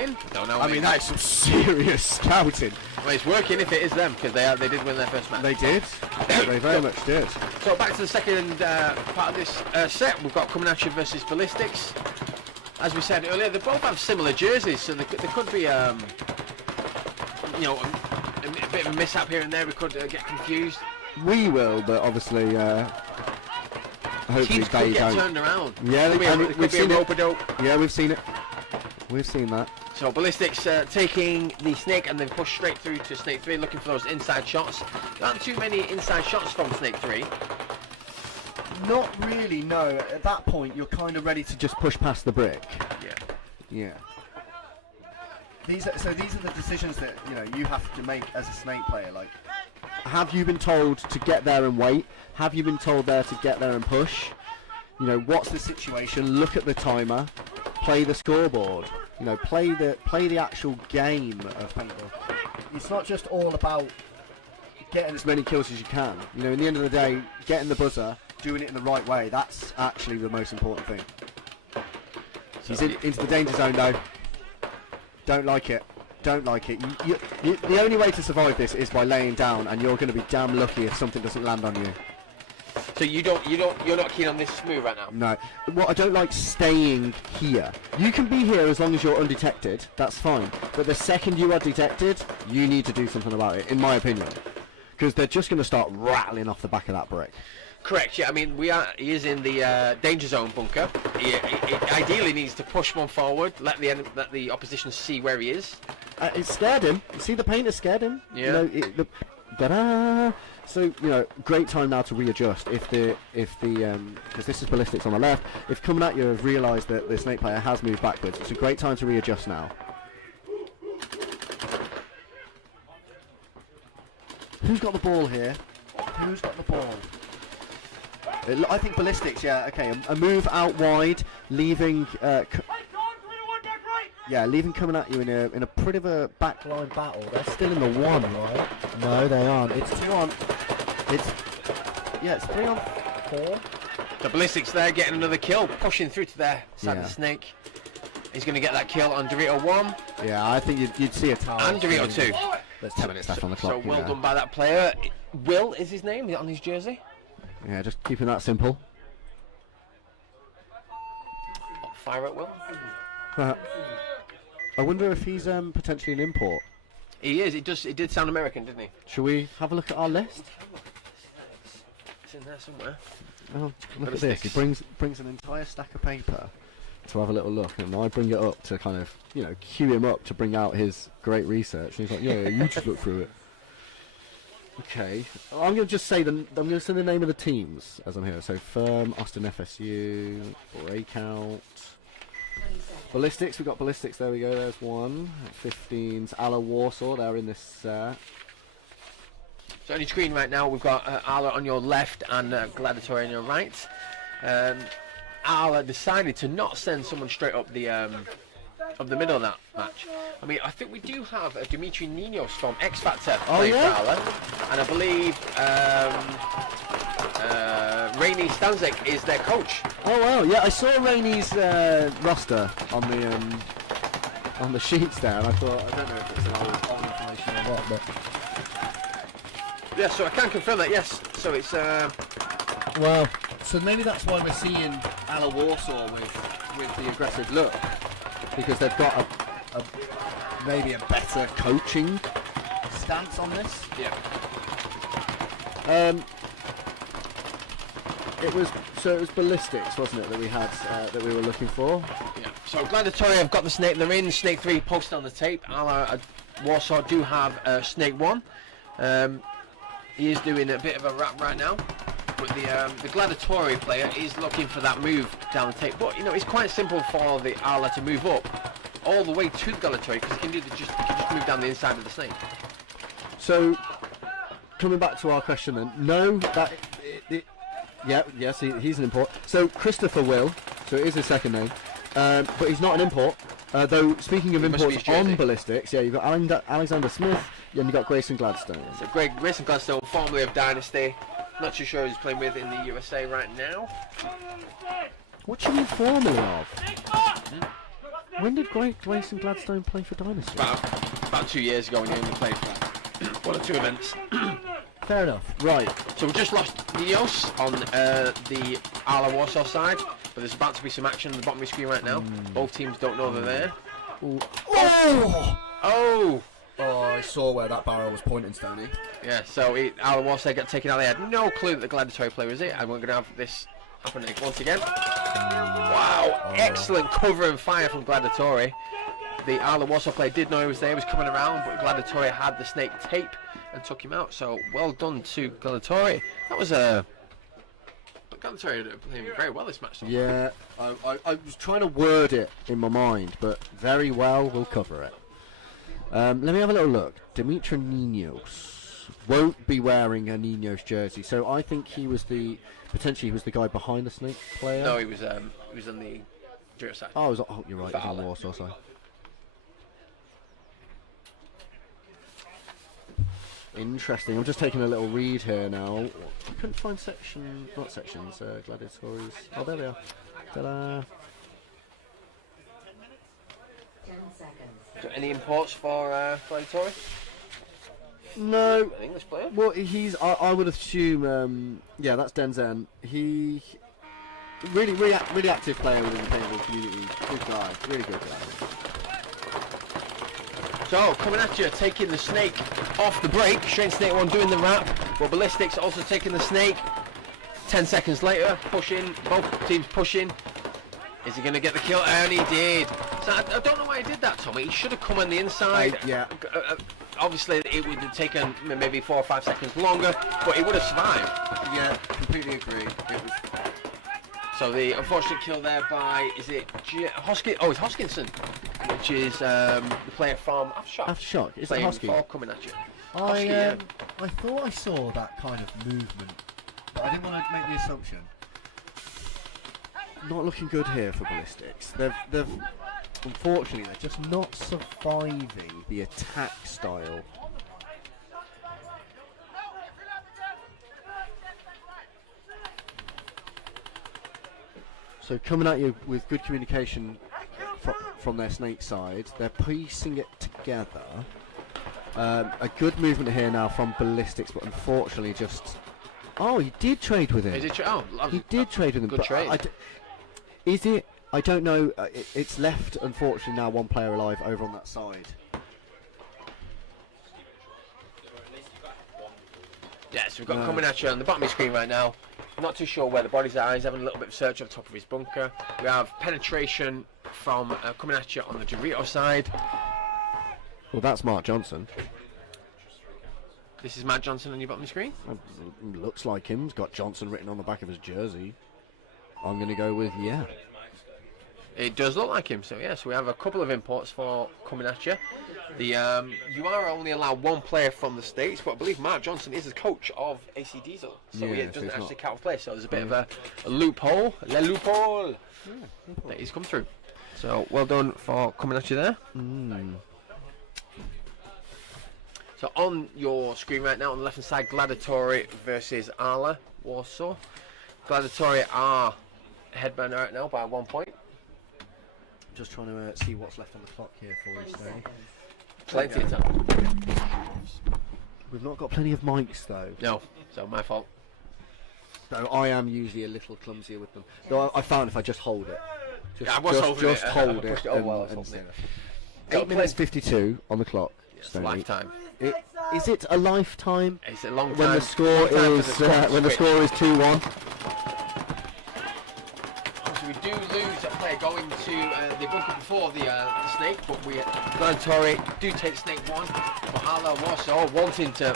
scouting? Don't know. I mean, that's some serious scouting. Well, it's working if it is them, because they did win their first match. They did. They very much did. So back to the second part of this set. We've got Coming At You versus Ballistics. As we said earlier, they both have similar jerseys, so there could be, you know, a bit of a mishap here and there. We could get confused. We will, but obviously, hopefully Teams they could get don't. turned around. Yeah, we've seen it. Yeah, we've seen it. We've seen that. So Ballistics taking the Snake, and then push straight through to Snake 3, looking for those inside shots. There aren't too many inside shots from Snake 3. Not really, no. At that point, you're kind of ready to just push past the brick. Yeah. These are the decisions that you have to make as a Snake player. Like, have you been told to get there and wait? Have you been told there to get there and push? What's the situation? Look at the timer. Play the scoreboard. Play the actual game of paintball. It's not just all about getting as many kills as you can. In the end of the day, getting the buzzer, doing it in the right way. That's actually the most important thing. He's into the danger zone though. Don't like it. Don't like it. The only way to survive this is by laying down, and you're going to be damn lucky if something doesn't land on you. So you're not keen on this move right now? No. Well, I don't like staying here. You can be here as long as you're undetected. That's fine. But the second you are detected, you need to do something about it, in my opinion. Because they're just going to start rattling off the back of that brick. Correct. Yeah. I mean, he is in the danger zone bunker. He ideally needs to push one forward, let the opposition see where he is. It scared him. You see, the painter scared him. Yeah. So great time now to readjust. If the because this is Ballistics on the left. If Coming At You have realised that the Snake player has moved backwards, it's a great time to readjust now. Who's got the ball here? Who's got the ball? I think Ballistics. Yeah. Okay. A move out wide, leaving. Leaving Coming At You in a pretty of a backline battle. They're still in the one, right? No, they aren't. It's 2 on. It's 3 on 4. The Ballistics there getting another kill, pushing through to their side of the Snake. He's going to get that kill on Dorito 1. Yeah, I think you'd see a tower. And Dorito 2. There's 10 minutes left on the clock. So well done by that player. Will is his name on his jersey. Yeah, just keeping that simple. Fire at Will. I wonder if he's potentially an import. He is. It did sound American, didn't he? Shall we have a look at our list? It's in there somewhere. Oh, look at this. He brings an entire stack of paper to have a little look, and I bring it up to kind of cue him up to bring out his great research. And he's like, yeah, you just look through it. Okay, I'm going to just say I'm going to say the name of the teams as I'm here. So Firm, Austin FSU, Breakout. Ballistics, we've got Ballistics, there we go, there's one. 15's Ala Warsaw, they're in this set. So on your screen right now, we've got Ala on your left and Gladiator on your right. Ala decided to not send someone straight up the middle of that match. I mean, I think we do have a Dimitri Ninos from X Factor playing for Ala, and I believe Rainey Stanzik is their coach. Oh wow, yeah, I saw Rainey's roster on the sheets there, and I thought, I don't know if it's an old information or what, but yeah, so I can confirm that, yes. So it's well, so maybe that's why we're seeing Ala Warsaw with the aggressive look, because they've got maybe a better coaching stance on this. Yeah. It was Ballistics, wasn't it, that we had that we were looking for? Yeah. So Gladiator have got the Snake. They're in. Snake 3 posted on the tape. Warsaw do have Snake 1. He is doing a bit of a rap right now, but the Gladiator player is looking for that move down the tape. But it's quite simple for the Ala to move up all the way to the Gladiator, because he can just move down the inside of the Snake. So coming back to our question then, no, that. Yes, he's an import. So Christopher Will, so it is his second name, but he's not an import. Though speaking of imports on Ballistics, yeah, you've got Alexander Smith, and you've got Grayson Gladstone. So Grayson Gladstone, formerly of Dynasty. Not too sure who he's playing with in the USA right now. What do you mean formerly of? When did Grayson Gladstone play for Dynasty? About 2 years ago when he only played for one or two events. Fair enough. Right. So we just lost Nios on the Ala Warsaw side, but there's about to be some action on the bottom of the screen right now. Both teams don't know they're there. Ooh. Oh! Oh! Oh, I saw where that barrel was pointing, Stoney. Yeah, so Ala Warsaw got taken out. They had no clue that the Gladiator player was it, and we're going to have this happening once again. Wow! Oh. Excellent cover and fire from Gladiator. The Ala Warsaw player did know he was there, he was coming around, but Gladiator had the snake tape and took him out. So well done to Gladiator. That was Gladiator playing very well this match. Yeah, I was trying to word it in my mind, but very well, we'll cover it. Let me have a little look. Dimitra Ninos won't be wearing a Ninos jersey, so I think potentially he was the guy behind the snake player. No, he was on the Jura side. Oh, you're right, he was on the Warsaw side. Interesting. I'm just taking a little read here now. I couldn't find Gladiators. Oh, there they are. Ta-da. 10 seconds. So any imports for Gladiator? No. An English player? Well, I would assume. Yeah, that's Denzen. He really active player within the paintball community. Good guy. Really good guy. So, coming at you, taking the snake off the break. Straight Snake 1 doing the wrap. Well, Ballistics also taking the snake. 10 seconds later, pushing. Both teams pushing. Is he going to get the kill? And he did. So, I don't know why he did that, Tommy. He should have come on the inside. Yeah. Obviously, it would have taken maybe 4 or 5 seconds longer, but he would have survived. Yeah, completely agree. So, the unfortunate kill there by, is it Hoskin? Oh, it's Hoskinson, which is the player from Aftershock. Aftershock. Is it playing Hosky? for coming at you. I thought I saw that kind of movement, but I didn't want to make the assumption. Not looking good here for Ballistics. They've unfortunately they're just not surviving the attack style. So coming at you with good communication from their snake side, they're piecing it together. A good movement here now from Ballistics, but unfortunately just... Oh, he did trade with him. He did trade with him. Good trade. Is it? I don't know. It's left, unfortunately, now one player alive over on that side. Yes, we've got coming at you on the bottom of the screen right now. Not too sure where the bodies are. He's having a little bit of search up top of his bunker. We have penetration from coming at you on the Dorito side. Well, that's Mark Johnson. This is Matt Johnson on your bottom of the screen. Looks like him. He's got Johnson written on the back of his jersey. I'm going to go with yeah. It does look like him. So yes, we have a couple of imports for coming at you. You are only allowed one player from the States, but I believe Mark Johnson is the coach of AC Diesel, so Yeah, he so doesn't it's actually not- count play. So there's a bit of a loophole, loophole that he's come through. So well done for coming at you there. So on your screen right now, on the left hand side, Gladiator versus Ala Warsaw. Gladiator are headband right now by 1 point. Just trying to see what's left on the clock here for you, Stoney. Plenty of time. We've not got plenty of mics though. No, so my fault. So I am usually a little clumsier with them. Though I found if I just hold it, Yeah, I was holding it. hold I it. pushed it over while I was holding it. Got 8 minutes 52 on the clock. It's a Stoney. lifetime. Is it a lifetime? It's a long time. When the score long time is for the when the switch. score is 2-1. So we do lose a player going to the bunker before the snake, but we Gladiator do take snake 1. But Ala Warsaw wanting to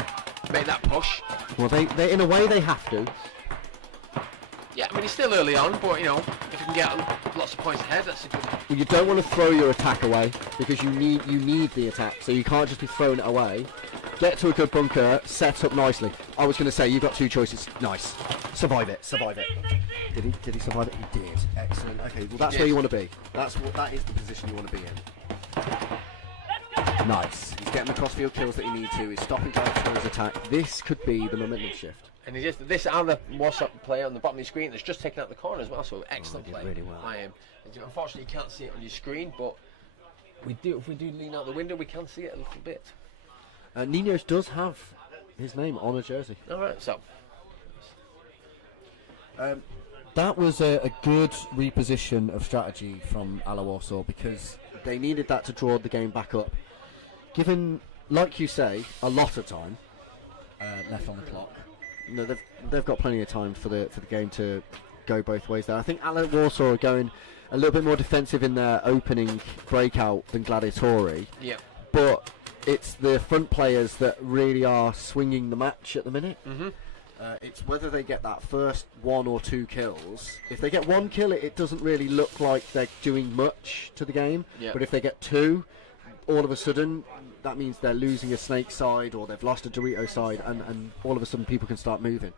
make that push. Well, they in a way they have to. Yeah, I mean, it's still early on, but you know, if you can get lots of points ahead, that's a good. Well, you don't want to throw your attack away because you need the attack, so you can't just be throwing it away. Get to a good bunker, set up nicely. I was going to say you've got 2 choices. Nice, survive it. Did he survive it? He did. Excellent. Okay, well that's where you want to be. That is the position you want to be in. Nice. He's getting the crossfield kills that he needs to. He's stopping Gladiator's attack. This could be the momentum shift. And this other Warsaw player on the bottom of the screen that's just taken out the corner as well, so excellent did play really well. by him. Unfortunately, you can't see it on your screen, but We do. If we do lean out the window, we can see it a little bit. Ninos does have his name on a jersey. All right. So. That was a good reposition of strategy from Ala Warsaw because they needed that to draw the game back up. Given, like you say, a lot of time left on the clock. No, they've got plenty of time for the game to go both ways there. I think Ala Warsaw are going a little bit more defensive in their opening breakout than Gladiator. Yeah. But it's the front players that really are swinging the match at the minute. Mm-hmm. It's whether they get that first 1 or 2 kills. If they get 1 kill, it doesn't really look like they're doing much to the game. Yep. But if they get 2, all of a sudden, that means they're losing a Snake side or they've lost a Dorito side, and all of a sudden people can start moving.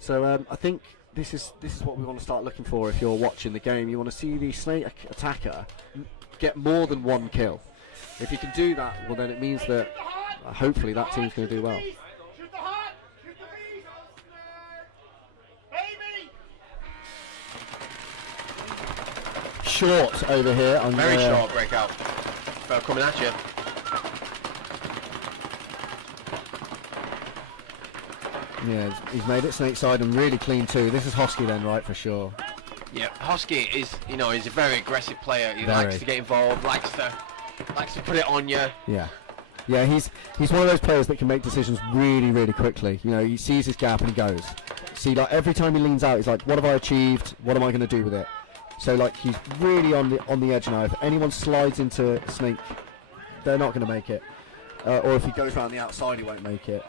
So I think this is what we want to start looking for if you're watching the game. You want to see the Snake attacker get more than 1 kill. If you can do that, well then it means that hopefully that team's going to do well. Short over here. On Very short breakout. Coming at you. Yeah, he's made it Snake side and really clean too. This is Hosky then, right, for sure. Yeah, Hosky is, he's a very aggressive player. He likes to get involved, likes to put it on you. Yeah. Yeah, he's one of those players that can make decisions really, really quickly. He sees his gap and he goes. See, like every time he leans out, he's like, what have I achieved? What am I going to do with it? So like he's really on the edge now. If anyone slides into Snake, they're not going to make it. Or if he goes around the outside, he won't make it.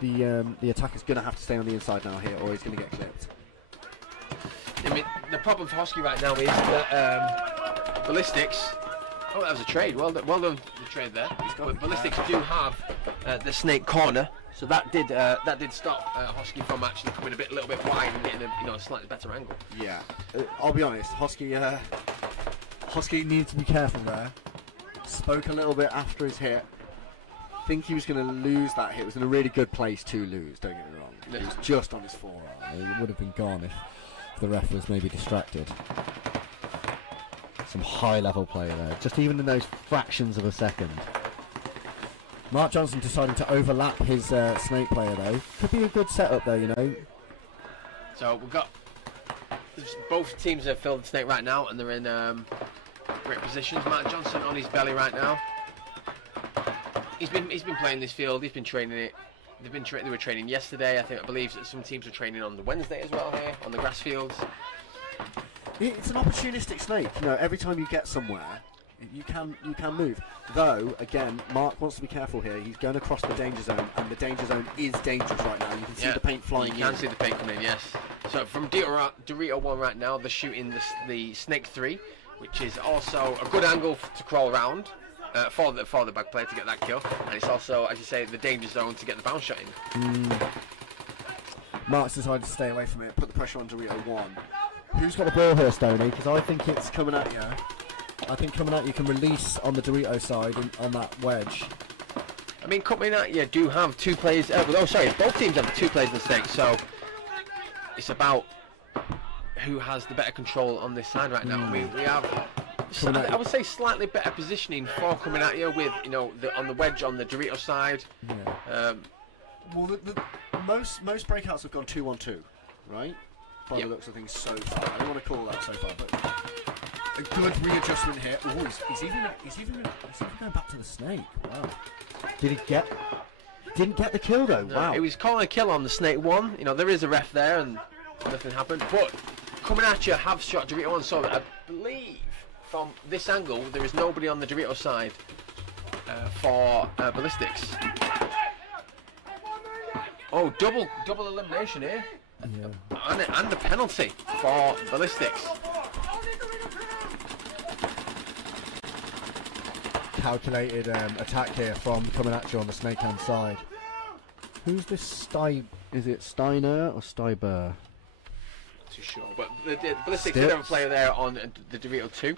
The attacker's going to have to stay on the inside now here, or he's going to get clipped. I mean, the problem for Hosky right now is that Ballistics. Oh, that was a trade. Well done the trade there. But Ballistics do have the Snake corner, so that did stop Hosky from actually coming a little bit wide and getting a slightly better angle. Yeah, I'll be honest. Hosky needs to be careful there. Spoke a little bit after his hit. Think he was going to lose that hit. It was in a really good place to lose. Don't get me wrong. It was just on his forearm. It would have been gone if the ref was maybe distracted. Some high-level play there, just even in those fractions of a second. Mark Johnson deciding to overlap his Snake player though. Could be a good setup though, So we've got both teams have filled the Snake right now, and they're in great positions. Mark Johnson on his belly right now. He's been playing this field. He's been training it. They were training yesterday. I believe that some teams were training on the Wednesday as well here on the grass fields. It's an opportunistic Snake. Every time you get somewhere, you can move. Though, again, Mark wants to be careful here. He's going across the danger zone, and the danger zone is dangerous right now. You can see the paint flying in. You can see the paint coming in, yes. So from Dorito 1 right now, they're shooting the Snake 3, which is also a good angle to crawl around for the back player to get that kill. And it's also, as you say, the danger zone to get the bounce shot in. Mark's decided to stay away from it, put the pressure on Dorito 1. Who's got the ball here, Stoney? Because I think it's coming at you. I think coming at you can release on the Dorito side on that wedge. I mean, coming at you do have 2 players. Both teams have 2 players in the stake, so it's about who has the better control on this side right now. I mean, we have, I would say, slightly better positioning for coming at you with, on the wedge on the Dorito side. Yeah. Well, most breakouts have gone 2-on-2, right? By the looks of things so far. I don't want to call that so far, but a good readjustment here. Oh, he's even going back to the Snake. Wow. Didn't get the kill though. No, wow. He was calling a kill on the Snake 1. There is a ref there and nothing happened. But coming at you, have shot Dorito 1. So I believe from this angle there is nobody on the Dorito side for Ballistics. Oh, double elimination here. Yeah. And the penalty for Ballistics. Calculated attack here from coming at you on the Snake hand side. Who's this Is it Steiner or Steiber? Too sure, but the Ballistics did have a player there on the Dorito 2.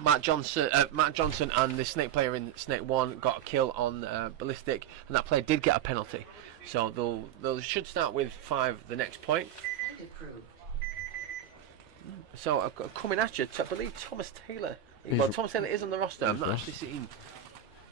Matt Johnson and the Snake player in Snake 1 got a kill on Ballistic, and that player did get a penalty. So they should start with 5 the next point. So coming at you, I believe Thomas Taylor Well, Tom said it is on the roster. I'm not actually seeing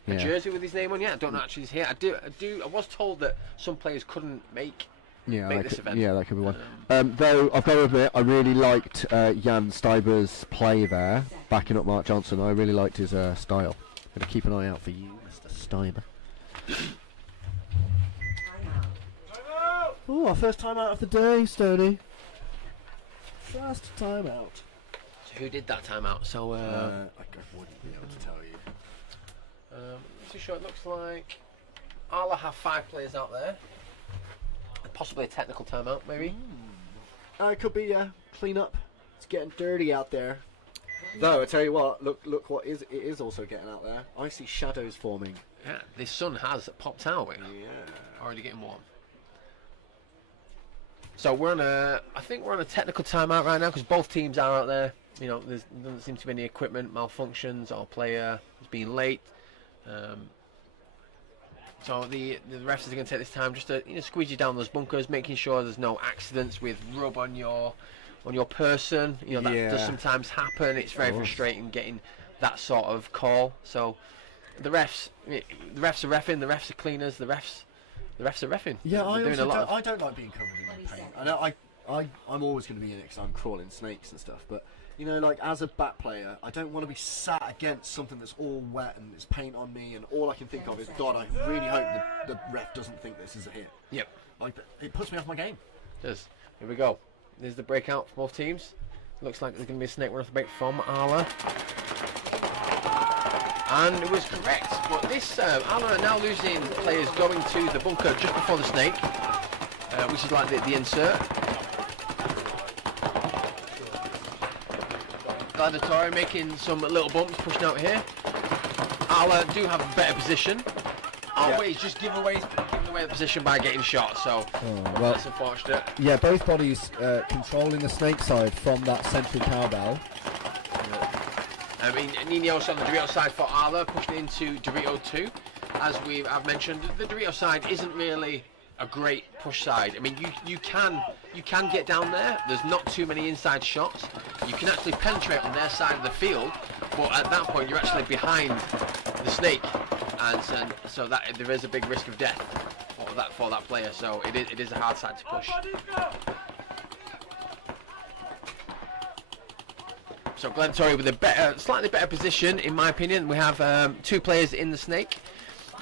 a jersey with his name on yet. I don't know actually he's here. I was told that some players couldn't make this event. Yeah, that could be one. Though I've got to admit, I really liked Jan Steiber's play there, backing up Mark Johnson. I really liked his style. Gonna keep an eye out for you, Mr. Steiber. Oh, our first time out of the day, Stoney. First time out. So who did that timeout? So I wouldn't be able to tell you. Not too sure. It looks like Arla have 5 players out there. Possibly a technical timeout, maybe. It could be clean up. It's getting dirty out there. Though I tell you what, look what it is also getting out there. I see shadows forming. Yeah, the sun has popped out. Yeah. Already getting warm. So I think we're on a technical timeout right now because both teams are out there. You know, there doesn't seem to be any equipment malfunctions or player is being late. So the refs are going to take this time just to squeeze you down those bunkers, making sure there's no accidents with rub on your person. You know that does sometimes happen. It's very frustrating getting that sort of call. So the refs are reffing, the refs are cleaners, the refs are reffing. Yeah, I don't like being covered in paint. I know I'm always going to be in it because I'm crawling snakes and stuff. But you know, like as a bat player, I don't want to be sat against something that's all wet and there's paint on me, and all I can think of is, God, I really hope the ref doesn't think this is a hit. Yep. Like it puts me off my game. It does. Here we go. There's the breakout for both teams. Looks like there's going to be a snake run off the break from Arla. And it was correct, but this Arla are now losing players going to the bunker just before the snake, which is like the insert. Gladiator making some little bumps, pushing out here. Arla do have a better position. He's just giving away the position by getting shot, so that's unfortunate. Yeah, both bodies controlling the snake side from that central cowbell. I mean, Ninos on the Dorito side for Arla, pushing into Dorito 2. As I've mentioned, the Dorito side isn't really a great push side. I mean, you can get down there. There's not too many inside shots. You can actually penetrate on their side of the field, but at that point you're actually behind the snake, and so that there is a big risk of death for that player. So it is a hard side to push. So Gladiator with a slightly better position, in my opinion. We have 2 players in the snake.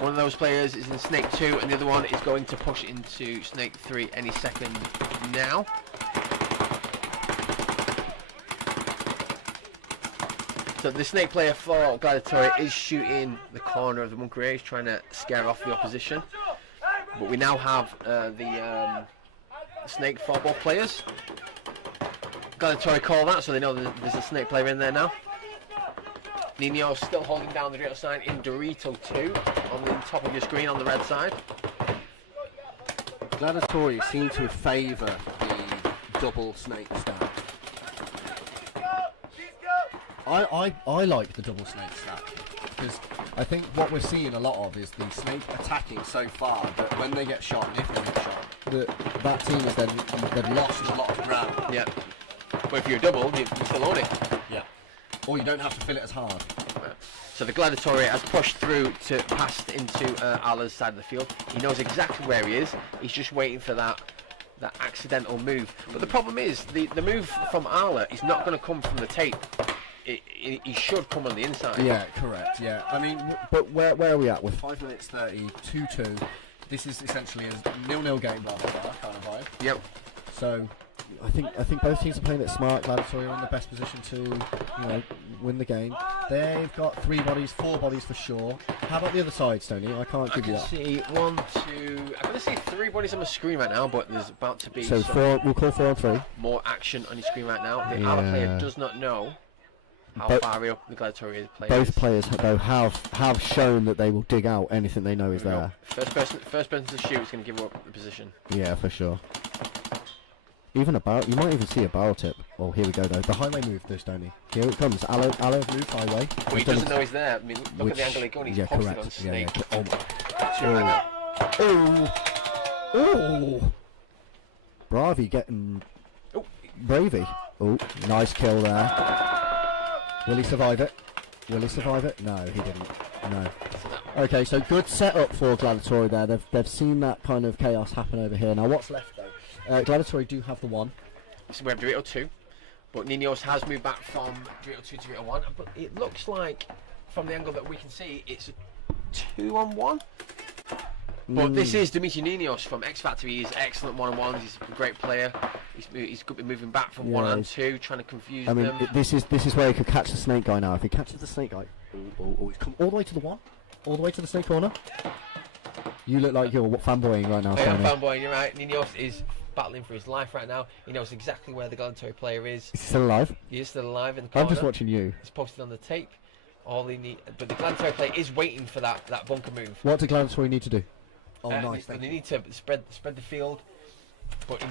One of those players is in snake 2, and the other one is going to push into snake 3 any second now. So the snake player for Gladiator is shooting the corner of the bunker area. He's trying to scare off the opposition. But we now have the snake for both players. Gladiator call that, so they know there's a snake player in there now. Nino still holding down the Dorito side in Dorito 2 on the top of your screen on the red side. Gladiator seem to favour the double snake stack. I like the double snake stack because I think what we're seeing a lot of is the snake attacking so far that when they get shot, and if they get shot, that team is they've lost a lot of ground. Yeah. But if you're double, you still own it. Yeah. Or you don't have to fill it as hard. So the Gladiator has pushed through to pass into Arla's side of the field. He knows exactly where he is. He's just waiting for that accidental move. But the problem is the move from Arla is not going to come from the tape. He should come on the inside. Yeah, correct. Yeah. I mean, but where are we at? With 5 minutes 30, 2-2. This is essentially a 0-0 game blah blah blah kind of vibe. Yep. So I think both teams are playing it smart. Gladiator are in the best position to win the game. They've got 3 bodies, 4 bodies for sure. How about the other side, Stoney? I can't give you that. I can see 1, 2. I'm going to see 3 bodies on my screen right now, but there's about to be so 4. We'll call 4 on 3. More action on your screen right now. The other player does not know how far up the Gladiator is. Both players though have shown that they will dig out anything they know is there. First person to shoot is going to give up the position. Yeah, for sure. Even a barrel, you might even see a barrel tip. Oh, here we go though. The highway move, though, Stoney. Here it comes. Aloe moved highway. Well, he doesn't know he's there. I mean, look at the angle he's going. He's posted correct. on snake. Oh. Bravi getting Bravey. Oh, nice kill there. Will he survive it? Will he survive it? No, he didn't. No. Okay, so good setup for Gladiator there. They've seen that kind of chaos happen over here. Now what's left though? Gladiator do have the 1. So we have Dorito 2, but Ninos has moved back from Dorito 2 to Dorito 1. But it looks like, from the angle that we can see, it's a 2-on-1. But this is Dimitri Ninos from X Factor. He's excellent one-on-ones. He's a great player. He's good at moving back from 1 and 2, trying to confuse them. This is where he could catch the snake guy now. If he catches the snake guy, he's come all the way to the 1, all the way to the snake corner. You look like you're fanboying right now. I am fanboying. You're right. Ninos is battling for his life right now. He knows exactly where the Gladiator player is. Is he still alive? He is still alive in the corner. I'm just watching you. It's posted on the tape. All he need, but the Gladiator player is waiting for that bunker move. What does Gladiator need to do? Oh, nice. They need to spread the field. But the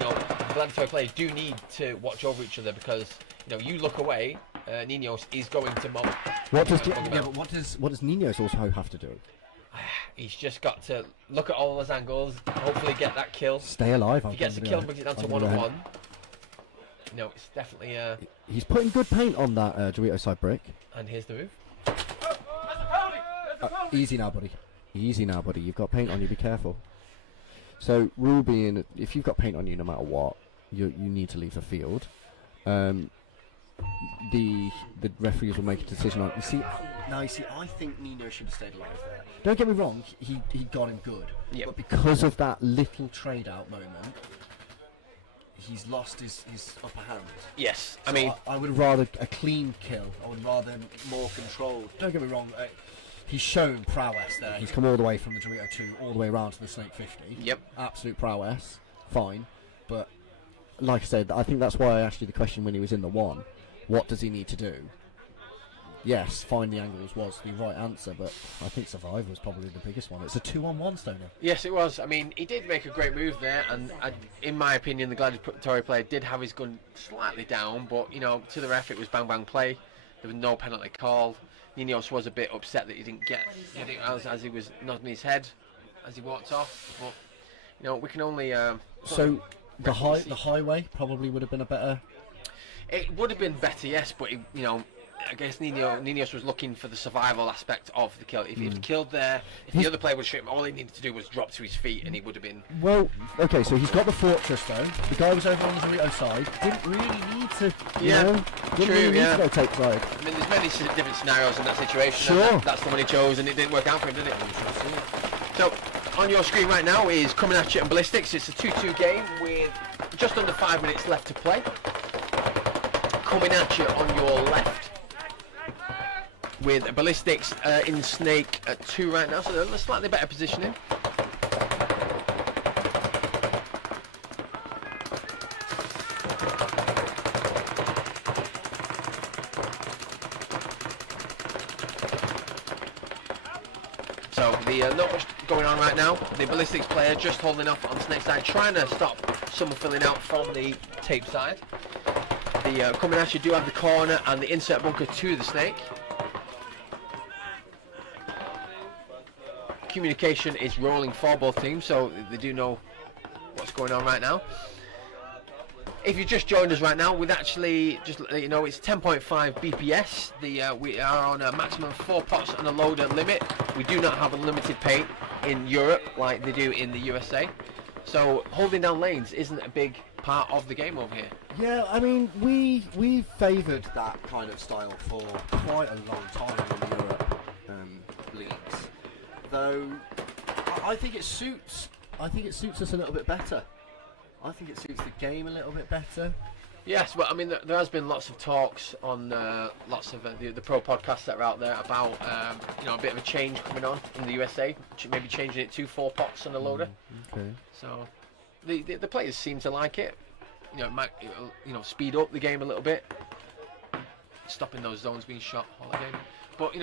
Gladiator players do need to watch over each other, because you look away, Ninos is going to mob. What does Ninos also have to do? He's just got to look at all those angles, hopefully get that kill. Stay alive. If he gets a kill, brings it down to 1-on-1. It's definitely. He's putting good paint on that Dorito side brick. And here's the move. Easy now, buddy. Easy now, buddy. You've got paint on you. Be careful. So, rule being, if you've got paint on you, no matter what, you need to leave the field. The referees will make a decision on. You see, I think Nino should have stayed alive there. Don't get me wrong. He got him good. Yep. But because of that little trade out moment, he's lost his upper hand. Yes, So I mean, I would rather a clean kill. I would rather more controlled. Don't get me wrong. He's shown prowess there. He's come all the way from the Dorito 2 all the way around to the Snake 50. Yep. Absolute prowess. Fine. But like I said, I think that's why I asked you the question when he was in the 1. What does he need to do? Yes, find the angles was the right answer, but I think survive was probably the biggest one. It's a 2-on-1, Stoner. Yes, it was. I mean, he did make a great move there, and in my opinion, the Gladiator player did have his gun slightly down, but to the ref, it was bang play. There was no penalty called. Ninos was a bit upset that he didn't get as he was nodding his head as he walked off. But we can only. So the highway probably would have been a better. It would have been better, yes, but I guess Ninos was looking for the survival aspect of the kill. If he'd killed there, if the other player would shoot him, all he needed to do was drop to his feet, and he would have been. Well, okay, so he's got the fortress though. The guy was over on the Dorito side. Didn't really need to. Didn't really need to go take side. I mean, there's many different scenarios in that situation. Sure. That's the one he chose, and it didn't work out for him, did it? So, on your screen right now is Coming At You and Ballistics. It's a 2-2 game with just under 5 minutes left to play. Coming At You on your left, with Ballistics in Snake at 2 right now, so they're in a slightly better positioning. So not much going on right now. The Ballistics player just holding off on Snake side, trying to stop someone filling out from the tape side. The Coming At You do have the corner and the insert bunker to the Snake. Communication is rolling for both teams, so they do know what's going on right now. If you just joined us right now, we've actually just let you know it's 10.5 BPS. We are on a maximum 4 pots and a loader limit. We do not have unlimited paint in Europe like they do in the USA. So holding down lanes isn't a big part of the game over here. Yeah, I mean we favoured that kind of style for quite a long time in the Europe leagues. Though I think it suits us a little bit better. I think it suits the game a little bit better. Yes, well, I mean, there has been lots of talks on lots of the pro podcasts that are out there about a bit of a change coming on in the USA, maybe changing it to 4 pots and a loader. Okay. So the players seem to like it. It might speed up the game a little bit, stopping those zones being shot all the game. But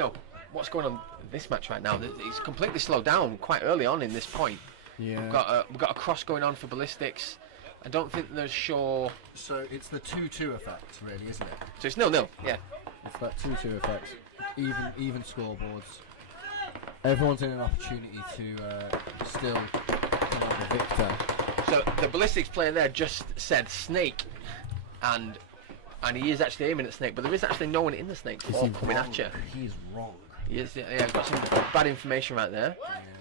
what's going on in this match right now? It's completely slowed down quite early on in this point. Yeah. We've got a cross going on for Ballistics. I don't think they're sure. So it's the 2-2 effect, really, isn't it? So it's 0-0. Yeah. It's that 2-2 effect. Even scoreboards. Everyone's in an opportunity to still come out the victor. So the Ballistics player there just said Snake, and and he is actually aiming at Snake, but there is actually no one in the Snake Is ball he coming wrong? at you. He's wrong. He is, yeah, got some bad information right there.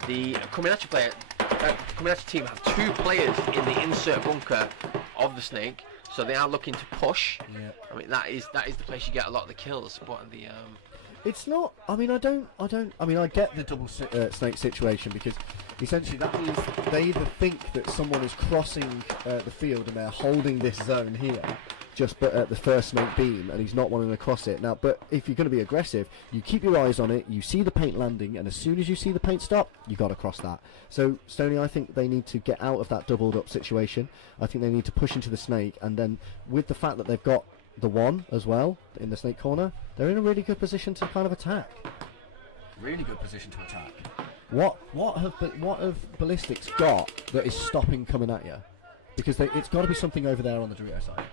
The coming at you player, coming at you team have 2 players in the insert bunker of the Snake, so they are looking to push. Yeah. I mean, that is the place you get a lot of the kills. But the It's not. I mean, I mean, I get the double snake situation because essentially that means they either think that someone is crossing the field and they're holding this zone here, just at the first snake beam, and he's not wanting to cross it. Now, but if you're going to be aggressive, you keep your eyes on it. You see the paint landing, and as soon as you see the paint stop, you got to cross that. So, Stoney, I think they need to get out of that doubled up situation. I think they need to push into the snake, and then with the fact that they've got the 1 as well in the snake corner, they're in a really good position to kind of attack. Really good position to attack. What have Ballistics got that is stopping coming at you? Because it's got to be something over there on the Dorito side.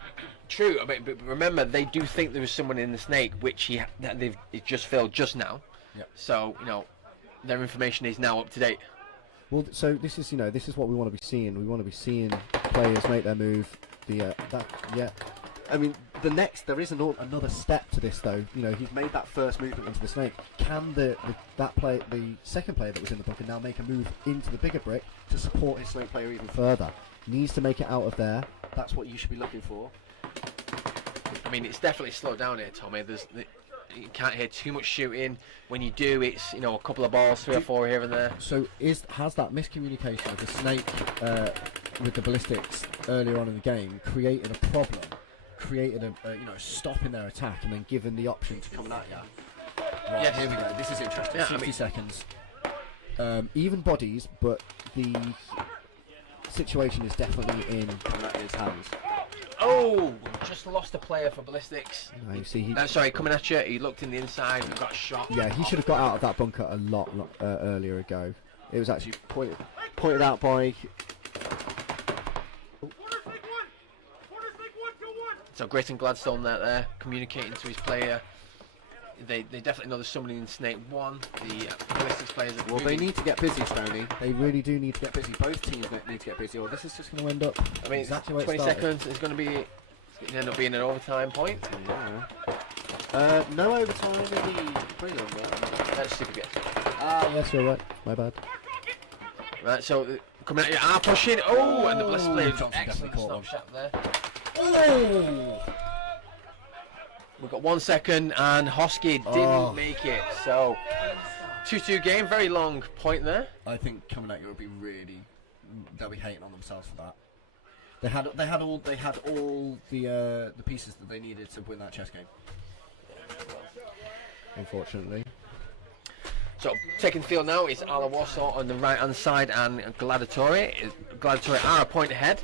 True, but remember they do think there was someone in the Snake, which they've just filled just now. Yep. So their information is now up to date. Well, so this is what we want to be seeing. We want to be seeing players make their move. I mean, there is another step to this though. He's made that first movement into the Snake. Can the second player that was in the bunker now make a move into the bigger brick to support his Snake player even further? Needs to make it out of there. That's what you should be looking for. I mean, it's definitely slowed down here, Tommy. You can't hear too much shooting. When you do, it's a couple of balls, 3 or 4 here and there. So has that miscommunication of the Snake with the Ballistics earlier on in the game created a problem? Created a stop in their attack and then given the option to come at you? Right, yes. Here we go. This is interesting. Yeah, 60 seconds. Even bodies, but the situation is definitely in his hands. Oh, just lost a player for Ballistics. No, you see, sorry, coming at you. He looked in the inside and got shot. Yeah, he should have got out of that bunker a lot earlier ago. It was actually pointed out by. So Grayson Gladstone there communicating to his player. They definitely know there's somebody in Snake 1. The Ballistics players are They need to get busy, Stoney. They really do need to get busy. Both teams need to get busy, or this is just going to end up. I mean, exactly where 20 it started. seconds is going to end up being an overtime point. Yeah. No overtime in the prelim. That's super good. Yes, you're right. My bad. Right, so coming at you, pushing. Oh, and the Ballistics player Johnson excellent definitely caught snapshot there. Oh! We've got 1 second, and Hosky didn't make it. So 2-2 game, very long point there. I think coming at you would be really. They'll be hating on themselves for that. They had all the pieces that they needed to win that chess game. Unfortunately. So taking the field now is Ala Warsaw on the right hand side and Gladiator. Gladiator are a point ahead.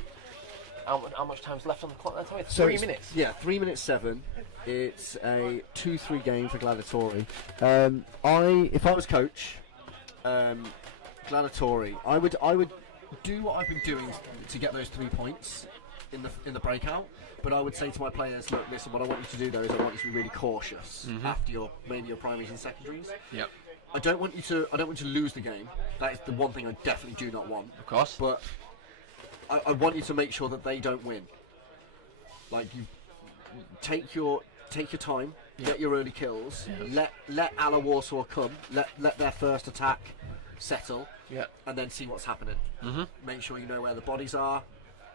How much time's left on the clock there, Tommy? 3 minutes. Yeah, 3 minutes 7. It's a 2-3 game for Gladiator. If I was coach, Gladiator, I would do what I've been doing to get those 3 points in the breakout. But I would say to my players, look, listen, what I want you to do though is I want you to be really cautious after your primaries and secondaries. Yep. I don't want you to lose the game. That is the one thing I definitely do not want. Of course. But I want you to make sure that they don't win. Like, you take your time, get your early kills, let Ala Warsaw come, let their first attack settle, and then see what's happening. Make sure you know where the bodies are,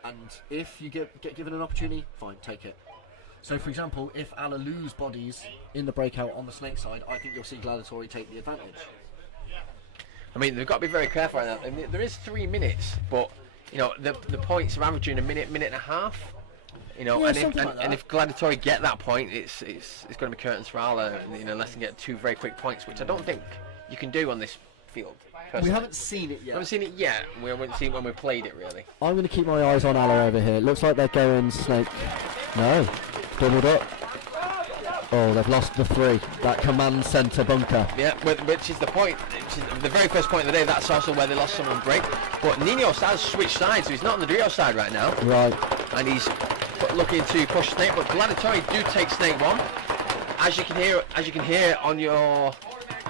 and if you get given an opportunity, fine, take it. So, for example, if Ala lose bodies in the breakout on the Snake side, I think you'll see Gladiator take the advantage. I mean, they've got to be very careful right now. I mean, there is 3 minutes, but the points are averaging a minute and a half. And if Gladiator get that point, it's going to be curtains for Ala, unless they get 2 very quick points, which I don't think you can do on this field. Personally. We haven't seen it yet. We haven't seen it yet. We haven't seen it when we played it, really. I'm going to keep my eyes on Ala over here. It looks like they're going Snake. No. Doubled up. Oh, they've lost the 3. That command centre bunker. Yeah, which is the point. Which is the very first point of the day. That's also where they lost someone break. But Ninos has switched sides, so he's not on the Drio side right now. Right. And he's looking to push Snake, but Gladiator do take Snake 1. As you can hear on your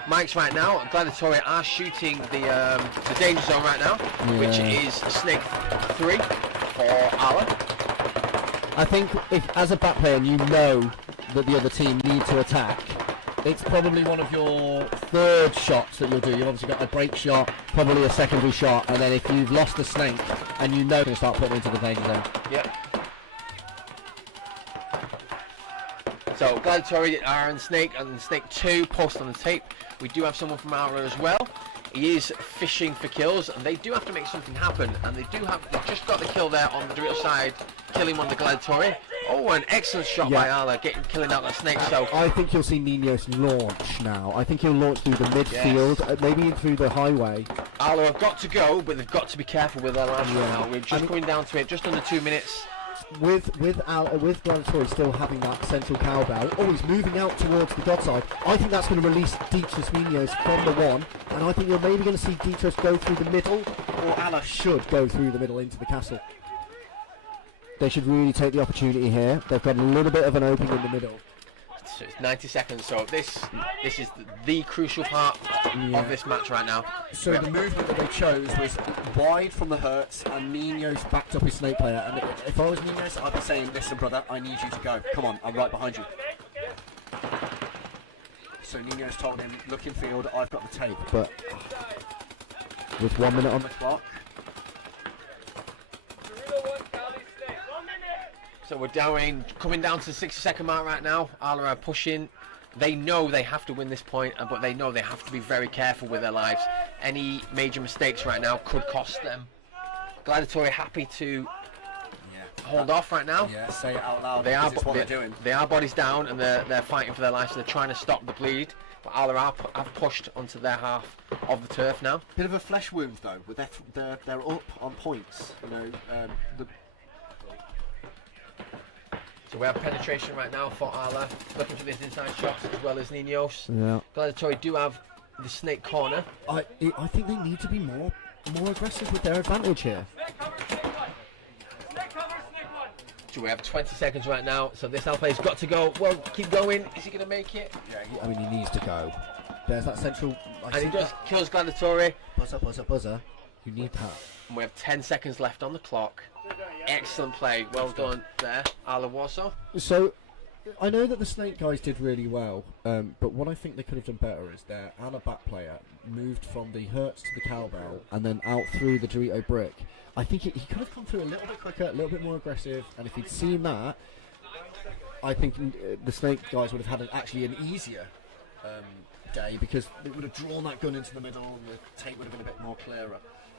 mics right now, Gladiator are shooting the danger zone right now, which is Snake 3 for Ala. I think if, as a back player, and you know that the other team need to attack, it's probably one of your third shots that you'll do. You've obviously got a break shot, probably a secondary shot, and then if you've lost the snake and you know you're going to start putting it into the danger zone. Yep. So Gladiator are in Snake and Snake 2 post on the tape. We do have someone from Aura as well. He is fishing for kills, and they do have to make something happen. And they've just got the kill there on the Dorito side, killing one of the Gladiator. Oh, an excellent shot by Arla, killing out that Snake. So I think you'll see Ninos launch now. I think he'll launch through the midfield, maybe through the highway. Arla have got to go, but they've got to be careful with their last one now. We're just coming down to it, just under 2 minutes. With Gladiator still having that central cowbell, he's moving out towards the god side. I think that's going to release Dietrich Munoz from the one, and I think you're maybe going to see Dietrich go through the middle, or Allah should go through the middle into the castle. They should really take the opportunity here. They've got a little bit of an opening in the middle. So it's 90 seconds, so this is the crucial part of this match right now. So the movement that they chose was wide from the Hertz, and Munoz backed up his snake player. And if I was Munoz, I'd be saying, listen brother, I need you to go. Come on, I'm right behind you. So Munoz told him, look in field, I've got the tape. But with 1 minute on the clock. So we're coming down to the 60-second mark right now. Arla are pushing. They know they have to win this point, but they know they have to be very careful with their lives. Any major mistakes right now could cost them. Gladiator happy to hold off right now. Yeah, say it out loud. It's what they're doing. They are bodies down, and they're fighting for their lives. So they're trying to stop the bleed. But Arla have pushed onto their half of the turf now. Bit of a flesh wound though. With they're up on points. You know, So we have penetration right now for Arla, looking for these inside shots as well as Ninos. Yeah. Gladiator do have the snake corner. I think they need to be more aggressive with their advantage here. So we have 20 seconds right now, so this Alpha's got to go. Well, keep going. Is he going to make it? Yeah, he needs to go. There's that central... And he just kills Gladiator. Buzzer. You need that. And we have 10 seconds left on the clock. Excellent play. Well done there, Arla Warsaw. So, I know that the Snake guys did really well, but what I think they could have done better is their Arla back player moved from the Hertz to the cowbell and then out through the Dorito brick. I think he could have come through a little bit quicker, a little bit more aggressive, and if he'd seen that, I think the Snake guys would have had actually an easier day, because they would have drawn that gun into the middle and the tape would have been a bit more clearer.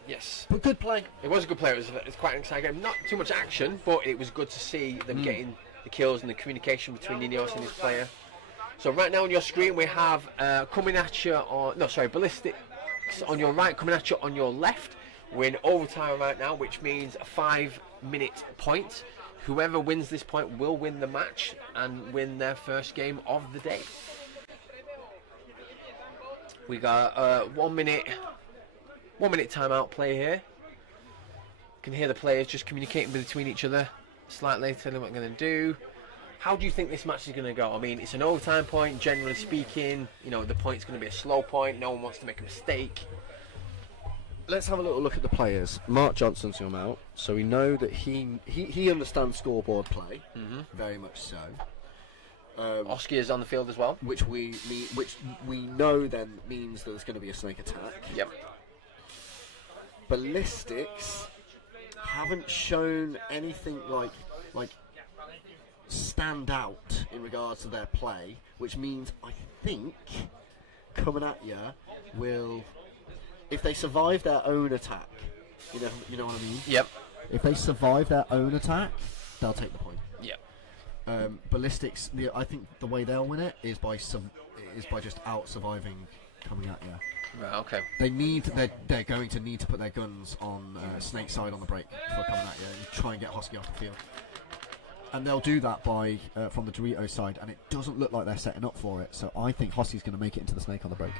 Yes. But good play. It was a good play. It was quite an exciting game. Not too much action, but it was good to see them getting the kills and the communication between Ninos and his player. So right now on your screen we have coming at you on... No, sorry, Ballistics on your right, coming at you on your left. We're in overtime right now, which means a 5-minute point. Whoever wins this point will win the match and win their first game of the day. We got 1 minute timeout play here. You can hear the players just communicating between each other slightly, telling what they're going to do. How do you think this match is going to go? I mean, it's an overtime point, generally speaking. You know, the point's going to be a slow point. No one wants to make a mistake. Let's have a little look at the players. Mark Johnson's come out, so we know that he understands scoreboard play, very much so. Oski is on the field as well, which we know then means that there's going to be a snake attack. Yep. Ballistics haven't shown anything like stand out in regards to their play, which means I think coming at you will, if they survive their own attack, you know what I mean? Yep. If they survive their own attack, they'll take the point. Yep. Ballistics, I think the way they'll win it is by just out surviving coming at you. Right, okay. They're going to need to put their guns on Snake's side on the break before coming at you and try and get Hosky off the field. And they'll do that by from the Dorito side, and it doesn't look like they're setting up for it. So I think Hosky's going to make it into the Snake on the break.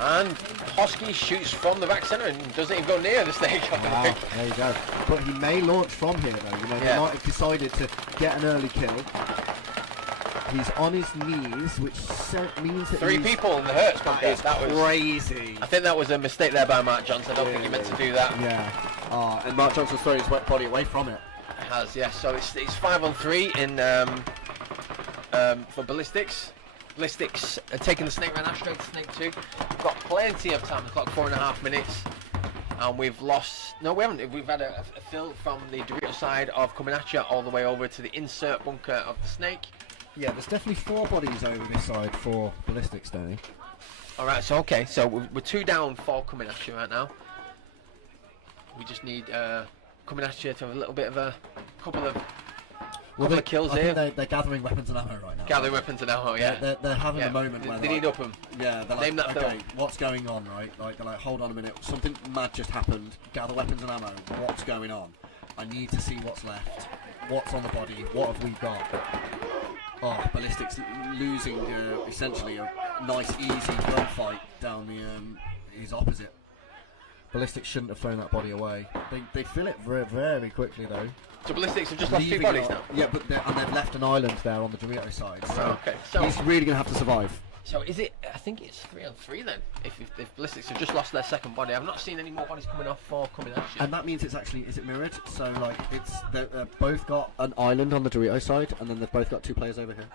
And Hosky shoots from the back centre and doesn't even go near the Snake. Wow, there you go. But he may launch from here though. They might have decided to get an early kill. He's on his knees, which means that 3 people in the Hertz contest. That was crazy. I think that was a mistake there by Mark Johnson. I don't think he meant to do that. Yeah. And Mark Johnson's throwing his wet body away from it. has, yes. So it's 5-on-3 in for Ballistics. Ballistics are taking the snake right now, straight to snake 2. We've got plenty of time. The clock 4.5 minutes, and we've lost. No, we haven't. We've had a fill from the Dorito side of coming at you all the way over to the insert bunker of the snake. Yeah, there's definitely 4 bodies over this side for Ballistics, Danny. All right, so okay, so we're 2 down, 4 coming at you right now. We just need coming at you to have a little bit of a couple of kills I here. think they're gathering weapons and ammo right now. Gathering weapons and ammo, yeah. They're having a moment where they need up them. Yeah, they're Name like, that okay, film. what's going on, right? Like, they're like, hold on a minute, something mad just happened. Gather weapons and ammo. What's going on? I need to see what's left. What's on the body? What have we got? Oh, Ballistics losing essentially a nice, easy gunfight down his opposite. Ballistics shouldn't have thrown that body away. They fill it very, very quickly though. So Ballistics have just lost 2 Leaving bodies it- now. Yeah, but and they've left an island there on the Dorito side. So Okay, so he's really going to have to survive. so is it? I think it's 3-on-3 then. If Ballistics have just lost their second body, I've not seen any more bodies coming off or coming at you. And that means it's actually, is it mirrored? So like they've both got an island on the Dorito side, and then they've both got 2 players over here.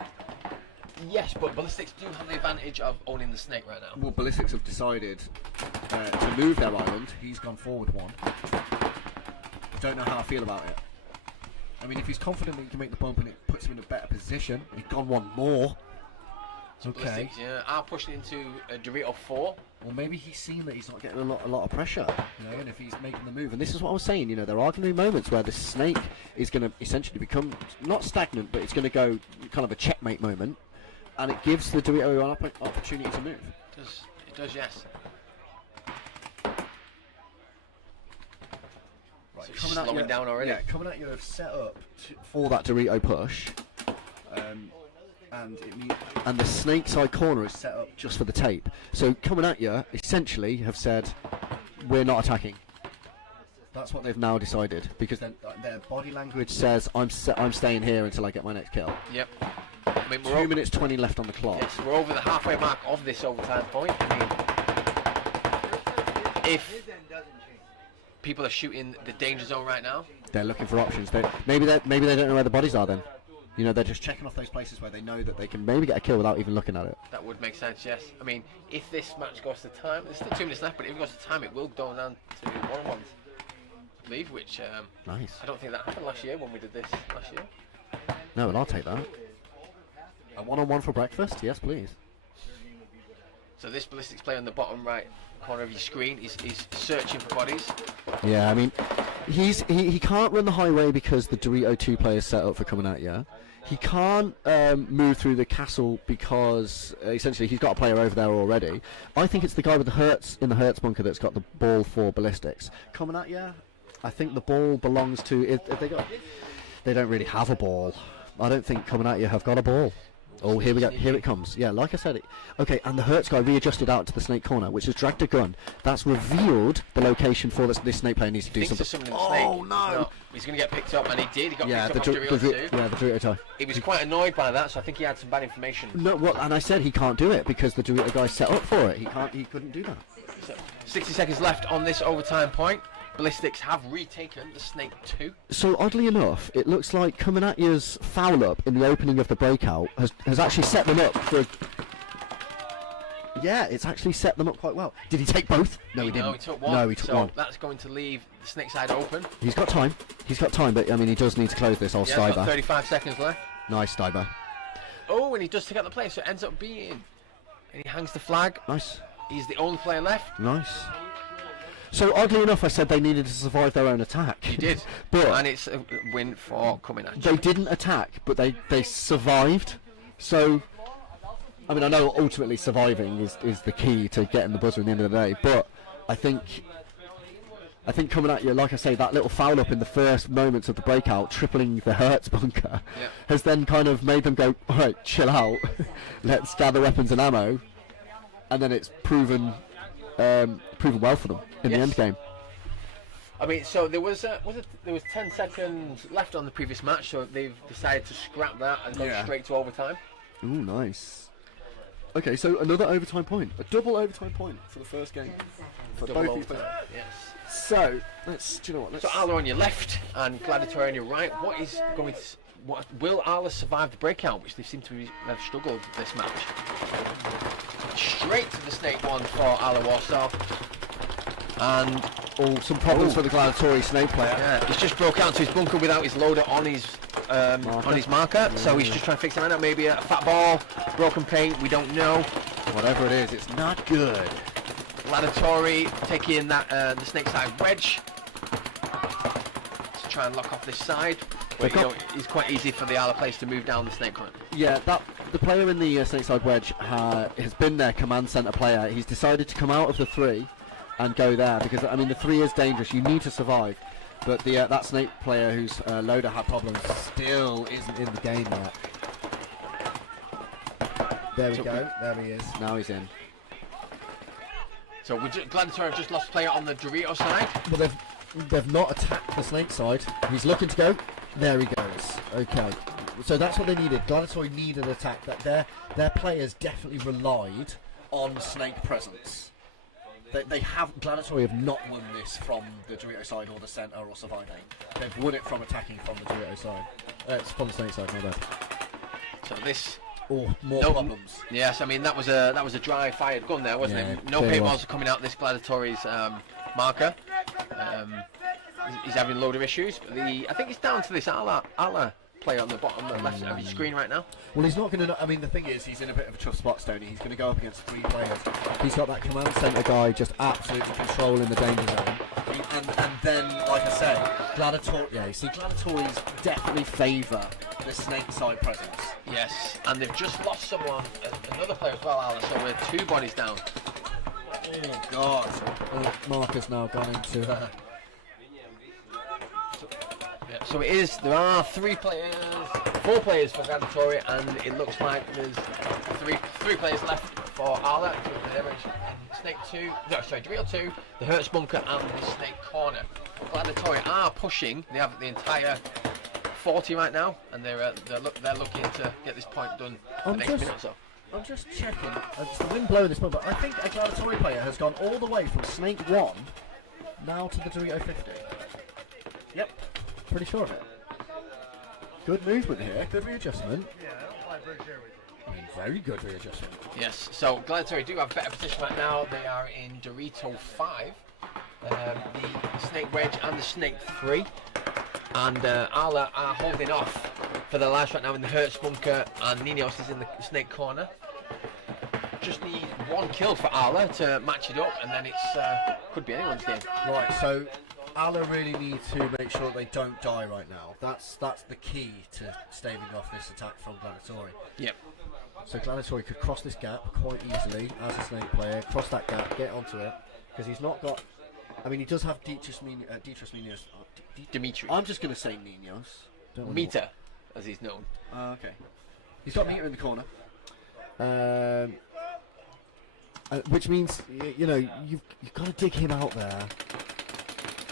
Yes, but Ballistics do have the advantage of owning the snake right now. Well, Ballistics have decided to move their island. He's gone forward 1. Don't know how I feel about it. I mean, if he's confident that he can make the bump and it puts him in a better position, he's gone 1 more. Okay. Ballistics, yeah, are pushing into a Dorito 4. Well, maybe he's seen that he's not getting a lot of pressure, you know, and if he's making the move, and this is what I was saying, you know, there are going to be moments where the snake is going to essentially become not stagnant, but it's going to go kind of a checkmate moment, and it gives the Dorito an opportunity to move. It does, yes. Right, So it's slowing down already. Yeah, coming at you have set up for that Dorito push, and the snake side corner is set up just for the tape. So coming at you, essentially, have said, we're not attacking. That's what they've now decided, because their body language says, I'm staying here until I get my next kill. Yep. I mean, 2 minutes 20 left on the clock. Yes, we're over the halfway mark of this overtime point. I mean, if people are shooting the danger zone right now, they're looking for options. Maybe they don't know where the bodies are then. You know, they're just checking off those places where they know that they can maybe get a kill without even looking at it. that would make sense, yes. I mean, if this match goes to time, there's still 2 minutes left, but if it goes to time, it will go down to 1-on-1s. I believe, which Nice. I don't think that happened last year when we did this last year. No, but I'll take that. A 1-on-1 for breakfast? Yes, please. So this Ballistics player on the bottom right corner of your screen is searching for bodies. Yeah, I mean, he can't run the highway because the Dorito 2 player is set up for coming at you. He can't move through the castle because essentially he's got a player over there already. I think it's the guy with the Hertz in the Hertz bunker that's got the ball for Ballistics. Coming at you, I think the ball belongs to. If they don't really have a ball. I don't think coming at you have got a ball. Oh, here we go. Here it comes. Yeah, like I said. Okay, and the Hertz guy readjusted out to the snake corner, which has dragged a gun. That's revealed the location for this snake player needs to do something. Someone in the snake. Oh no! He's going to get picked up, and he did. He got Yeah, picked up off Dorito too. yeah, the Dorito tie. He was quite annoyed by that, so I think he had some bad information. No, well, and I said he can't do it because the Dorito guy set up for it. He couldn't do that. So, 60 seconds left on this overtime point. Ballistics have retaken the snake 2. So oddly enough, it looks like coming at you's foul up in the opening of the breakout has actually set them up for. Yeah, it's actually set them up quite well. Did he take both? No, he didn't. No, he took one. No, he took so one. That's going to leave the snake side open. He's got time. He's got time, but I mean, he does need to close this. Old Yeah, he's got Stiber. 35 seconds left. Nice Stiber. Oh, and he does take out the play, so it ends up being. And he hangs the flag. Nice. He's the only player left. Nice. So oddly enough, I said they needed to survive their own attack. He did. But and it's a win for coming at you. they didn't attack, but they survived. So, I mean, I know ultimately surviving is the key to getting the buzzer at the end of the day. But I think coming at you, like I say, that little foul up in the first moments of the breakout, tripling the Hertz bunker, has then kind of made them go, all right, chill out, let's gather weapons and ammo, and then it's proven well for them in the end game. I mean, so there was 10 seconds left on the previous match, so they've decided to scrap that and go straight to overtime. Ooh, nice. Okay, so another overtime point. A double overtime point for the first game. 10 seconds. For Double both these overtime, players. yes. So, let's, do you know what, let's... So Arla on your left and Gladiator on your right. What will Arla survive the breakout, which they seem to have struggled this match? Straight to the snake one for Arla Warsaw. And some problems for the Gladiator snake player. yeah, he's just broke out to his bunker without his loader on his marker. So he's just trying to fix it right now. Maybe a fat ball, broken paint, we don't know. Whatever it is, it's not good. Gladiator taking that the snake side wedge to try and lock off this side. But it's quite easy for the Arla players to move down the snake current. Yeah, the player in the snake side wedge has been their command centre player. He's decided to come out of the 3 and go there because, I mean, the 3 is dangerous. You need to survive. But that snake player whose loader had problems still isn't in the game yet. There we go. There he is. Now he's in. So Gladiator have just lost player on the Dorito side. But they've not attacked the snake side. He's looking to go. There he goes. Okay. So that's what they needed. Gladiator needed an attack. That their players definitely relied on snake presence. Gladiator have not won this from the Dorito side or the centre or surviving. They've won it from attacking from the Dorito side. It's from the snake side, my bad. So this. Or more problems. Yes, I mean that was a dry fired gun there, wasn't it? No paintballs are coming out this Gladiator's marker. He's having a load of issues. But I think it's down to this Arla player on the bottom left of your screen right now. Well, he's not going to. I mean, the thing is, he's in a bit of a tough spot, Stoney. He's going to go up against 3 players. He's got that command centre guy just absolutely controlling the danger zone. And then, like I said, Gladiator. Yeah, you see, Gladiators definitely favour the snake side presence. Yes, and they've just lost someone, another player as well, Alan. So we're 2 bodies down. Oh God! Marker's now gone into. So it is. There are 4 players for Gladiator, and it looks like there's three players left for Arla. Snake 2, no, sorry, Dorito 2, the Hertz bunker, and the snake corner. Gladiator are pushing. They have the entire 40 right now, and they're looking to get this point done the next minute or so. I'm just checking. It's the wind blowing this moment, but I think a Gladiator player has gone all the way from Snake 1 now to the Dorito 50. Yep. Pretty sure of it. Good movement here. Good readjustment. I mean, very good readjustment. Yes. So Gladiator do have a better position right now. They are in Dorito 5, the Snake Wedge and the Snake 3, and Arla are holding off for their lives right now in the Hertz bunker, and Ninos is in the Snake corner. Just need 1 kill for Arla to match it up, and then it's could be anyone's game. Right. So. Arla really need to make sure they don't die right now. That's the key to staving off this attack from Gladiator. Yep. So Gladiator could cross this gap quite easily as a snake player, cross that gap, get onto it, because he's not got. I mean, he does have Ninos. Dimitri. I'm just going to say Ninos. Meter, as he's known. Okay. He's got Meter in the corner. Which means you've got to dig him out there.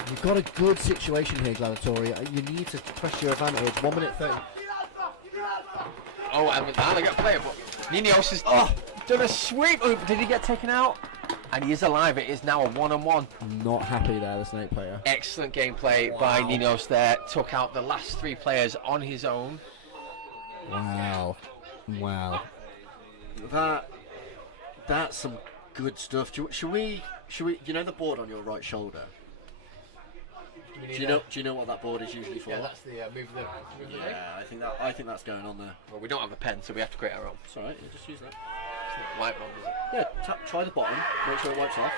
You've got a good situation here, Gladiator. You need to press your advantage. 1 minute 30. Oh, and Arla got a player, but Ninos has done a sweep. Oh, did he get taken out? And he is alive. It is now a 1-on-1. Not happy there, the snake player. Excellent gameplay by Ninos there. Took out the last 3 players on his own. Wow. That's some good stuff. Should we? You know the board on your right shoulder? Do you know what that board is usually for? Yeah, that's the move the leg. Yeah, I think that's going on there. Well, we don't have a pen, so we have to create our own. It's alright, just use that. It's not the white one, is it? Yeah, try the bottom, make sure it wipes off.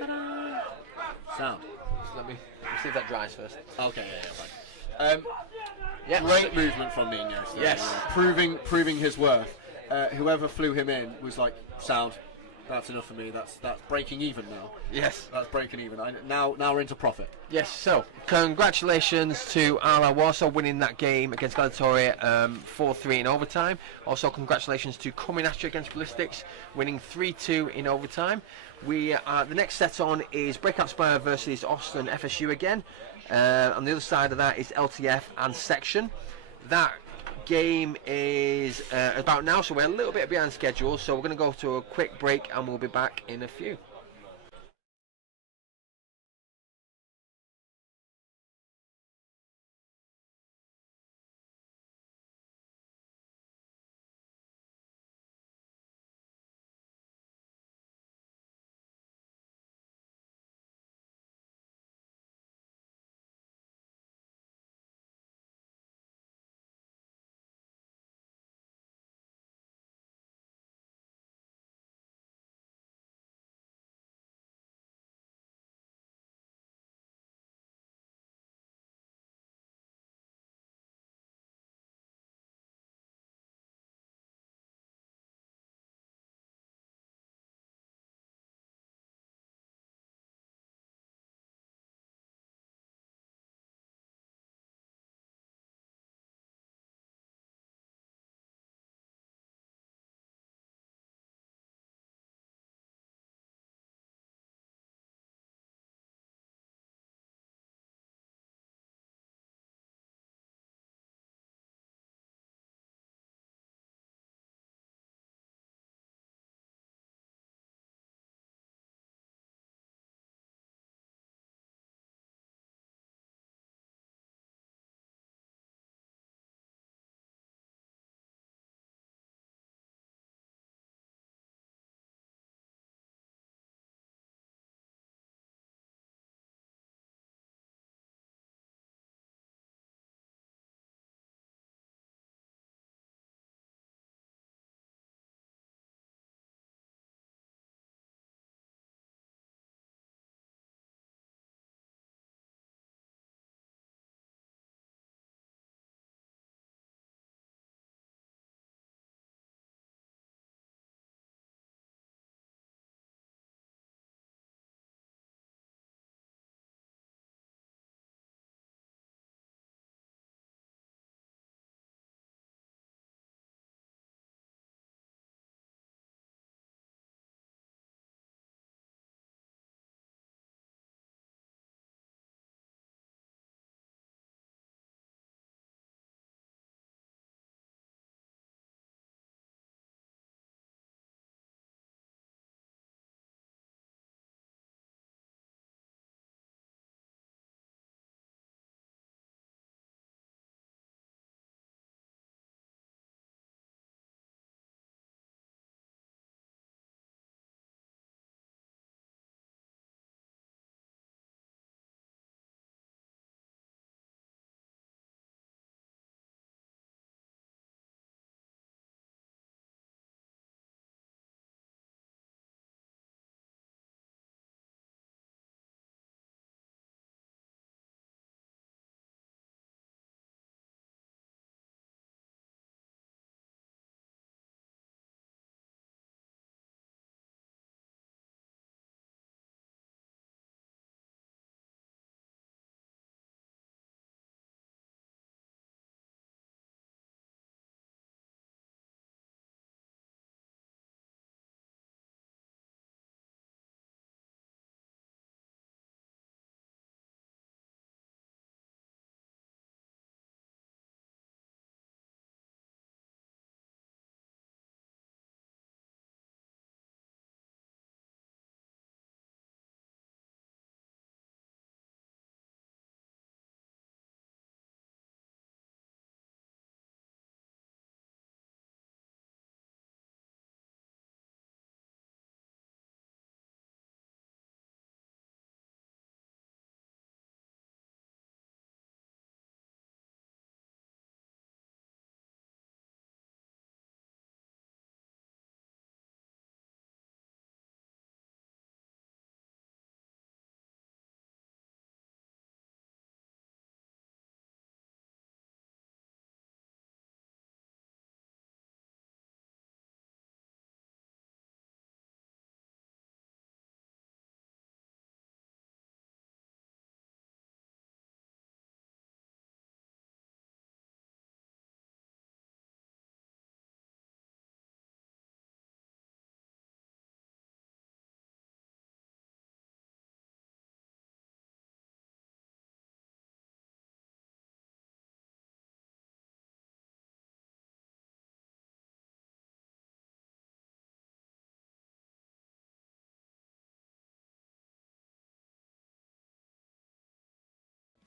Ta-da! Sound. So let me see if that dries first. Okay, fine. Great movement from Ninos. Yes. Proving his worth. Whoever flew him in was like, sound. That's enough for me. That's breaking even now. Yes. That's breaking even. Now we're into profit. Yes, so congratulations to Arla Warsaw winning that game against Gladiator 4-3 in overtime. Also congratulations to coming at you against Ballistics, winning 3-2 in overtime. The next set on is Breakout Spire versus Austin FSU again. On the other side of that is LTF and Section. That game is about now, so we're a little bit behind schedule. So we're going to go to a quick break, and we'll be back in a few.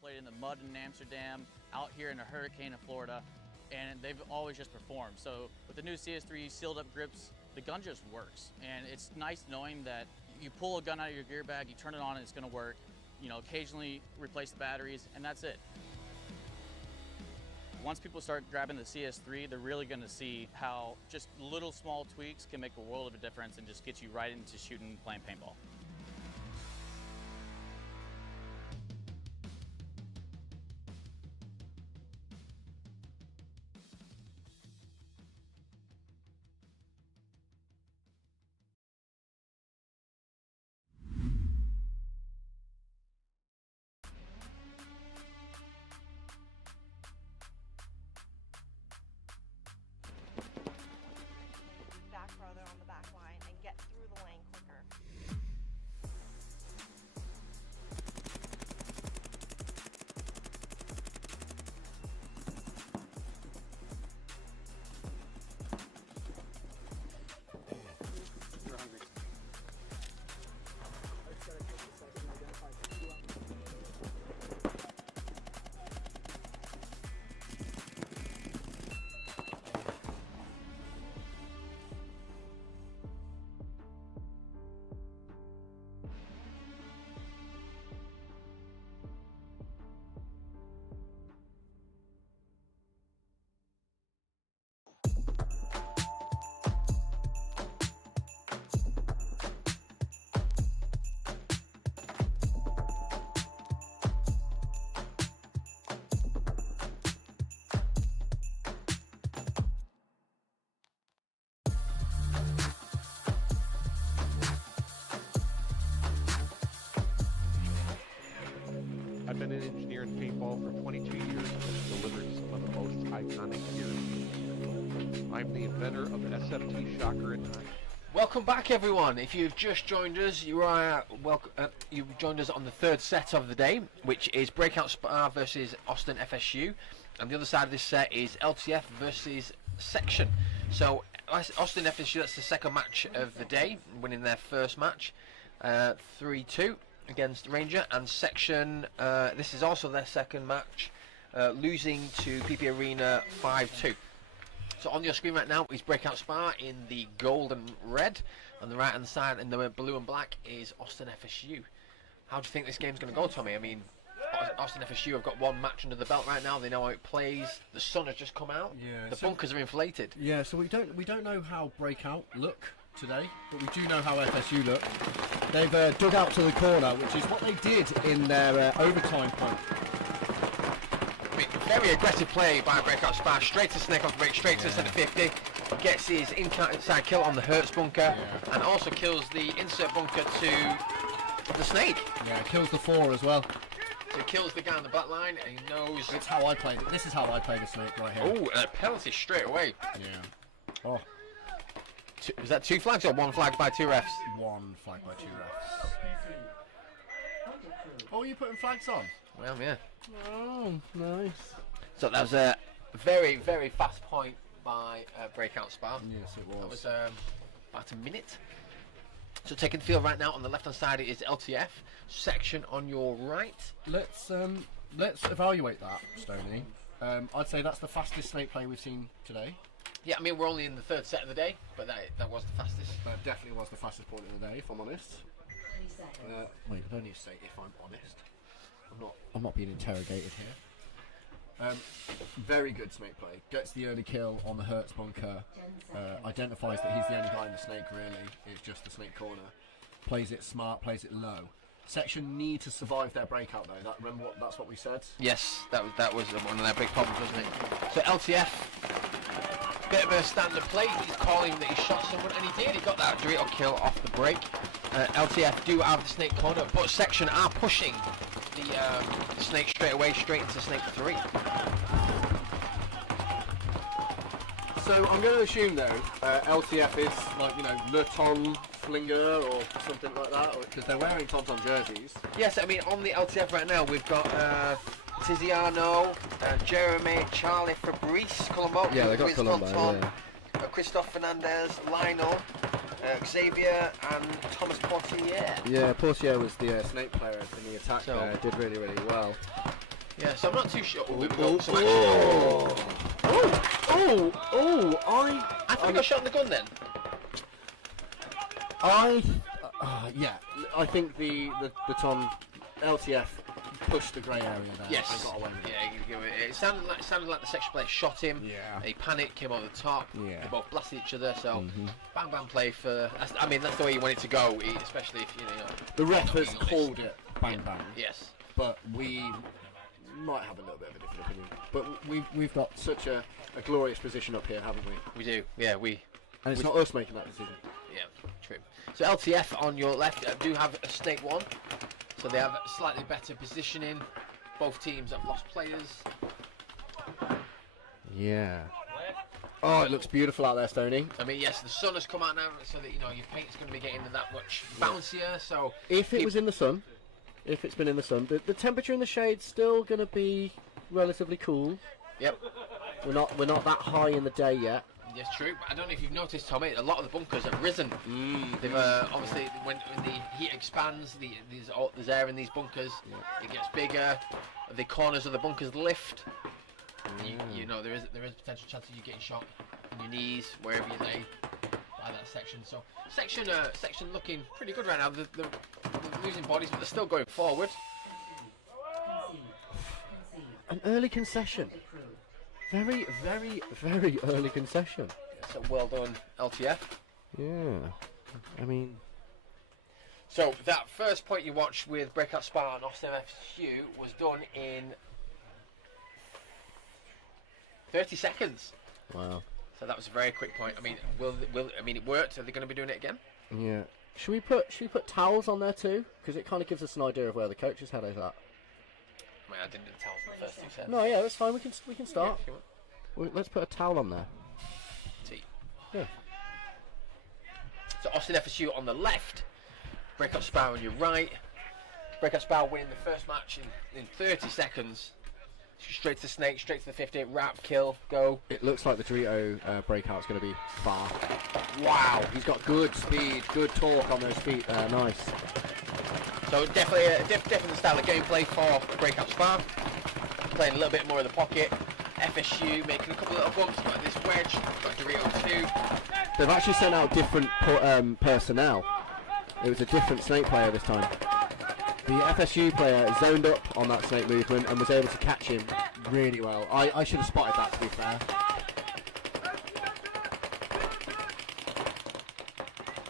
played in the mud in Amsterdam, out here in a hurricane in Florida, and they've always just performed. So with the new CS3 sealed up grips, the gun just works. And it's nice knowing that you pull a gun out of your gear bag, you turn it on and it's gonna work. You know, occasionally replace the batteries, and that's it. Once people start grabbing the CS3, they're really gonna see how just little small tweaks can make a world of a difference and just get you right into shooting, playing paintball. Back further on the back line and get through the lane quicker. I've been an engineer in paintball for 22 years and have delivered some of the most iconic gear. I'm the inventor of the SFT shocker and knife. Welcome back, everyone. If you've just joined us, you've joined us on the third set of the day, which is Breakout Spa versus Austin FSU, and the other side of this set is LTF versus Section. So Austin FSU, that's the second match of the day, winning their first match, 3-2 against Ranger, and Section, this is also their second match, losing to PP Arena 5-2. So on your screen right now is Breakout Spa in the gold and red. On the right hand side in the blue and black is Austin FSU. How do you think this game's going to go, Tommy? I mean, Austin FSU have got one match under the belt right now. They know how it plays. The sun has just come out. Yeah, the bunkers are inflated. Yeah, so we don't know how Breakout look today, but we do know how FSU look. They've dug out to the corner, which is what they did in their overtime point. Very aggressive play by Breakout Spa, straight to snake off the break, straight to the centre 50, gets his inside kill on the Hertz bunker, and also kills the insert bunker to the snake. Yeah, kills the 4 as well. So he kills the guy on the back line, and he knows... It's how I played it. This is how I played the snake right here. Oh, and a penalty straight away. Yeah. Oh. Is that 2 flags or 1 flag by 2 refs? 1 flag by 2 refs. Oh, you putting flags on? Well, yeah. Oh, nice. So that was a very, very fast point by Breakout Spa. Yes, it was. That was about a minute. So taking the field right now, on the left-hand side is LTF. Section on your right. Let's evaluate that, Stoney. I'd say that's the fastest snake play we've seen today. Yeah, I mean, we're only in the third set of the day, but that was the fastest. That definitely was the fastest point of the day, if I'm honest. 3 seconds. Wait, I don't need to say if I'm honest. I'm not being interrogated here. Very good snake play. Gets the early kill on the Hertz bunker. Identifies that he's the only guy in the snake, really. It's just the snake corner. Plays it smart, plays it low. Section need to survive their breakout, though. That's what we said? Yes, that was one of their big problems, wasn't it? So LTF, bit of a standard play. He's calling that he shot someone, and he did. He got that Dorito kill off the break. LTF do have the snake corner, but Section are pushing the snake straight away, straight into snake 3. So I'm going to assume, though, LTF is like, Le Ton Flinger or something like that, because they're wearing Tom jerseys. Yes, I mean, on the LTF right now, we've got Tiziano, Jeremy, Charlie, Fabrice, Colombo, Yeah, they got Luis Colombo, Fonton, yeah. Christophe Fernandez, Lionel, Xavier, and Thomas Portier. Yeah, Portier was the snake player in the attack So- there, did really, really well. Yeah, so I'm not too sure. Oh, I think I shot in the gun then. Yeah, I think the Tom LTF pushed the grey area there. Yes. And got away with it. Yeah, it sounded like the section player shot him. Yeah. He panicked, came over the top. Yeah. They both blasted each other. So bang bang play for. I mean, that's the way you want it to go, especially if you know. The ref has being honest. called it bang bang. Yes. But we might have a little bit of a different opinion. But we've got such a glorious position up here, haven't we? We do. Yeah, we. And it's not us making that decision. Yeah, true. So LTF on your left do have a Snake 1. So they have slightly better positioning. Both teams have lost players. Yeah. Oh, it looks beautiful out there, Stoney. I mean, yes, the sun has come out now, so that your paint's going to be getting that much bouncier. So If it was in the sun, if it's been in the sun, the temperature in the shade's still going to be relatively cool. Yep. We're not that high in the day yet. Yes, true. But I don't know if you've noticed, Tommy, a lot of the bunkers have risen. They've obviously, when the heat expands, there's air in these bunkers. It gets bigger. The corners of the bunkers lift. You know there is a potential chance of you getting shot on your knees wherever you lay by that section. So section looking pretty good right now. They're losing bodies, but they're still going forward. An early concession. Very, very, very early concession. So well done, LTF. Yeah. I mean... So that first point you watched with Breakout Spa and Austin FSU was done in 30 seconds. Wow. So that was a very quick point. I mean, it worked. Are they going to be doing it again? Yeah. Should we put towels on there too? Because it kind of gives us an idea of where the coach's head is at. I mean, I didn't do the towels in the first 2 sets. No, yeah, that's fine. We can start. Yeah, if you want. Let's put a towel on there. See. Yeah. So Austin FSU on the left, Breakout Spa on your right. Breakout Spa winning the first match in 30 seconds. Straight to the snake, straight to the 50, wrap, kill, go. It looks like the Dorito Breakout's going to be far. Wow, he's got good speed, good torque on those feet there. Nice. So definitely a different style of gameplay for Breakout Spa. Playing a little bit more in the pocket. FSU making a couple of little bumps, got this wedge, got Dorito 2. They've actually sent out different personnel. It was a different snake player this time. The FSU player zoned up on that snake movement and was able to catch him really well. I should have spotted that, to be fair.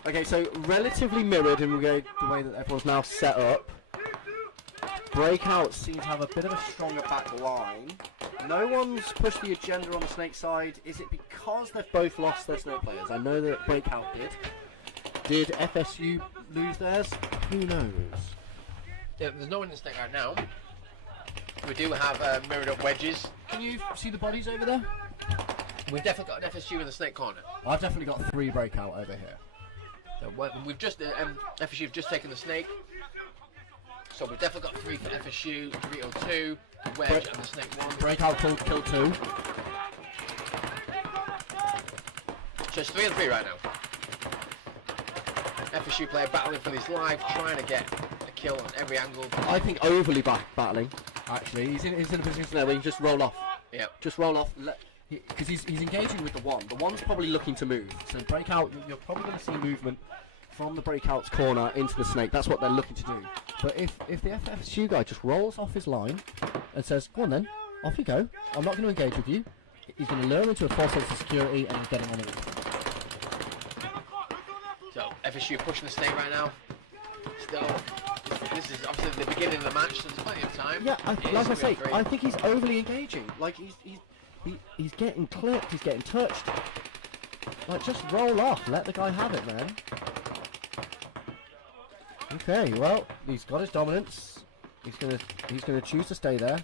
Okay, so relatively mirrored in the way that everyone's now set up. Breakout seem to have a bit of a stronger back line. No one's pushed the agenda on the snake side. Is it because they've both lost their snake players? I know that Breakout did. Did FSU lose theirs? Who knows? Yeah, there's no one in the snake right now. We do have mirrored up wedges. Can you see the bodies over there? We've definitely got an FSU in the snake corner. I've definitely got 3 Breakout over here. So we've just FSU have just taken the snake. So we've definitely got 3 for FSU, Dorito 2, wedge, and the snake 1. Breakout kill 2. So it's 3 and 3 right now. FSU player battling for his life, trying to get a kill on every angle. I think overly battling. Actually, he's in a position there where you can just roll off. Yeah. Just roll off. Because he's engaging with the one. The one's probably looking to move. So Breakout, you're probably going to see movement from the Breakout's corner into the snake. That's what they're looking to do. But if the FSU guy just rolls off his line and says, go on then, off you go. I'm not going to engage with you. He's going to lure him into a false sense of security and he's getting on it. So FSU pushing the snake right now. Still, this is obviously the beginning of the match, so there's plenty of time. Yeah, like I say, I think he's overly engaging. Like he's getting clipped, he's getting touched. Like just roll off, let the guy have it, man. Okay, well, he's got his dominance. He's gonna choose to stay there.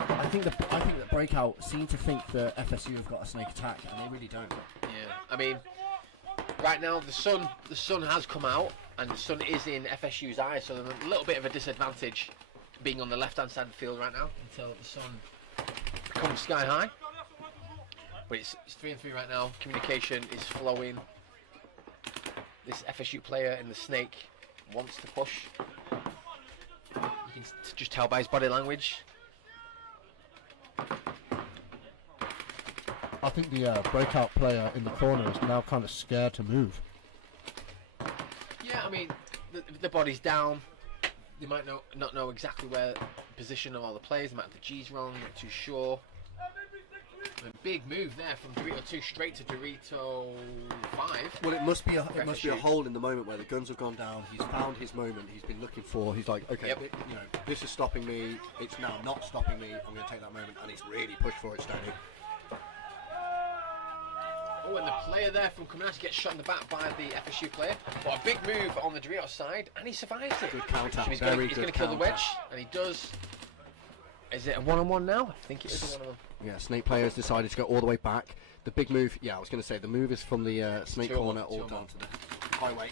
I think that Breakout seem to think that FSU have got a snake attack, and they really don't. Yeah, I mean, right now the sun has come out, and the sun is in FSU's eyes, so there's a little bit of a disadvantage being on the left-hand side of the field right now until the sun becomes sky high. But it's 3 and 3 right now. Communication is flowing. This FSU player in the snake wants to push. You can just tell by his body language. I think the breakout player in the corner is now kind of scared to move. Yeah, I mean, the body's down. They might not know exactly where position of all the players. They might have the G's wrong, not too sure. A big move there from Dorito 2 straight to Dorito 5. Well, it must be a hole in the moment where the guns have gone down. He's found his moment. He's been looking for. He's like, okay, Yep. you know, this is stopping me. It's now not stopping me. I'm going to take that moment, and he's really pushed for it, Stoney. Oh, and the player there from coming out gets shot in the back by the FSU player. But a big move on the Dorito side, and he survives it. Good counter. He's Very going good to kill the counter. wedge, and he does. Is it a one-on-one now? I think it is a one-on-one. Yeah, Snake player has decided to go all the way back. The big move, yeah, I was going to say, the move is from the Snake corner all down to the highway.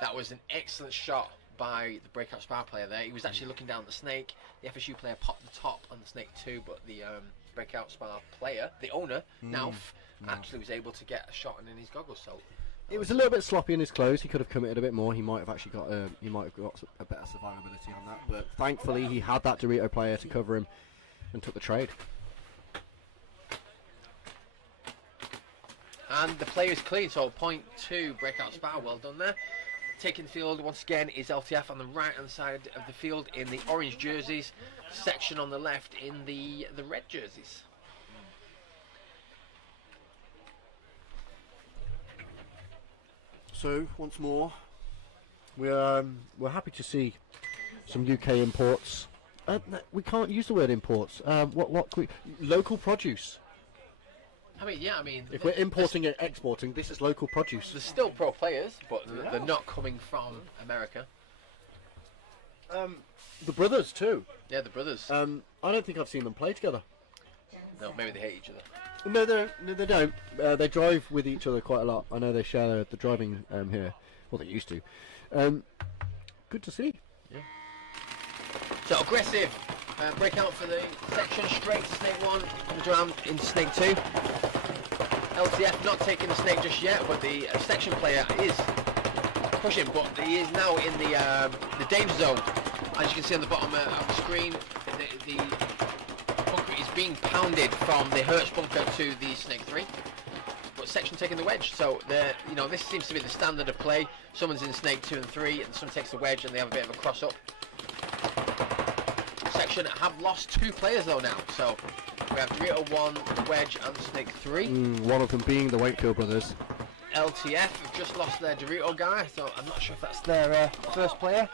That was an excellent shot by the Breakout Spar player there. He was actually looking down at the Snake. The FSU player popped the top on the Snake 2, but the Breakout Spar player, the owner, Nauf, actually was able to get a shot in his goggles. So It was a little bit sloppy in his clothes. He could have committed a bit more. He might have actually got a better survivability on that. But thankfully, he had that Dorito player to cover him and took the trade. And the player is clean, so point to Breakout Spar. Well done there. Taking the field once again is LTF on the right hand side of the field in the orange jerseys. Section on the left in the red jerseys. So once more, we're happy to see some UK imports. We can't use the word imports. What can we, local produce. I mean, yeah, I mean, If we're importing and exporting, this is local produce. there's still pro players, but they're not coming from America. The brothers too. Yeah, the brothers. I don't think I've seen them play together. No, maybe they hate each other. No, they don't. They drive with each other quite a lot. I know they share the driving here. Well, they used to. Good to see. So aggressive breakout for the section, straight to Snake 1, comes around into Snake 2. LTF not taking the Snake just yet, but the section player is pushing, but he is now in the danger zone. As you can see on the bottom of the screen, the bunker is being pounded from the Hertz bunker to the Snake 3. But section taking the wedge, so this seems to be the standard of play. Someone's in Snake 2 and 3, and someone takes the wedge, and they have a bit of a cross up. Section have lost 2 players though now, so we have Dorito 1, the wedge, and Snake 3. One of them being the Wakefield brothers. LTF have just lost their Dorito guy, so I'm not sure if that's their first player.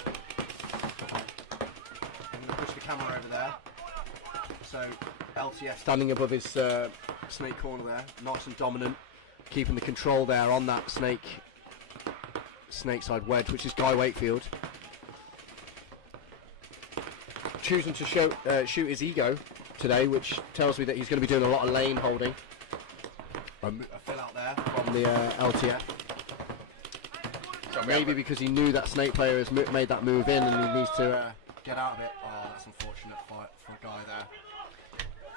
I'm going to push the camera over there. So LTF standing above his Snake corner there, nice and dominant, keeping the control there on that Snake side wedge, which is Guy Wakefield. Choosing to shoot his ego today, which tells me that he's going to be doing a lot of lane holding. A fill out there from the LTF. Maybe because he knew that Snake player has made that move in and he needs to get out of it. Oh, that's unfortunate for a guy there.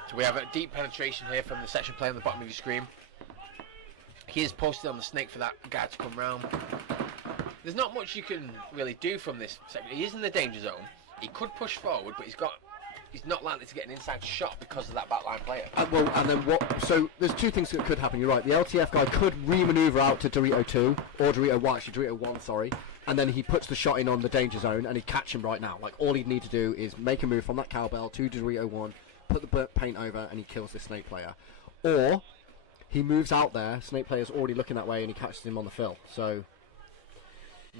So we have a deep penetration here from the section player on the bottom of your screen. He is posted on the Snake for that guy to come round. There's not much you can really do from this section. He is in the danger zone. He could push forward, but he's not likely to get an inside shot because of that backline player. Well, and then what? So there's 2 things that could happen. You're right. The LTF guy could re-maneuver out to Dorito 2 or Dorito 1. Actually, Dorito 1, sorry. And then he puts the shot in on the danger zone, and he'd catch him right now. Like all he'd need to do is make a move from that cowbell to Dorito 1, put the paint over, and he kills the Snake player. Or he moves out there. Snake player's already looking that way, and he catches him on the fill. So.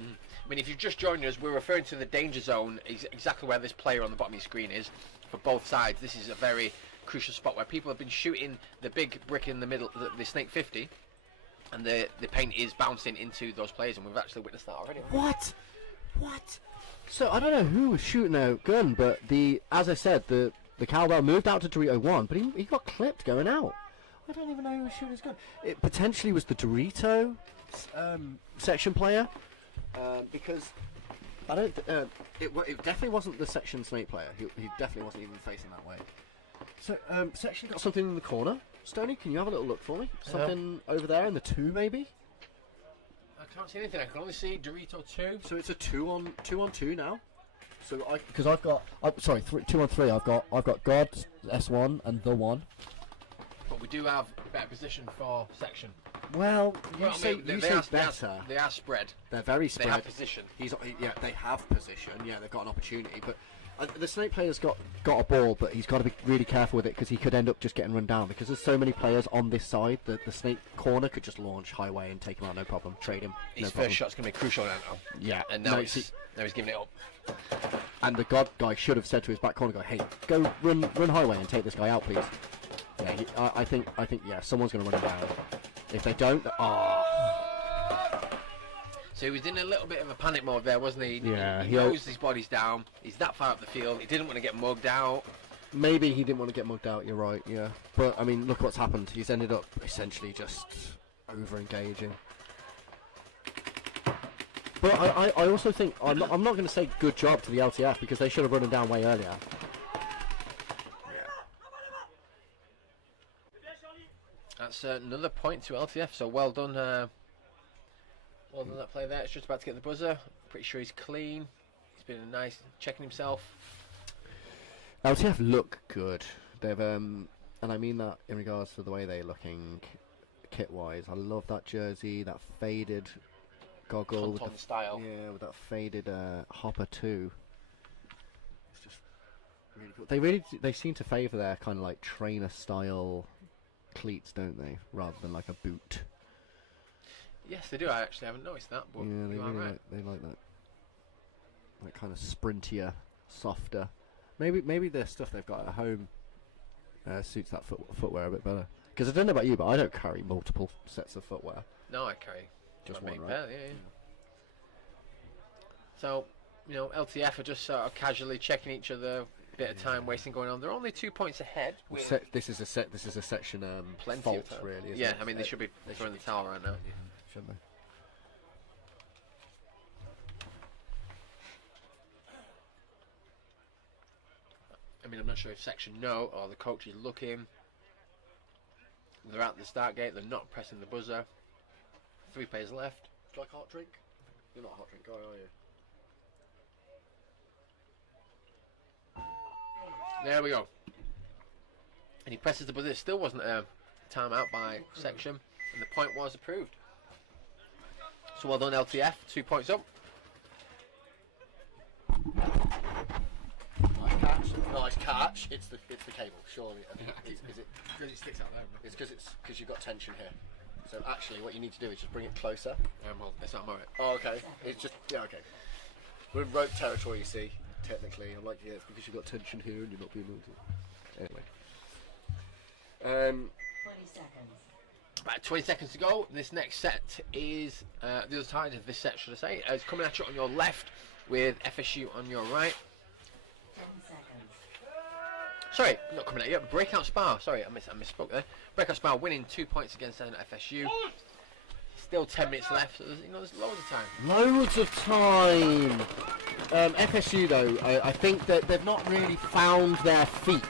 I mean, if you've just joined us, we're referring to the danger zone, exactly where this player on the bottom of your screen is. For both sides, this is a very crucial spot where people have been shooting the big brick in the middle, the Snake 50, and the paint is bouncing into those players, and we've actually witnessed that already. What? So I don't know who was shooting a gun, but as I said, the cowbell moved out to Dorito 1, but he got clipped going out. I don't even know who was shooting his gun. It potentially was the Dorito section player. Because I don't. It definitely wasn't the section Snake player. He definitely wasn't even facing that way. So section got something in the corner. Stoney, can you have a little look for me? Something over there in the 2 maybe. I can't see anything. I can only see Dorito 2. So it's a 2 on 2 now. So Because I've got, sorry, 2 on 3. I've got God, S1, and the one. But we do have better position for section. well, Well, I mean, you they say are, better. They are spread. They're very They spread. have position. Yeah, they have position. Yeah, they've got an opportunity, but the snake player's got a ball, but he's got to be really careful with it because he could end up just getting run down because there's so many players on this side that the snake corner could just launch highway and take him out, no problem. Trade him. His no first problem. shot's going to be crucial now. Yeah, And now, no, he's giving it up. and the God guy should have said to his back corner guy, "Hey, go run highway and take this guy out, please." Yeah, I think yeah, someone's going to run him down. If they don't, So he was in a little bit of a panic mode there, wasn't he? Yeah, He he- knows his body's down. He's that far up the field. He didn't want to get mugged out. maybe he didn't want to get mugged out. You're right. Yeah, but I mean, look what's happened. He's ended up essentially just over engaging. But I also think I'm not going to say good job to the LTF because they should have run him down way earlier. That's another point to LTF. So well done. Well done that play there. It's just about to get the buzzer. Pretty sure he's clean. He's been a nice checking himself. LTF look good. They've and I mean that in regards to the way they're looking kit-wise. I love that jersey, that faded goggle with Ponton the style. yeah, with that faded hopper too. It's just really cool. They seem to favour their kind of like trainer style cleats, don't they, rather than like a boot. Yes, they do. I actually haven't noticed that, but Yeah, they you are really right. they like that kind of sprintier, softer. Maybe the stuff they've got at home suits that footwear a bit better. Because I don't know about you, but I don't carry multiple sets of footwear. No, I carry Just my one, main right? pair, yeah. So, LTF are just sort of casually checking each other. Bit of time wasting going on. They're only 2 points ahead. With This is a section plenty fault, of time. really. Isn't Yeah, it? I mean they should be throwing the towel right now. Shouldn't they? I mean, I'm not sure if section know or the coach is looking. They're at the start gate. They're not pressing the buzzer. 3 players left. Would you like a hot drink? You're not a hot drink guy, are you? There we go. And he presses the buzzer. It still wasn't a timeout by section, and the point was approved. So well done, LTF. 2 points up. Nice catch. It's the cable, surely. Is it? Because it sticks out there. It's because you've got tension here. So actually, what you need to do is just bring it closer. Well, it's not right. Oh, okay. It's just okay. We're in rope territory, you see. Technically, I'm like, yeah, it's because you've got tension here and you're not being able to. Anyway. 20 seconds. About 20 seconds to go. This next set is the other side of this set, should I say? It's coming at you on your left with FSU on your right. 10 seconds. Sorry, not coming at you. Breakout Spa. Sorry, I misspoke there. Breakout Spa winning 2 points against FSU. Still 10 minutes left. So there's loads of time. Loads of time. FSU though, I think that they've not really found their feet.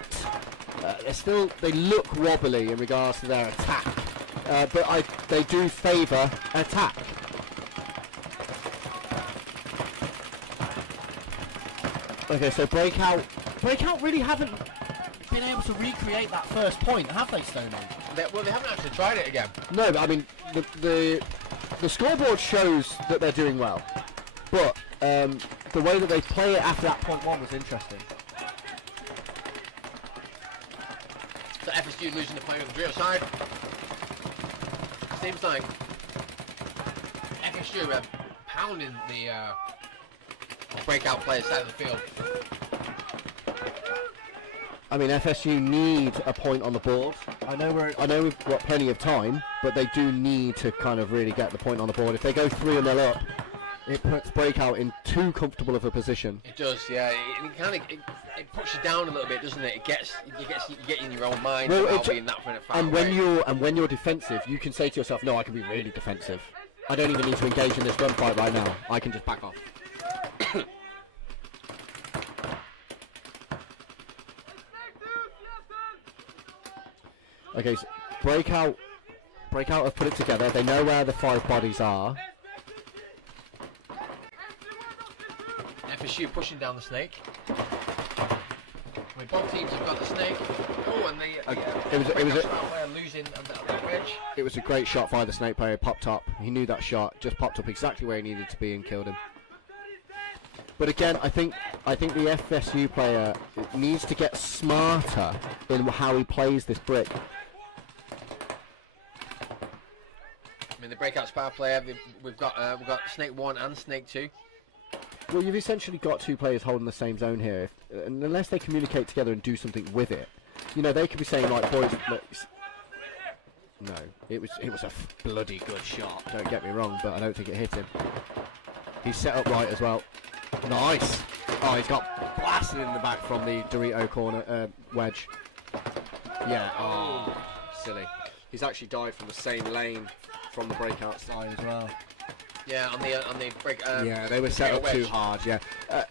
They look wobbly in regards to their attack, but they do favour attack. Okay, so Breakout really haven't Been able to recreate that first point, have they, Stoney? They haven't actually tried it again. No, but I mean the scoreboard shows that they're doing well, but the way that they play it after that point one was interesting. So FSU losing the play on the real side. Seems like FSU are pounding the Breakout players side of the field. I mean, FSU need a point on the board. I know we've got plenty of time, but they do need to kind of really get the point on the board. If they go 3-0 up, it puts Breakout in too comfortable of a position. It does, yeah. It puts you down a little bit, doesn't it? You get in your own mind about being that far away. When you're defensive, you can say to yourself, "No, I can be really defensive. I don't even need to engage in this gunfight right now. I can just back off." Okay, so Breakout have put it together. They know where the 5 bodies are. FSU pushing down the snake. I mean, both teams have got the snake. Oh, and losing at that wedge. It was a great shot by the snake player. Popped up. He knew that shot. Just popped up exactly where he needed to be and killed him. But again, I think the FSU player needs to get smarter in how he plays this brick. I mean, the Breakout Spar player, we've got Snake 1 and Snake 2. Well, you've essentially got two players holding the same zone here, and unless they communicate together and do something with it, you know, they could be saying like, boys, look. No, it was a bloody good shot. Don't get me wrong, but I don't think it hit him. He's set up right as well. Nice. Oh, he's got blasted in the back from the Dorito corner wedge. Yeah. Oh, silly. He's actually died from the same lane from the Breakout side as well. Yeah, on the break. Yeah, they were set up too hard. Yeah,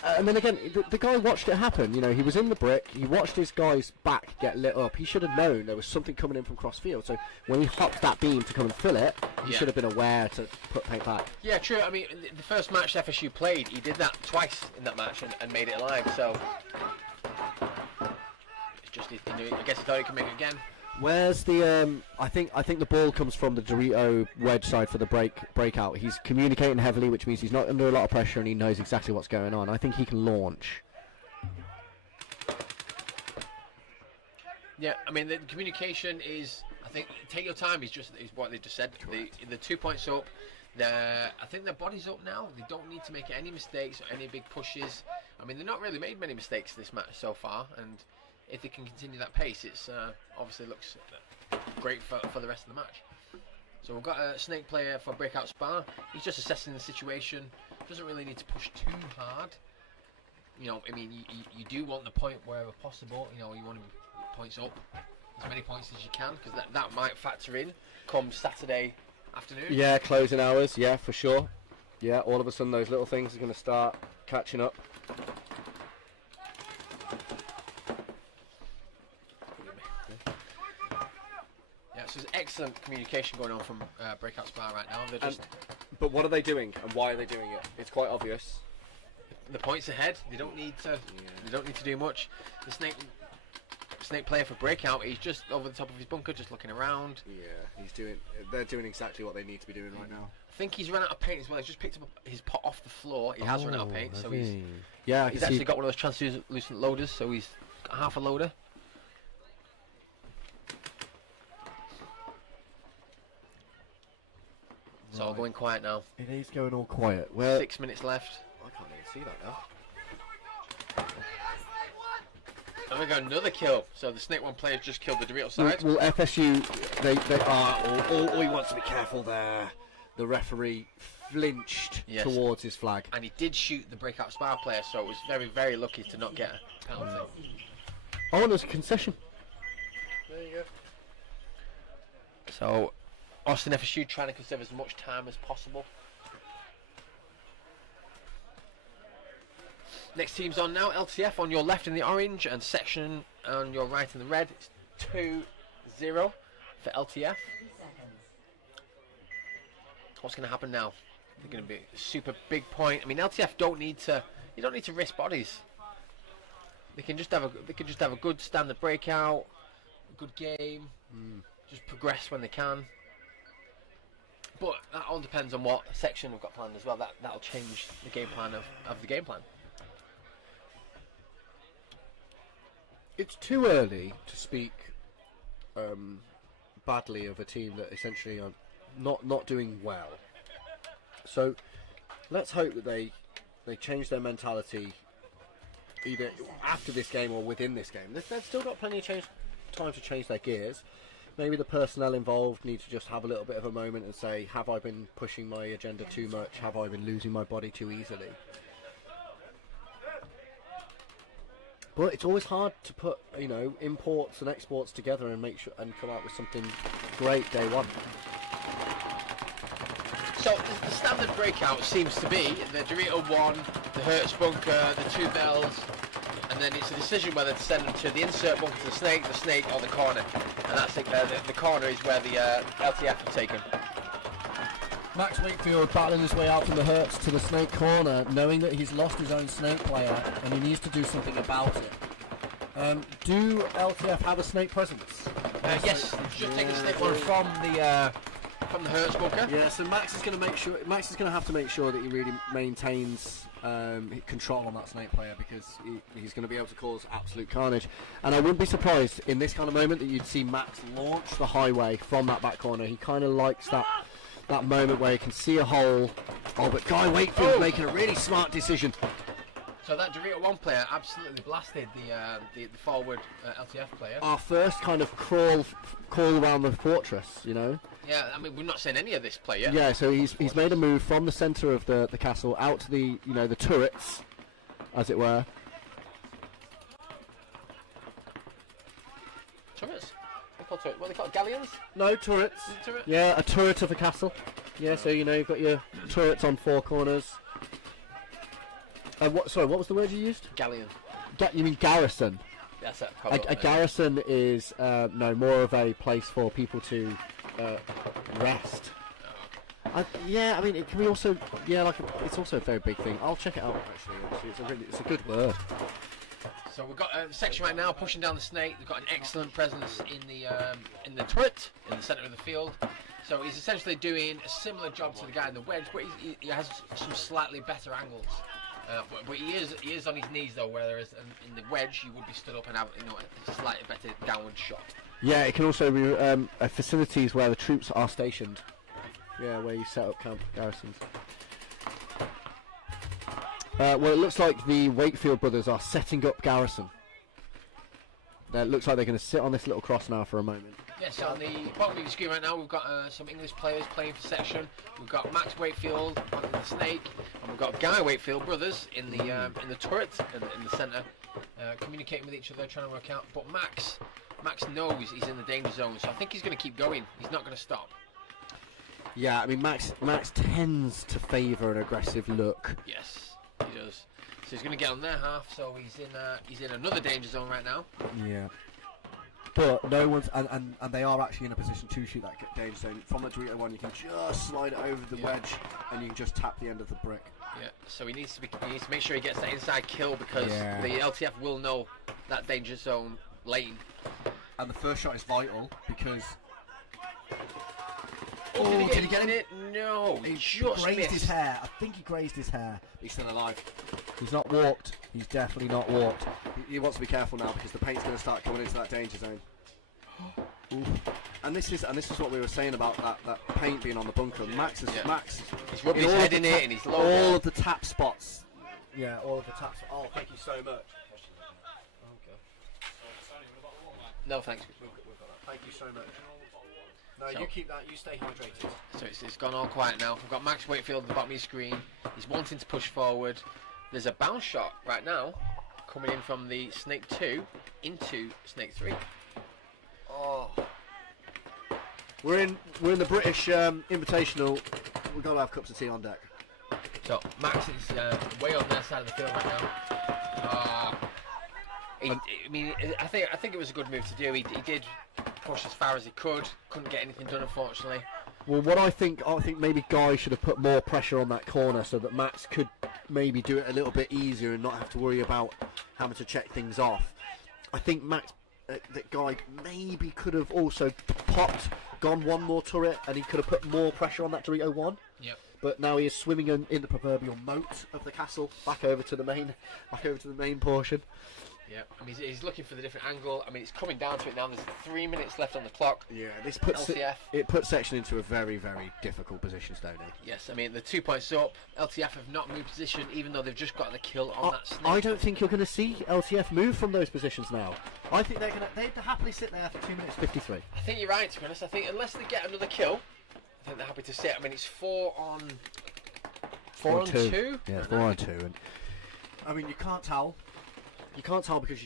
and then again, the guy watched it happen. You know, he was in the brick. He watched his guy's back get lit up. He should have known there was something coming in from cross field. So when he hopped that beam to come and fill it, he should have been aware to put paint back. Yeah, true. I mean, the first match FSU played, he did that twice in that match and made it alive. So it's just I guess he thought he could make it again. Where's the I think the ball comes from the Dorito wedge side for the breakout. He's communicating heavily, which means he's not under a lot of pressure and he knows exactly what's going on. I think he can launch. Yeah, I mean the communication is, I think, take your time is what they just said. The 2 points up. I think their body's up now. They don't need to make any mistakes or any big pushes. I mean, they've not really made many mistakes this match so far, and if they can continue that pace, it's obviously looks great for the rest of the match. So we've got a snake player for Breakout Spar. He's just assessing the situation. Doesn't really need to push too hard. You know, I mean, you do want the point wherever possible. You know, you want to be points up, as many points as you can, because that might factor in come Saturday afternoon. Yeah, closing hours. Yeah, for sure. Yeah, all of a sudden those little things are going to start catching up. So there's excellent communication going on from Breakout Spar right now. They're just but what are they doing and why are they doing it? It's quite obvious. The points ahead. They don't need to. They don't need to do much. The snake player for Breakout, he's just over the top of his bunker, just looking around. Yeah, they're doing exactly what they need to be doing right now. I think he's run out of paint as well. He's just picked up his pot off the floor. He has run out of paint, so he's actually got one of those translucent loaders. So he's got half a loader. It's all going quiet now. It is going all quiet. Well, 6 minutes left. I can't even see that now. And we got another kill. So the Snake 1 player just killed the Dorito side. Well, FSU, they are. All he wants to be careful there. The referee flinched towards his flag. And he did shoot the Breakout Spar player, so it was very, very lucky to not get a penalty. Oh, and there's a concession. There you go. So Austin FSU trying to conserve as much time as possible. Next team's on now. LTF on your left in the orange and Section on your right in the red. It's 2-0 for LTF. What's going to happen now? They're going to be a super big point. I mean, LTF don't need to. You don't need to risk bodies. They can just have a good standard breakout, a good game. Just progress when they can. But that all depends on what Section have got planned as well. That'll change the game plan of the game plan. It's too early to speak badly of a team that essentially are not doing well. So let's hope that they change their mentality either after this game or within this game. They've still got plenty of time to change their gears. Maybe the personnel involved need to just have a little bit of a moment and say, have I been pushing my agenda too much? Have I been losing my body too easily? But it's always hard to put, you know, imports and exports together and make sure and come out with something great day one. So the standard breakout seems to be the Dorito 1, the Hertz bunker, the 2 bells, and then it's a decision whether to send them to the insert bunker to the snake, or the corner. And that's the corner is where the LTF have taken. Max Wakefield battling his way out from the hurts to the snake corner, knowing that he's lost his own snake player and he needs to do something about it. Do LTF have a snake presence? Yes, should take a snake one from the Hertz bunker. Yeah, so Max is going to make sure. Max is going to have to make sure that he really maintains control on that snake player, because he's going to be able to cause absolute carnage. And I wouldn't be surprised in this kind of moment that you'd see Max launch the highway from that back corner. He kind of likes that moment where he can see a hole. Oh, but Guy Wakefield making a really smart decision. So that Dorito 1 player absolutely blasted the forward LTF player. Our first kind of crawl around the fortress, you know. Yeah, I mean, we're not saying any of this play yet. Yeah, so he's made a move from the centre of the castle out to the the turrets, as it were. Turrets? What are they called? Galleons? No, turrets. Turret? Yeah, a turret of a castle. Yeah, so you've got your turrets on four corners. Sorry, what was the word you used? Galleon. You mean garrison? That's it. A garrison is more of a place for people to rest. Yeah, I mean, it can be also it's also a very big thing. I'll check it out actually. It's a good word. So we've got a section right now pushing down the snake. They've got an excellent presence in the turret in the centre of the field. So he's essentially doing a similar job to the guy in the wedge, but he has some slightly better angles. But he is on his knees though, whereas in the wedge you would be stood up and have a slightly better downward shot. Yeah, it can also be facilities where the troops are stationed. Yeah, where you set up camp garrisons. Well, it looks like the Wakefield brothers are setting up garrison. It looks like they're going to sit on this little cross now for a moment. Yes, on the bottom of the screen right now we've got some English players playing for section. We've got Max Wakefield on the snake, and we've got Guy Wakefield brothers in the turret in the centre, communicating with each other, trying to work out. But Max knows he's in the danger zone, so I think he's going to keep going. He's not going to stop. Yeah, I mean Max tends to favour an aggressive look. Yes, he does. So he's going to get on their half. So he's in another danger zone right now. Yeah. But no one's and they are actually in a position to shoot that danger zone. From the Dorito 1, you can just slide it over the wedge, and you can just tap the end of the brick. Yeah. So he needs to make sure he gets that inside kill, because the LTF will know that danger zone lane. And the first shot is vital because. Oh, did he get it? No, he just grazed missed his hair. I think he grazed his hair. He's still alive. He's not walked. He's definitely not walked. He wants to be careful now, because the paint's going to start coming into that danger zone. And this is what we were saying about that paint being on the bunker. Max he's rubbed his head in it, and he's low. All of the tap spots. Yeah, all of the taps. Oh, thank you so much. Okay. No thanks. We've got that. Thank you so much. No, So- you keep that. You stay hydrated. So it's gone all quiet now. We've got Max Wakefield at the bottom of your screen. He's wanting to push forward. There's a bounce shot right now coming in from the Snake 2 into Snake 3. Oh. We're in the British Invitational. We've got to have cups of tea on deck. So Max is way on their side of the field right now. I think it was a good move to do. He did push as far as he could. Couldn't get anything done, unfortunately. Well, I think maybe Guy should have put more pressure on that corner so that Max could maybe do it a little bit easier and not have to worry about having to check things off. I think that Guy maybe could have also gone one more turret, and he could have put more pressure on that Dorito 1. Yep. But now he is swimming in the proverbial moat of the castle, back over to the main portion. Yeah, I mean, he's looking for the different angle. I mean, it's coming down to it now. There's 3 minutes left on the clock. Yeah, this puts LTF. It puts section into a very, very difficult position, Stoney. Yes, I mean, the 2 points up. LTF have not moved position, even though they've just got the kill on that snake. I don't think you're going to see LTF move from those positions now. I think they'd happily sit there for 2 minutes 53. I think you're right, to be honest. I think unless they get another kill, I think they're happy to sit. I mean, it's 4 on 2. Yeah, 4 on 2. And I mean, you can't tell. You can't tell because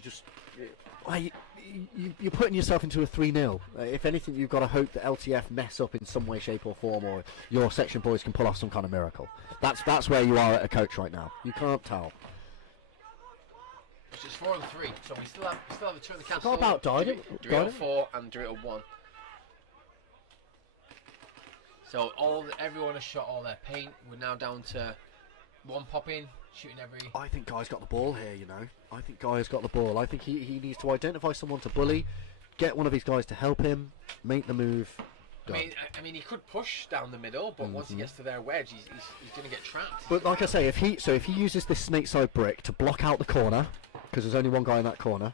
you're putting yourself into a 3-0. If anything, you've got to hope that LTF mess up in some way, shape or form, or your section boys can pull off some kind of miracle. That's where you are at a coach right now. You can't tell. It's 4 on 3, so we still have the 2 in the castle. What about Dorito? Dorito 4 and Dorito 1. So everyone has shot all their paint. We're now down to one pop-in, shooting every... I think Guy's got the ball here, you know. I think Guy's got the ball. I think he needs to identify someone to bully, get one of his guys to help him, make the move. Done. I mean, he could push down the middle, but once he gets to their wedge, he's going to get trapped. But like I say, if he uses this snake side brick to block out the corner, because there's only one guy in that corner,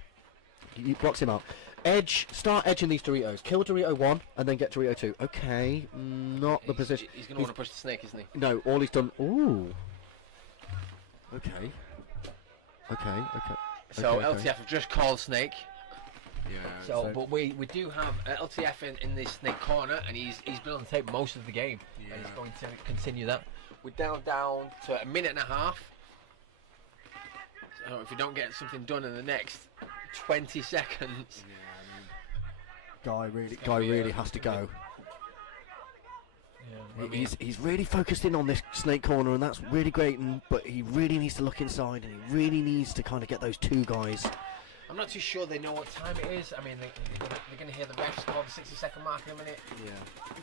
he blocks him out. Start edging these Doritos. Kill Dorito 1 and then get Dorito 2. Okay, not the position. He's going to want to push the snake, isn't he? No, all he's done. Ooh. Okay. So okay. LTF have just called snake. Yeah. So, but we do have LTF in this snake corner, and he's been on the tape most of the game, and he's going to continue that. We're down to a minute and a half. So if we don't get something done in the next 20 seconds, Guy really has to go. He's really focused in on this snake corner, and that's really great. But he really needs to look inside, and he really needs to kind of get those two guys. I'm not too sure they know what time it is. I mean, they're going to hear the refs call the 60-second mark in a minute. Yeah.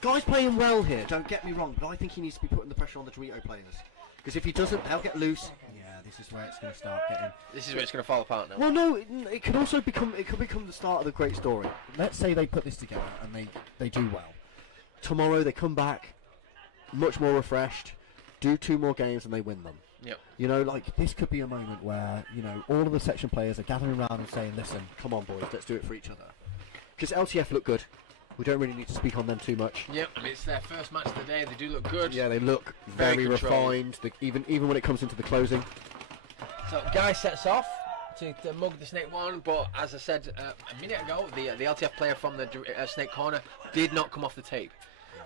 Guy's playing well here, don't get me wrong, but I think he needs to be putting the pressure on the Dorito players. Because if he doesn't, they'll get loose. Yeah, this is where it's going to start getting... This is where it's going to fall apart now. Well, no, it could also become the start of the great story. Let's say they put this together and they do well. Tomorrow they come back, much more refreshed, do 2 more games and they win them. Yep. You know, like, this could be a moment where, you know, all of the section players are gathering around and saying, listen, come on, boys, let's do it for each other. Because LTF look good. We don't really need to speak on them too much. Yep, I mean, it's their first match of the day. They do look good. Yeah, they look very refined, even when it comes into the closing. So, Guy sets off to mug the snake one, but as I said a minute ago, the LTF player from the snake corner did not come off the tape.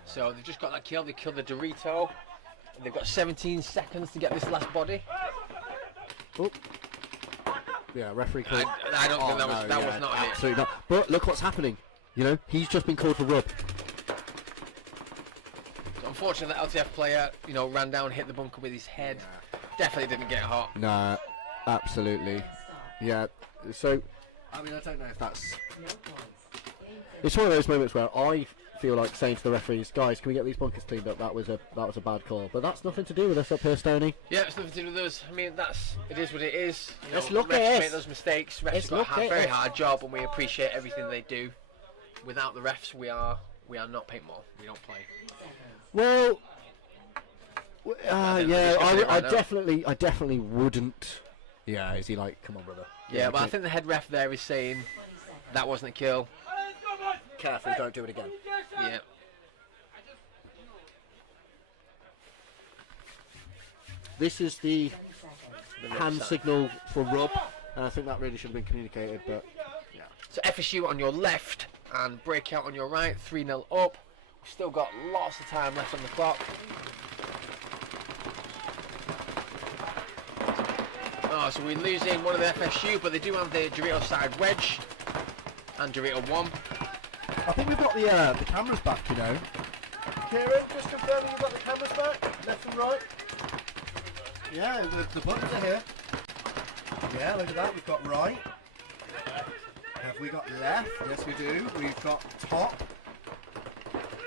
So, they've just got that kill. They killed the Dorito. They've got 17 seconds to get this last body. Oh. Yeah, referee call. I don't think that was not it. Absolutely not. But look what's happening. You know, he's just been called for rub. So unfortunately, the LTF player, you know, ran down, hit the bunker with his head. Definitely didn't get hot. Nah, absolutely. Yeah. So, I mean, I don't know if that's... It's one of those moments where I feel like saying to the referees, guys, can we get these bunkers cleaned up? That was a bad call. But that's nothing to do with us up here, Stoney. Yeah, it's nothing to do with us. I mean, it is what it is. You Let's know, look refs at make it. those mistakes. Refs Let's have got look a very at it. hard job, and we appreciate everything they do. Without the refs, we are not paintball. We don't play. Well, yeah, I right definitely wouldn't. Yeah, is he like, come on, brother? Yeah, but I think the head ref there is saying that wasn't a kill. Careful, don't do it again. Yeah. This is the hand side. signal for rub, and I think that really should have been communicated, but yeah. So FSU on your left and Breakout on your right, 3-0 up. We've still got lots of time left on the clock. Oh, so we're losing one of the FSU, but they do have the Dorito side wedge and Dorito 1. I think we've got the cameras back, you know. Kieran, just confirming you've got the cameras back, left and right. Yeah, the buttons are here. Yeah, look at that, we've got right. Have we got left? Yes, we do. We've got top.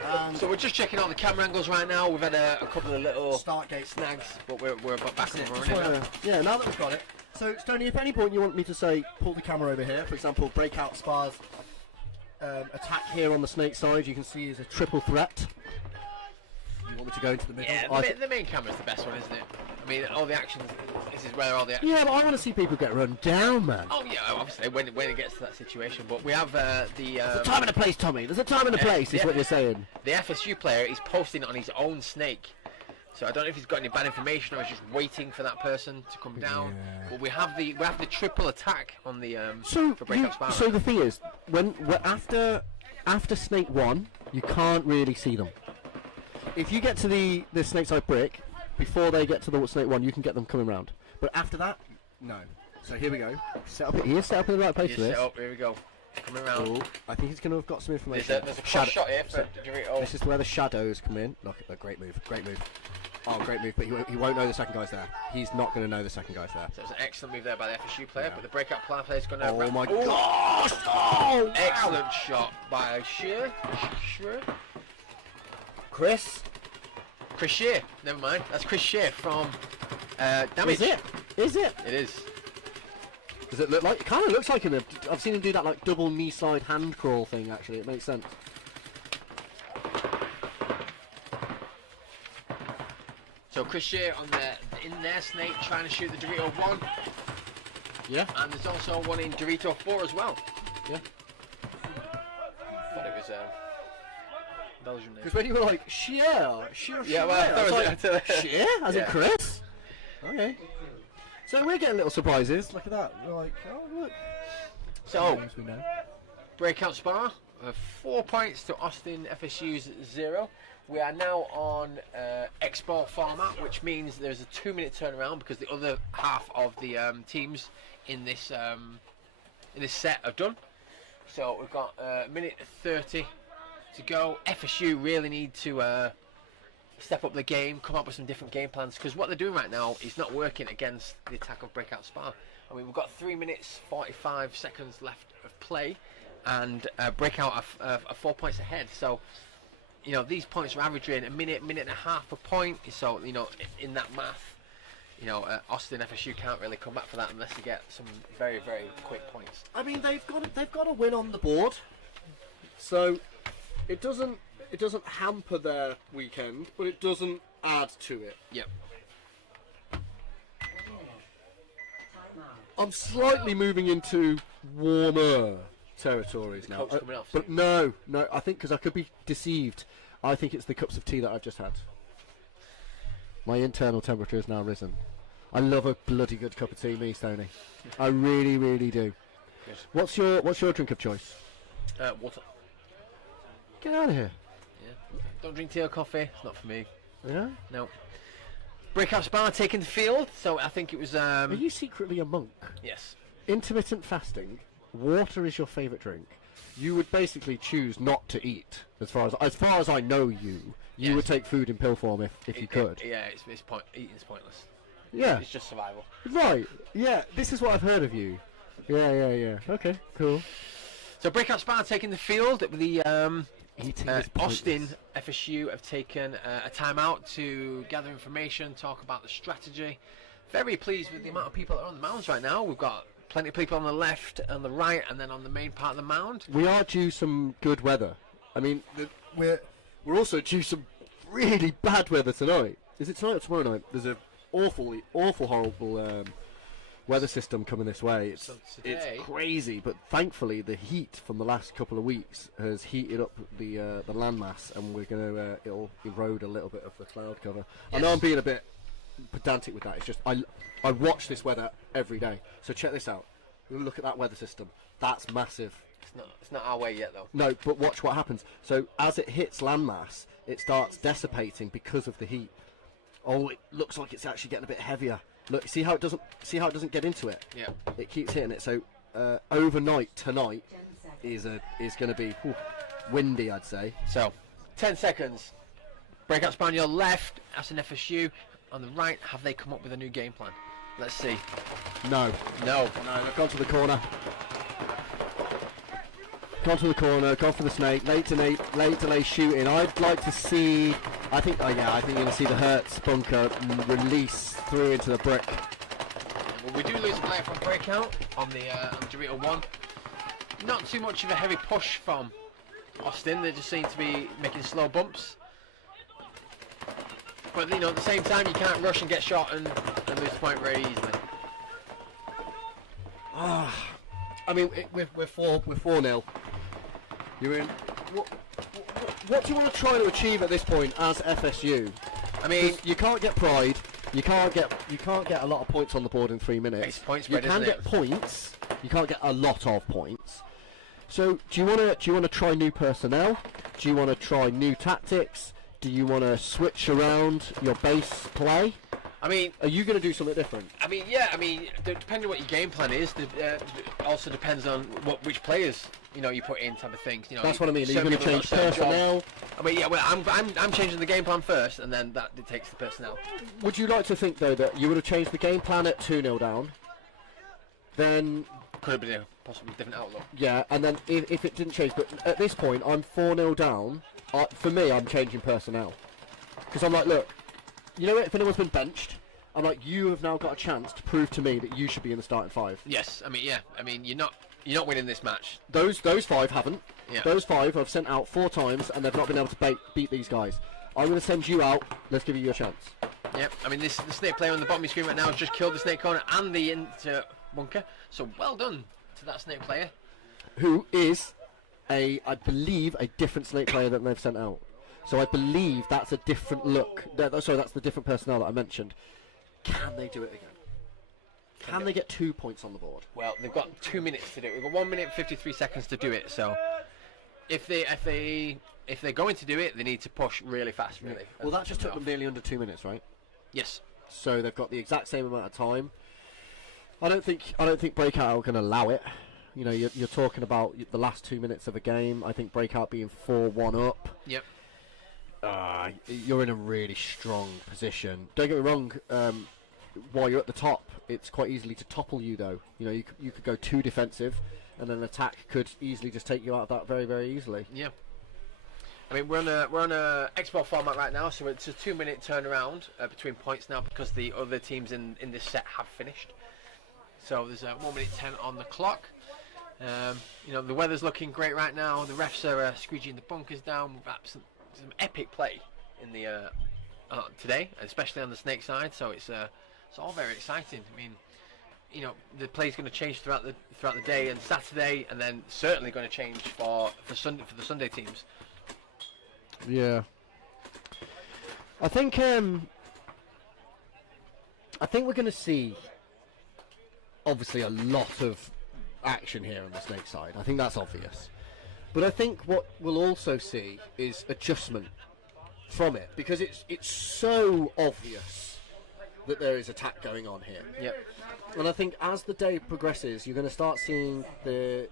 And So we're just checking out the camera angles right now. We've had a couple of little start gate snags, but we're back That's and it, just running. wanna- yeah, now that we've got it. So, Stoney, if at any point you want me to say, pull the camera over here, for example, Breakout Spar's attack here on the snake side, you can see is a triple threat. You want me to go into the middle? Yeah, the main camera's the best one, isn't it? I mean, all the actions, this is where all the... Yeah, but I want to see people get run down, man. Oh yeah, obviously, when it gets to that situation, but we have There's a time and a place, Tommy. There's a time and a place, is what you're saying. the FSU player is posting on his own snake. So I don't know if he's got any bad information or he's just waiting for that person to come down. Yeah. But we have the triple attack on the So, for Breakout Sparrow. so the thing is, when after Snake 1, you can't really see them. If you get to the snake side brick, before they get to the Snake 1, you can get them coming round. But after that, no. So here we go. He is set up in the right place for He's this. set up, here we go. Coming around. Oh, I think he's going to have got some information. There's a cross shot here for Dorito. This is where the shadows come in. Look, a great move, great move. Oh, great move, but he won't know the second guy's there. He's not going to know the second guy's there. So it's an excellent move there by the FSU player, but the Breakout player is going to... Oh my gosh! Oh, Excellent shot by Sher. Chris, Chris Sher. Never mind. That's Chris Sher from Damage. Is it? Is it? It is. Does it look like? It kind of looks like him. I've seen him do that like double knee side hand crawl thing. Actually, it makes sense. So Chris Sher in their snake trying to shoot the Dorito 1. Yeah. And there's also one in Dorito 4 as well. Yeah. Thought it was Belgian name. Because when you were like Sher, Yeah, well, I thought it was Sher, as in Yeah. Chris. Okay. So we're getting little surprises. Look at that. We're like, oh look. So Names we know. Breakout Spa, 4 points to Austin FSU's 0. We are now on X-Ball format, which means there's a 2-minute turnaround because the other half of the teams in this set are done. So we've got a minute 30 to go. FSU really need to step up the game, come up with some different game plans, because what they're doing right now is not working against the attack of Breakout Spa. I mean, we've got 3 minutes 45 seconds left of play, and Breakout are 4 points ahead. So, you know, these points are averaging a minute and a half a point. So, you know, in that math, you know, Austin FSU can't really come back for that unless they get some very, very quick points. I mean, they've got a win on the board, so it doesn't hamper their weekend, but it doesn't add to it. Yep. I'm slightly moving into warmer territories now. Coach coming off But no, I think because I could be deceived. I think it's the cups of tea that I've just had. My internal temperature has now risen. I love a bloody good cup of tea, me, Stoney. I really, really do. Good. What's your drink of choice? Water. Get out of here. Yeah. Don't drink tea or coffee. It's not for me. Yeah? No. Breakout Spa taking the field. So I think it was. Are you secretly a monk? Yes. Intermittent fasting. Water is your favourite drink. You would basically choose not to eat. As far as I know you Yes. would take food in pill form if you could. Yeah, eating's pointless. Yeah. It's just survival. Right. Yeah. This is what I've heard of you. Yeah. Okay. Cool. So Breakout Spa taking the field. The Eating is Austin pointless. FSU have taken a timeout to gather information, talk about the strategy. Very pleased with the amount of people that are on the mounds right now. We've got plenty of people on the left, on the right, and then on the main part of the mound. We are due some good weather. I mean, we're also due some really bad weather tonight. Is it tonight or tomorrow night? There's an awful, horrible weather system coming this way. It's today- crazy, but thankfully the heat from the last couple of weeks has heated up the landmass, and we're gonna it'll erode a little bit of the cloud cover. I know Yes. I'm being a bit pedantic with that. It's just I watch this weather every day. So check this out. Look at that weather system. That's massive. It's not our way yet, though. No, but watch what happens. So as it hits landmass, it starts dissipating because of the heat. Oh, it looks like it's actually getting a bit heavier. Look, see how it doesn't get into it. Yeah. It keeps hitting it. So overnight tonight 10 seconds. is going to be windy, I'd say. So, 10 seconds. Breakout Spa on your left, Austin FSU. On the right, have they come up with a new game plan? Let's see. No, No. they've gone to the corner. Gone to the corner, gone for the snake. Late delay shooting. I'd like to see. I think you're going to see the Hertz bunker release through into the brick. Well, we do lose a player from Breakout on the Dorito 1. Not too much of a heavy push from Austin. They just seem to be making slow bumps. But, you know, at the same time, you can't rush and get shot and lose the point very easily. I mean, we're 4-0. You're in. What do you want to try to achieve at this point as FSU? I mean, You can't get pride. You can't get a lot of points on the board in 3 minutes. It's point You spread, can isn't get it? points. You can't get a lot of points. So do you want to try new personnel? Do you want to try new tactics? Do you want to switch around your base play? I mean, Are you going to do something different? Depending on what your game plan is, also depends on which players you put in, type of things. You know, That's what I mean. Are you certain going to people change have got certain personnel? jobs. I mean, yeah. Well, I'm changing the game plan first, and then that dictates the personnel. Would you like to think though that you would have changed the game plan at 2-0 down? Then Could have been a possibly different outlook. yeah, and then if it didn't change, but at this point I'm 4-0 down. For me, I'm changing personnel. Because I'm like, look, you know, if anyone's been benched, I'm like, you have now got a chance to prove to me that you should be in the starting 5. Yes, I mean, yeah. I mean, you're not winning this match. Those 5 haven't. Yeah. Those 5 I've sent out 4 times, and they've not been able to beat these guys. I'm going to send you out. Let's give you a chance. Yep. I mean, the snake player on the bottom of your screen right now has just killed the snake corner and the into bunker. So well done to that snake player. Who is I believe, a different snake player that they've sent out. So I believe that's a different look. Sorry, that's the different personnel that I mentioned. Can they do it again? Can they get 2 points on the board? Well, they've got 2 minutes to do it. We've got 1 minute and 53 seconds to do it. So if they're going to do it, they need to push really fast. Really. Well, that just took them nearly under 2 minutes, right? Yes. So they've got the exact same amount of time. I don't think Breakout are going to allow it. You know, you're talking about the last 2 minutes of a game. I think Breakout being 4-1 up. Yep. You're in a really strong position. Don't get me wrong. While you're at the top, it's quite easily to topple you, though. You know, you could go too defensive, and an attack could easily just take you out of that very, very easily. Yeah. I mean, we're on a X-Ball format right now, so it's a 2 minute turnaround between points now because the other teams in this set have finished. So there's a 1 minute 10 on the clock. You know, the weather's looking great right now. The refs are squeegeeing the bunkers down. We've got some epic play in the today, especially on the snake side. So it's all very exciting. I mean, you know, the play's going to change throughout the day and Saturday, and then certainly going to change for the Sunday teams. Yeah. I think we're going to see obviously a lot of action here on the snake side. I think that's obvious. But I think what we'll also see is adjustment from it, because it's so obvious that there is attack going on here. Yep. And I think as the day progresses, you're going to start seeing the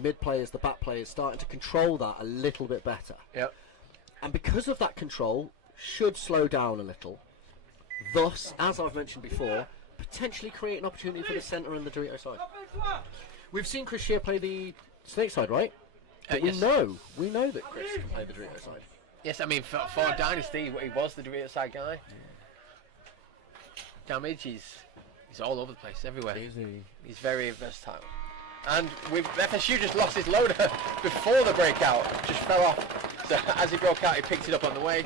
mid players, the back players starting to control that a little bit better. Yep. And because of that control, should slow down a little. Thus, as I've mentioned before, potentially create an opportunity for the centre and the Dorito side. We've seen Chris Sher play the snake side, right? But yes. we know that Chris can play the Dorito side. Yes, I mean for Dynasty, he was the Dorito side guy. Damage, he's all over the place, everywhere. He's very versatile. And with FSU just lost his loader before the breakout, just fell off. So as he broke out, he picked it up on the way.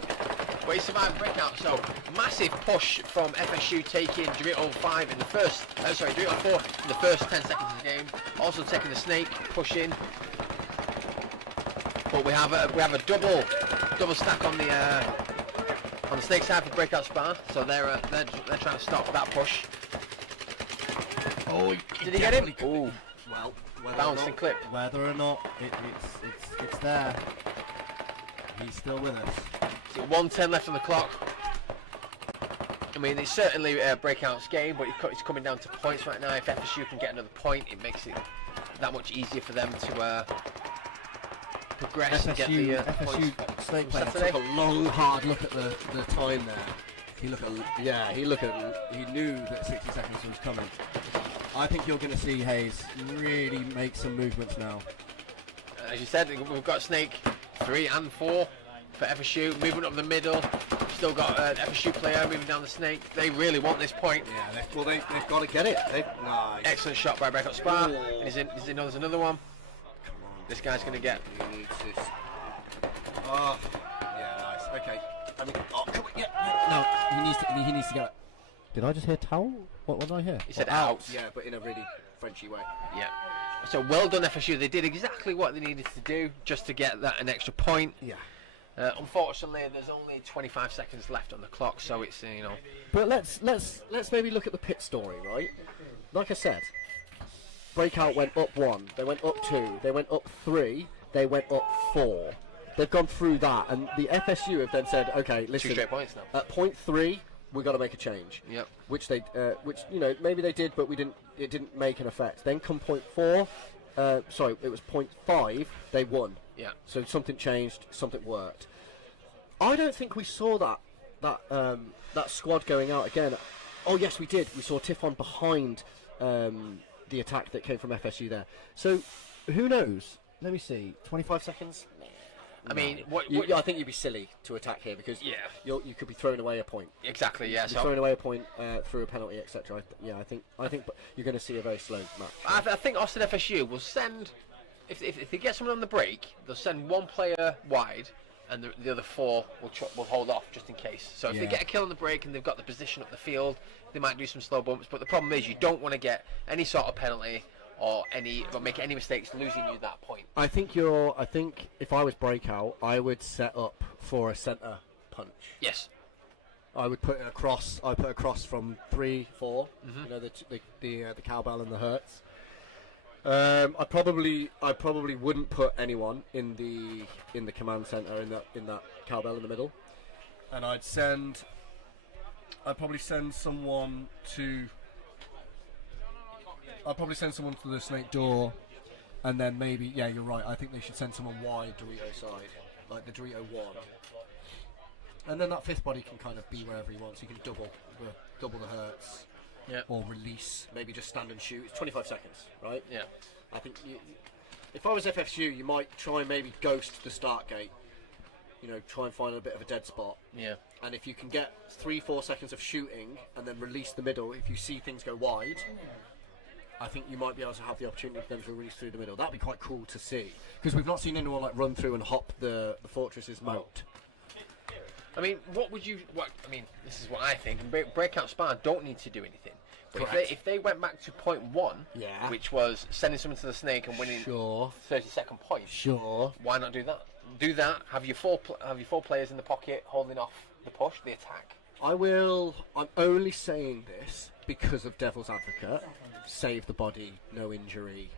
But he survived breakout, so massive push from FSU taking Dorito 5 in the first, Dorito 4 in the first 10 seconds of the game. Also taking the snake, pushing. But we have a double stack on the snake side for breakout spar, so they're trying to stop that push. Oh, did he get him? Ooh. Well, Bounce and clip. Whether or not it's there, he's still with us. So 1:10 left on the clock. I mean, it's certainly Breakout's game, but it's coming down to points right now. If FSU can get another point, it makes it that much easier for them to progress and get the FSU points. snake player Saturday. took a long, hard look at the time there. He knew that 60 seconds was coming. I think you're going to see Hayes really make some movements now. As you said, we've got snake 3 and 4 for FSU, moving up the middle. Still got an FSU player moving down the snake. They really want this point. Yeah, they've got to get it. Nice. Excellent shot by Breakout Spar. And there's another one. Come on. This guy's going to get. He needs this. Oh, yeah, nice. Okay. Come on. Yeah. No, he needs to get it. Did I just hear towel? What did I hear? He said out. Yeah, but in a really Frenchy way. Yeah. So well done FSU. They did exactly what they needed to do just to get an extra point. Yeah. Unfortunately, there's only 25 seconds left on the clock, so it's But let's maybe look at the pit story, right? Like I said, Breakout went up 1, they went up 2, they went up 3, they went up 4. They've gone through that, and the FSU have then said, okay, listen. 2 straight points now. At point 3, we've got to make a change. Yep. Which maybe they did, but it didn't make an effect. Then come point 4, it was point 5, they won. Yeah. So something changed, something worked. I don't think we saw that squad going out again. Oh yes, we did. We saw Tiffon behind the attack that came from FSU there. So who knows? Let me see. 25 seconds. I mean, what I think you'd be silly to attack here because you could be throwing away a point. exactly? Yeah. So Throwing away a point through a penalty, etc. I think you're going to see a very slow match. I think Austin FSU will send, if they get someone on the break, they'll send one player wide, and the other four will hold off just in case. So if they get a kill on the break and they've got the position up the field, they might do some slow bumps. But the problem is you don't want to get any sort of penalty or make any mistakes losing you that point. I think if I was Breakout, I would set up for a centre punch. Yes. I would put it across. I put across from 3-4. You know, the cowbell and the Hertz. I probably wouldn't put anyone in the command center in that cowbell in the middle, and I'd probably send someone to the snake door, and then maybe you're right. I think they should send someone wide Dorito side, like the Dorito 1, and then that fifth body can kind of be wherever he wants. He can double the Hertz. Yeah. Or release, maybe just stand and shoot. It's 25 seconds, right? Yeah. I think if I was FSU, you might try and maybe ghost the start gate. You know, try and find a bit of a dead spot. Yeah. And if you can get 3-4 seconds of shooting and then release the middle, if you see things go wide, I think you might be able to have the opportunity then to release through the middle. That'd be quite cool to see, because we've not seen anyone like run through and hop the fortress's moat. I mean, this is what I think. And Breakout Spa don't need to do anything. But if they went back to point 1, which was sending someone to the snake and winning 30-second points, why not do that? Do that. Have your four players in the pocket holding off the push, the attack. I'm only saying this because of Devil's Advocate. Save the body, no injury,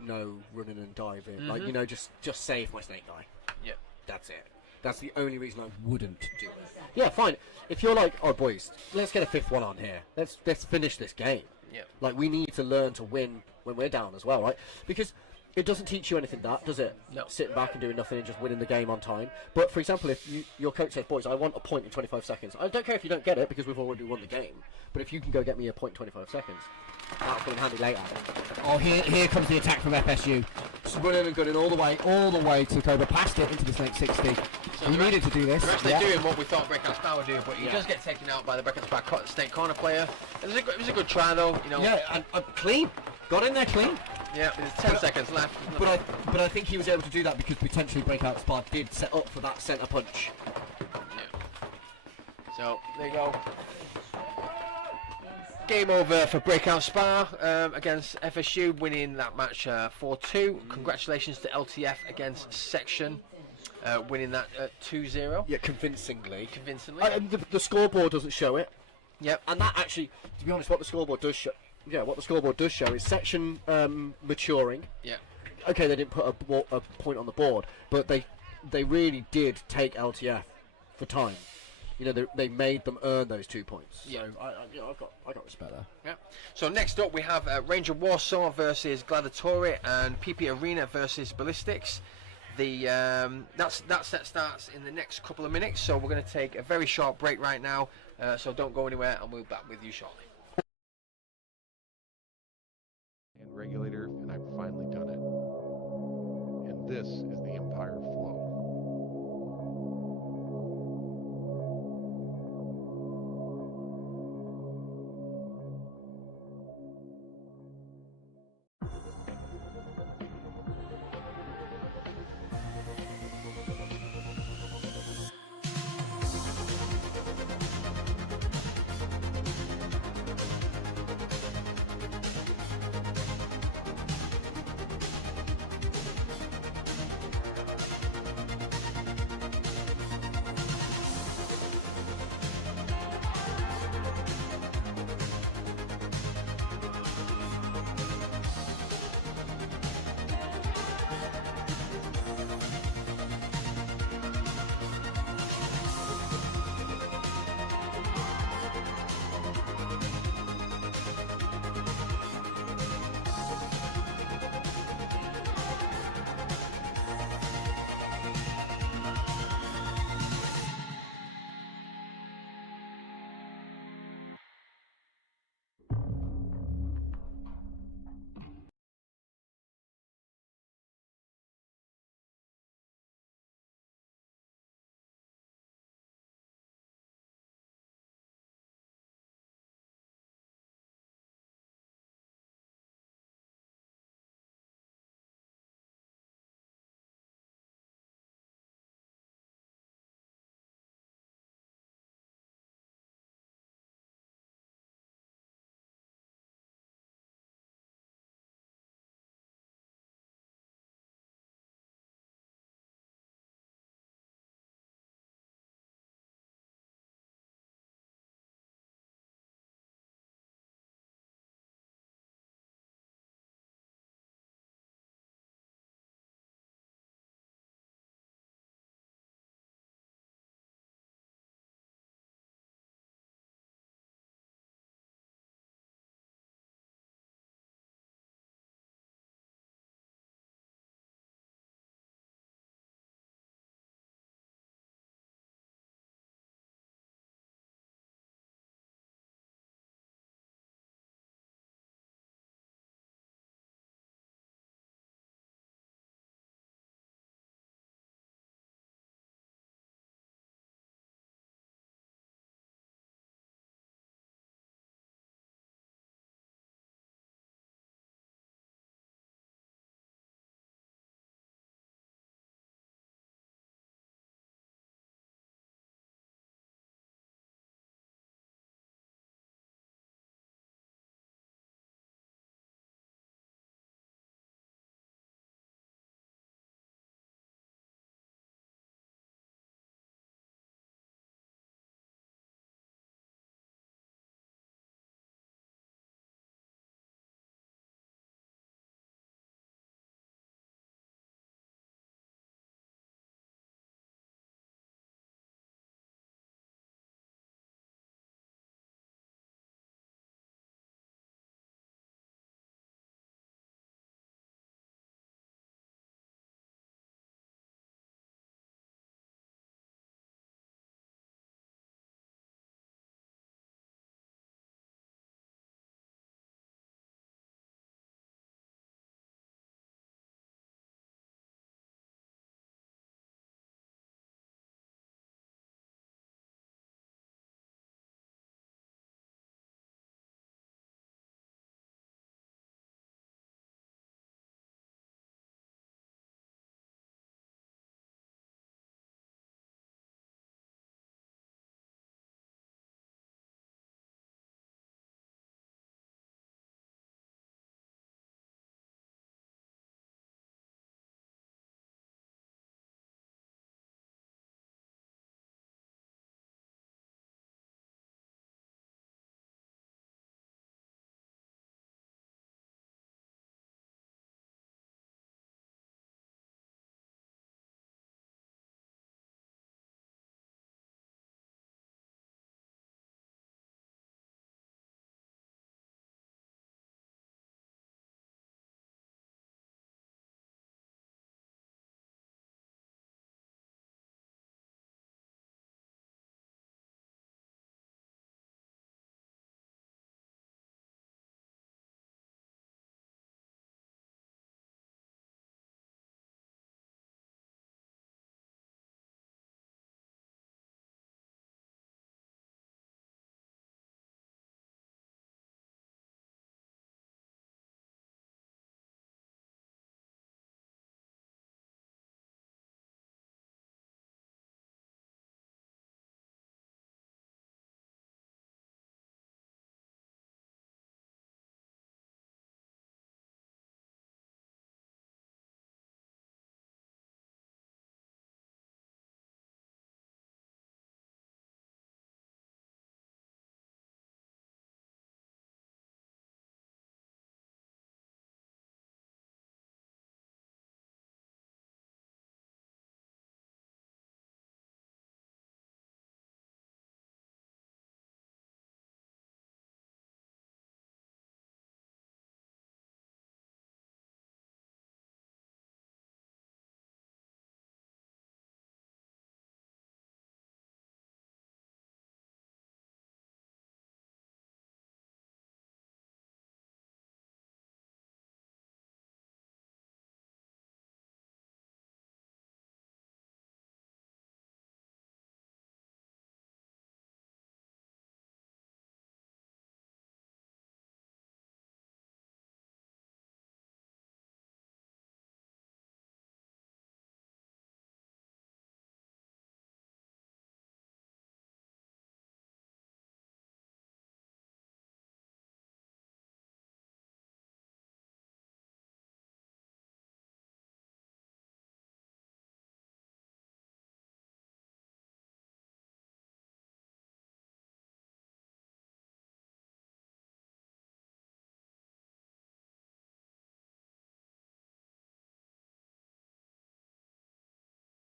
no running and diving. Like, you know, just save my snake guy. Yeah, that's it. That's the only reason I wouldn't do it. Yeah, fine. If you're like, oh boys, let's get a fifth one on here. Let's finish this game. Yeah. Like, we need to learn to win when we're down as well, right? Because it doesn't teach you anything, does it? No. Sitting back and doing nothing and just winning the game on time. But for example, if your coach says, boys, I want a point in 25 seconds. I don't care if you don't get it because we've already won the game. But if you can go get me a point in 25 seconds, that'll come in handy later. Oh, here comes the attack from FSU. Just running and gunning all the way to Cobra, past it into the Snake 60. So we needed to do this. They're actually doing what we thought Breakout Spa would do, but he does get taken out by the Breakout Spa snake corner player. It was a good try though, you know. Yeah, and clean. Got in there clean. Yeah, there's 10 seconds left. But I think he was able to do that because potentially Breakout Spa did set up for that centre punch. Yeah. So there you go. Game over for Breakout Spa against FSU, winning that match 4-2. Congratulations to LTF against Section, winning that 2-0. Yeah, convincingly. The scoreboard doesn't show it. Yep. And that actually, to be honest, what the scoreboard does show is Section maturing. Yeah. Okay, they didn't put a point on the board, but they really did take LTF for time. You know, they made them earn those 2 points. Yeah. So I got respect there. Yeah. So next up we have Ranger Warsaw versus Gladiator and PP Arena versus Ballistics. That set starts in the next couple of minutes, so we're going to take a very short break right now. So don't go anywhere, and we'll be back with you shortly. And regulator, and I've finally done it. And this is the Empire flow.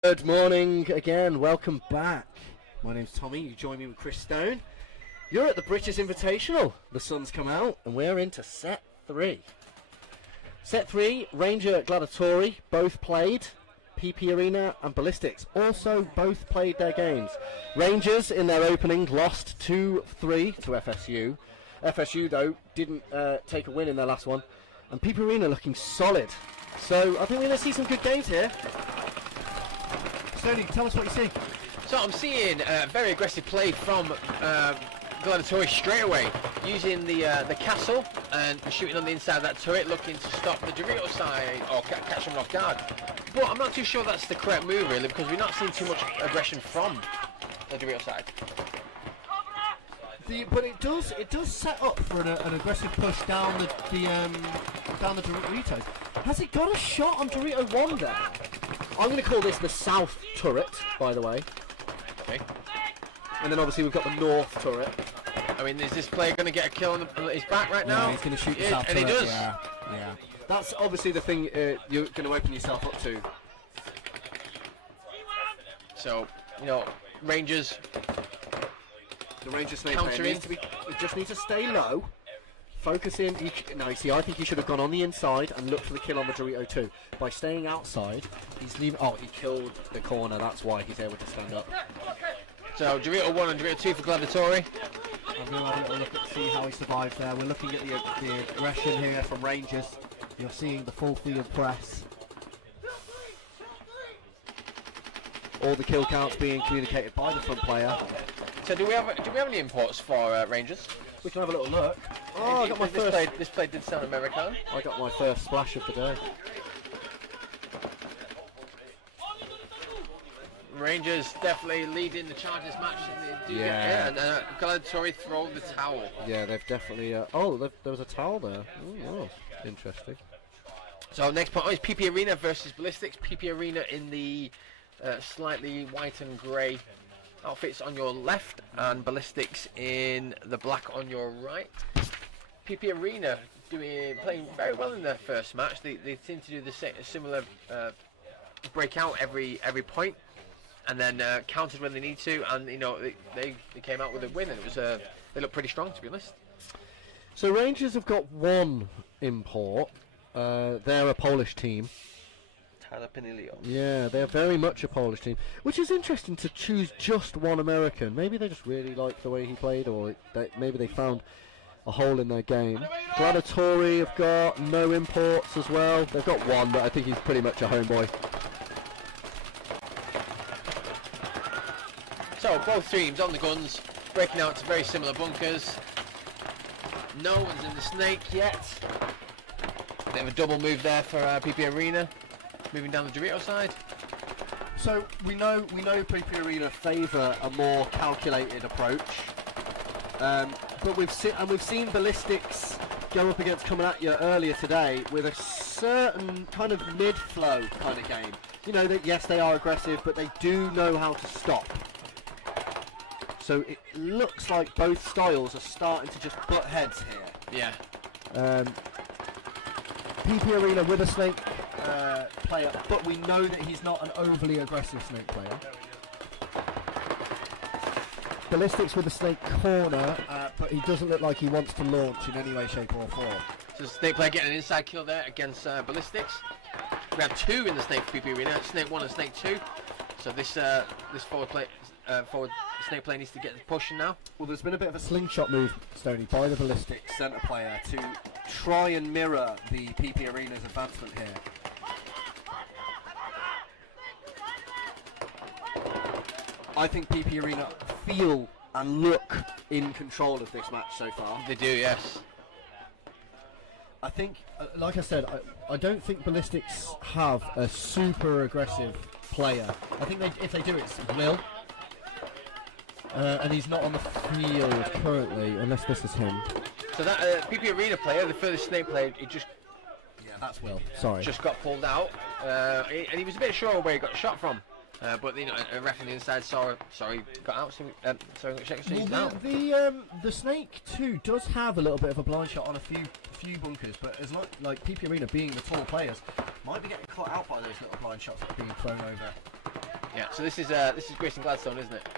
Good morning again, welcome back. My name's Tommy, you join me with Chris Stone. You're at the British Invitational. The sun's come out and we're into set 3. Set 3, Ranger Gladiator both played. PP Arena and Ballistics also both played their games. Rangers in their opening lost 2-3 to FSU. FSU though didn't take a win in their last one. And PP Arena looking solid. So I think we're going to see some good games here. Stoney, tell us what you see. So I'm seeing very aggressive play from Gladiator straight away, using the castle and shooting on the inside of that turret, looking to stop the Dorito side or catch them off guard. But I'm not too sure that's the correct move really, because we're not seeing too much aggression from the Dorito side. But it does set up for an aggressive push down the Doritos. Has it got a shot on Dorito 1 there? I'm going to call this the south turret, by the way. Okay. And then obviously we've got the north turret. I mean, is this player going to get a kill on his back right now? He's going to shoot the Yeah, south and he turret. does. Yeah. That's obviously the thing you're going to open yourself up to. So, you know, Rangers. The Ranger snake Countering. player just needs to stay low. Focus in. No, see, I think he should have gone on the inside and looked for the kill on the Dorito 2. By staying outside, he's leaving. Oh, he killed the corner. That's why he's able to stand up. So Dorito 1 and Dorito 2 for Gladiator. I'm going to have a little look at see how he survives there. We're looking at the aggression here from Rangers. You're seeing the full field press. All the kill counts being communicated by the front player. So do we have any imports for Rangers? We can have a little look. Oh, I got my first. This play did sound American. I got my first splash of the day. Rangers definitely leading the Chargers match. And they do Yeah. and Gladiator throw the towel. Yeah, they've definitely. Oh, there was a towel there. Ooh, oh, interesting. So next point is PP Arena versus Ballistics. PP Arena in the slightly white and grey outfits on your left, and Ballistics in the black on your right. PP Arena playing very well in their first match. They seem to do the similar breakout every point, and then countered when they need to, and you know they came out with a win, and it was they look pretty strong, to be honest. So Rangers have got one import. They're a Polish team. Yeah, they're very much a Polish team, which is interesting to choose just one American. Maybe they just really like the way he played, or maybe they found a hole in their game. Gladiator have got no imports as well. They've got one, but I think he's pretty much a homeboy. So both teams on the guns, breaking out to very similar bunkers. No one's in the snake yet. They have a double move there for PP Arena, moving down the Dorito side. So we know PP Arena Favour a more calculated approach, but we've seen Ballistics go up against coming at you earlier today with a certain kind of mid-flow kind of game. You know that yes, they are aggressive, but they do know how to stop. So it looks like both styles are starting to just butt heads here. Yeah. PP Arena with a snake player, but we know that he's not an overly aggressive snake player. Ballistics with a snake corner, but he doesn't look like he wants to launch in any way, shape or form. So snake player getting an inside kill there against Ballistics. We have two in the snake for PP Arena, snake 1 and snake 2. So this forward snake player needs to get pushing now. Well, there's been a bit of a slingshot move, Stoney, by the Ballistics centre player to try and mirror the PP Arena's advancement here. I think PP Arena Feel and look in control of this match so far. They do, yes. I think, like I said, I don't think Ballistics have a super aggressive player. I think if they do, it's Will. And he's not on the field currently, unless this is him. So that PP Arena player, the furthest snake player, he just That's Will. Sorry. just got pulled out, and he was a bit sure where he got shot from. But you know, a ref on the inside saw. Sorry, got out. So I'm gonna check and see he's Well, out. the Snake 2 does have a little bit of a blind shot on a few bunkers, but as like PP Arena being the tall players, might be getting caught out by those little blind shots that are being thrown over. Yeah, so this is Grayson Gladstone, isn't it?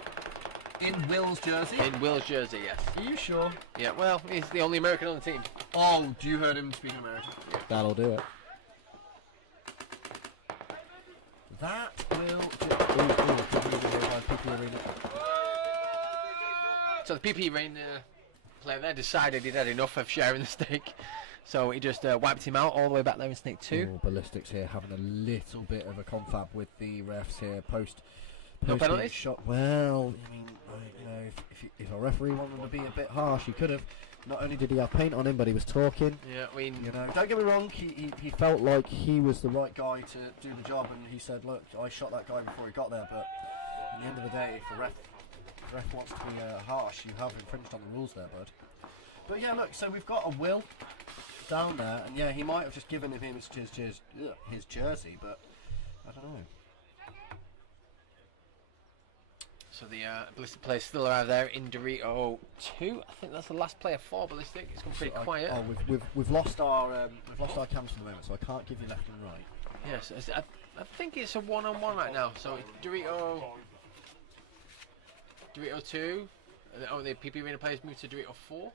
In Will's jersey? In Will's jersey, yes. Are you sure? Yeah, well, he's the only American on the team. Oh, do you heard him speaking American? That'll do it. That will So the PP Rain player there decided he'd had enough of sharing the snake, so he just wiped him out all the way back there in snake 2. Oh, Ballistics here having a little bit of a confab with the refs here post. No penalties? Shot. Well, I mean, you know, if a referee wanted to be a bit harsh, he could have. Not only did he have paint on him, but he was talking. Yeah, I mean, You know, don't get me wrong. He felt like he was the right guy to do the job, and he said, "Look, I shot that guy before he got there." But at the end of the day, if the ref wants to be harsh, you have infringed on the rules there, bud. But yeah, look. So we've got a Will down there, and yeah, he might have just given him his jersey, but I don't know. so the Ballistic players still arrive there in Dorito 2. I think that's the last player for Ballistic. It's gone pretty quiet. Oh, we've lost our cams for the moment, so I can't give you left and right. Yes, I think it's a one-on-one right now. So it's Dorito 2. Oh, the PP Arena players move to Dorito 4.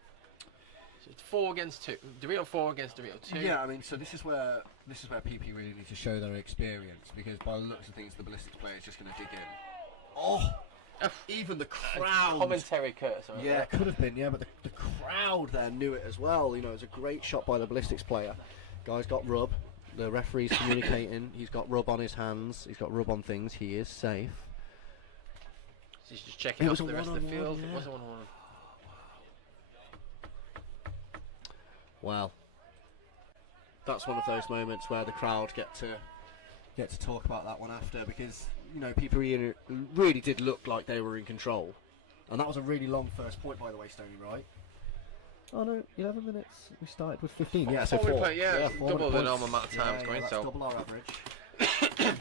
So it's 4 against 2. Dorito 4 against Dorito 2. Yeah, I mean, so this is where PP really need to show their experience, because by the looks of things, the Ballistics player is just going to dig in. Oh, even the crowd. Commentary curse. Yeah, it could have been, yeah, but the crowd there knew it as well. You know, it was a great shot by the Ballistics player. Guy's got rub. The referee's communicating. He's got rub on his hands. He's got rub on things. He is safe. So he's just checking out the rest of the field. Yeah. It was a one-on-one. Well, that's one of those moments where the crowd get to talk about that one after, because you know people really did look like they were in control. and that was a really long first point, by the way, Stoney, right? Oh no, 11 minutes. We started with 15. Yeah, so Forward 4. play, yeah, it's 400 double the points. normal amount of time it's going. That's So double our average. Yeah,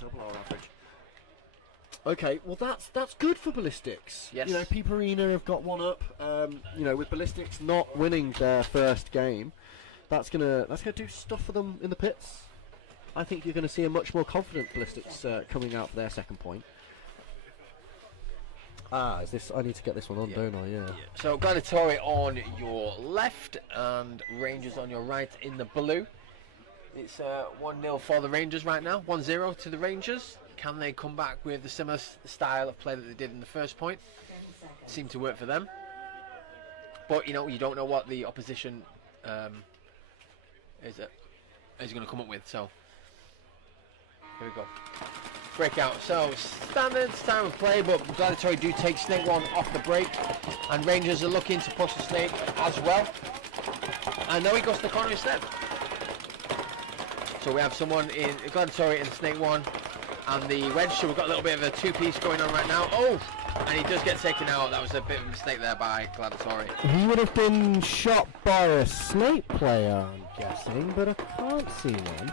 double our average. Okay, well that's good for Ballistics. yes, You know, Peep Arena have got one up. You know, with Ballistics not winning their first game, that's gonna do stuff for them in the pits. I think you're going to see a much more confident Ballistics coming out for their second point. Is this? I need to get this one on, don't I? Yeah. So Gladiator on your left and Rangers on your right in the blue. It's 1-0 for the Rangers right now. 1-0 to the Rangers. Can they come back with the similar style of play that they did in the first point? Seemed to work for them. But you know, you don't know what the opposition is going to come up with. So here we go. Breakout. So standard style of play, but Gladiator do take Snake 1 off the break, and Rangers are looking to push the Snake as well. And now he goes to the corner instead. So we have someone in Gladiator in Snake 1 and the wedge, so we've got a little bit of a two-piece going on right now. Oh, and he does get taken out. That was a bit of a mistake there by Gladiator. He would have been shot by a Snake player, I'm guessing, but I can't see one.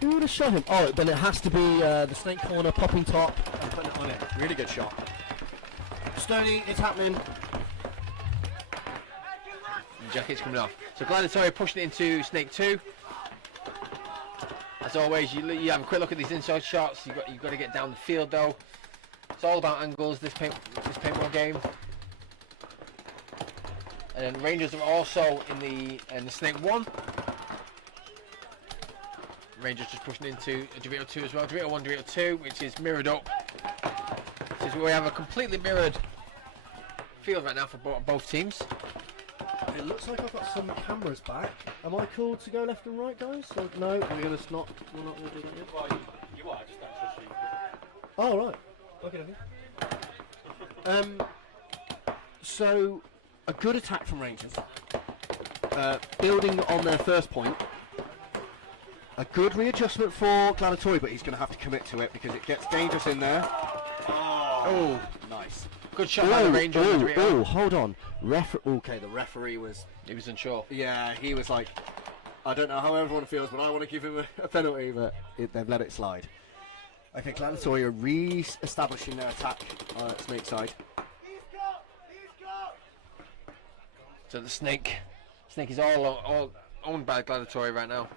Who would have shot him? Oh, then it has to be the Snake corner, popping top, and putting it on it. Really good shot. Stoney, it's happening. The jacket's coming off. So Gladiator pushing it into Snake 2. As always, you have a quick look at these inside shots. You've got to get down the field though. It's all about angles. This paintball game. And then Rangers are also in the Snake 1. Rangers just pushing into Dorito 2 as well. Dorito 1, Dorito 2, which is mirrored up. This is where we have a completely mirrored field right now for both teams. It looks like I've got some cameras back. Am I cool to go left and right, guys? Or no, we're not going to do that yet. Well, you are, just don't push you. Oh, right. Okay. So, a good attack from Rangers. Building on their first point. A good readjustment for Gladiator, but he's going to have to commit to it because it gets dangerous in there. Oh, nice. Good shot by the Rangers. Oh, hold on. Okay, the referee was... He was unsure. Yeah, he was like, I don't know how everyone feels, but I want to give him a penalty, but they've let it slide. Okay, Gladiator are re-establishing their attack on Snake side. So the Snake is all owned by Gladiator right now.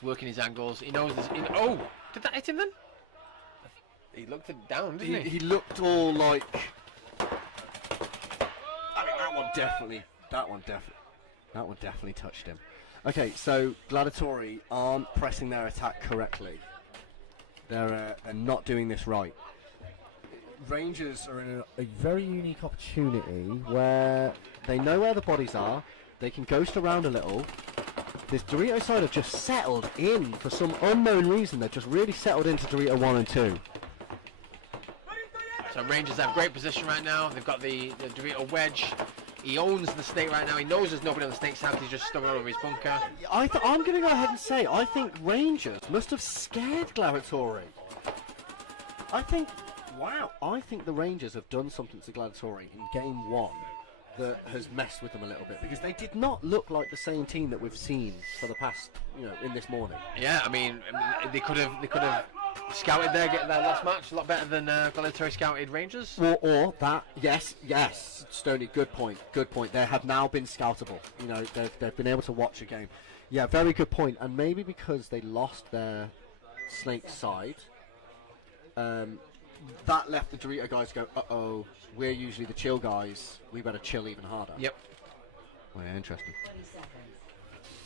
He's working his angles. He knows this. Oh, did that hit him then? He looked it down, didn't he? He looked all like. I mean, that one definitely touched him. Okay, so Gladiatori aren't pressing their attack correctly. They're not doing this right. Rangers are in a very unique opportunity where they know where the bodies are. They can ghost around a little. This Dorito side have just settled in for some unknown reason. They've just really settled into Dorito 1 and 2. So Rangers have great position right now. They've got the Dorito wedge. He owns the snake right now. He knows there's nobody on the snake side. He's just stuck over his bunker. I'm going to go ahead and say, I think Rangers must have scared Gladiatori. I think the Rangers have done something to Gladiatori in game 1 that has messed with them a little bit, because they did not look like the same team that we've seen for the past, in this morning. Yeah, I mean, they could have scouted their last match a lot better than Gladiatori scouted Rangers. Or that, yes, Stoney, good point. They have now been scoutable. They've been able to watch a game. Yeah, very good point. And maybe because they lost their snake side, that left the Dorito guys go, uh-oh, we're usually the chill guys. We better chill even harder. Yep. Well, yeah, interesting. 30 seconds.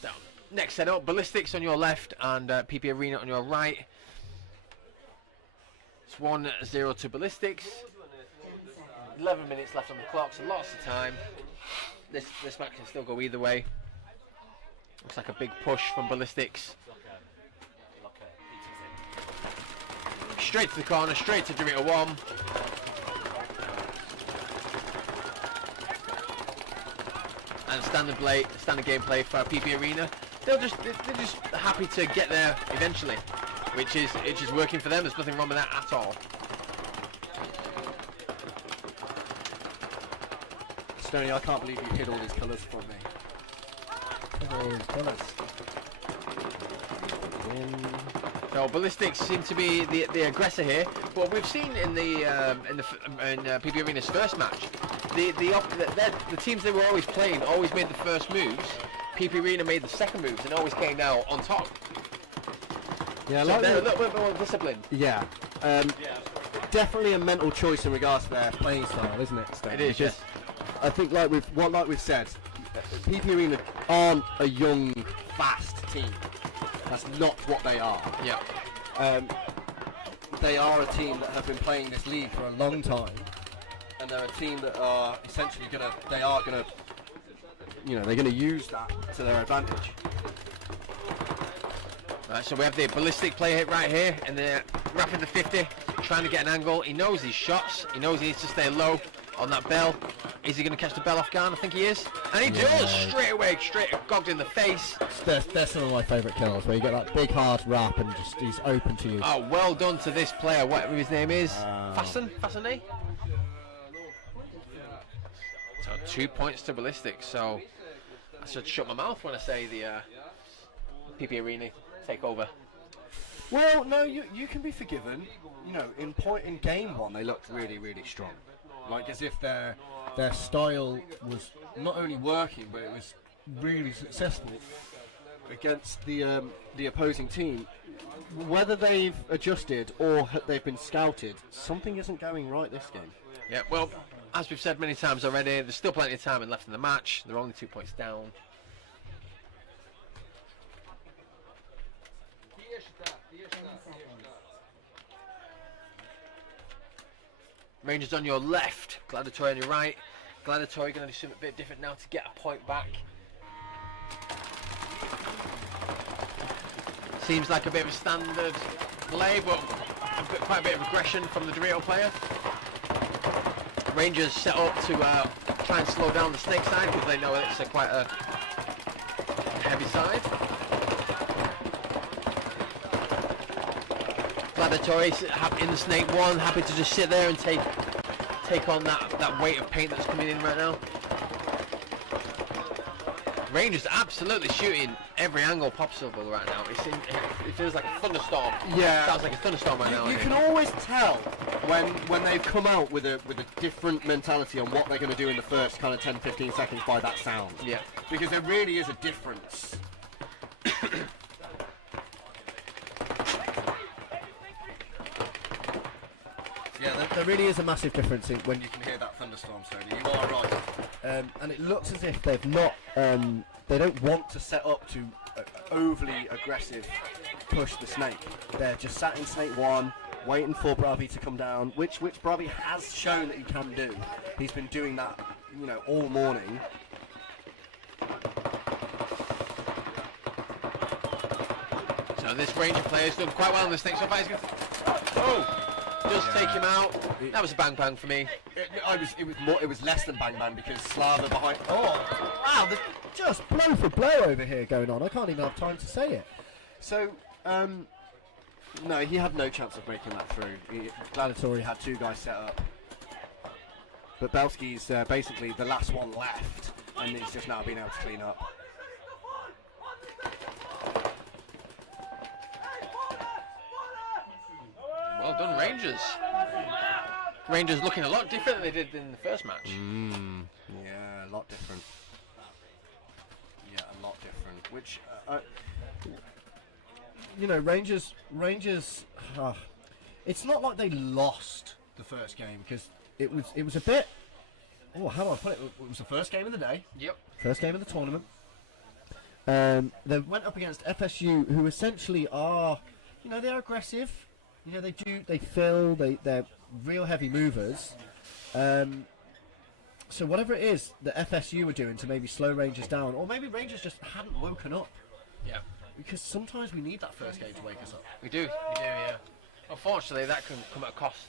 So, next setup, Ballistics on your left and PP Arena on your right. It's 1-0 to Ballistics. 10 seconds. 11 minutes left on the clock, so lots of time. This match can still go either way. Looks like a big push from Ballistics. Straight to the corner, straight to Dorito 1. And standard gameplay for PP Arena. They're just happy to get there eventually, which is working for them. There's nothing wrong with that at all. Stoney, I can't believe you hid all these colours from me. So Ballistics seem to be the aggressor here. What we've seen in PP Arena's first match, the teams they were always playing always made the first moves. PP Arena made the second moves and always came out on top. Yeah, So they're a little bit more disciplined. Yeah. Definitely a mental choice in regards to their playing style, isn't it, Stoney? It is, yes. I think like we've said, PP Arena aren't a young, fast team. That's not what they are. Yeah. They are a team that have been playing this league for a long time, and they're a team that are essentially they're gonna use that to their advantage. Right, so we have the Ballistic player hit right here, and they're wrapping the 50, trying to get an angle. He knows his shots. He knows he needs to stay low on that bell. Is he going to catch the bell off guard? I think he is. And he does! Straight away, gogged in the face. That's some of my favourite kills, where you get that big hard wrap and just he's open to you. Oh, well done to this player, whatever his name is. Fasten? So 2 points to Ballistics. So I should shut my mouth when I say the PP Arena take over. Well, no, you can be forgiven. In game 1 they looked really, really strong. Like as if their style was not only working, but it was really successful against the opposing team. Whether they've adjusted or they've been scouted, something isn't going right this game. Yeah, well, as we've said many times already, there's still plenty of time left in the match. They're only 2 points down. 10 seconds. Rangers on your left, Gladiator on your right. Gladiator going to do something a bit different now to get a point back. Seems like a bit of a standard play, but quite a bit of aggression from the Dorito player. Rangers set up to try and slow down the snake side because they know it's quite a heavy side. Gladiator in the snake 1, happy to just sit there and take on that weight of paint that's coming in right now. Rangers absolutely shooting every angle possible right now. It feels like a thunderstorm. Yeah, sounds like a thunderstorm right now. You can always tell when they've come out with a different mentality on what they're going to do in the first kind of 10-15 seconds by that sound. Yeah, because there really is a difference. there really is a massive difference in when you can hear that thunderstorm, Stoney. You are right. And it looks as if they've not, they don't want to set up to overly aggressive push the snake. They're just sat in snake 1, waiting for Bravi to come down, which Bravi has shown that he can do. He's been doing that, you know, all morning. So this Ranger player's done quite well in the snake so far. He's does take him out. That was a bang bang for me. It was less than bang bang because Slava behind. Oh wow! There's just blow for blow over here going on. I can't even have time to say it. So no, he had no chance of breaking that through. Gladiator had 2 guys set up, but Belsky's basically the last one left, and he's just now been able to clean up. Well done, Rangers. Rangers looking a lot different than they did in the first match. Yeah, a lot different. Yeah, a lot different. Which, you know, Rangers. It's not like they lost the first game because it was a bit. Oh, how do I put it? It was the first game of the day. Yep. First game of the tournament. They went up against FSU, who essentially are, you know, they're aggressive. You know, they fill, they're real heavy movers. So whatever it is that FSU were doing to maybe slow Rangers down, or maybe Rangers just hadn't woken up. Yeah. Because sometimes we need that first game to wake us up. We do, yeah. Unfortunately, that can come at a cost.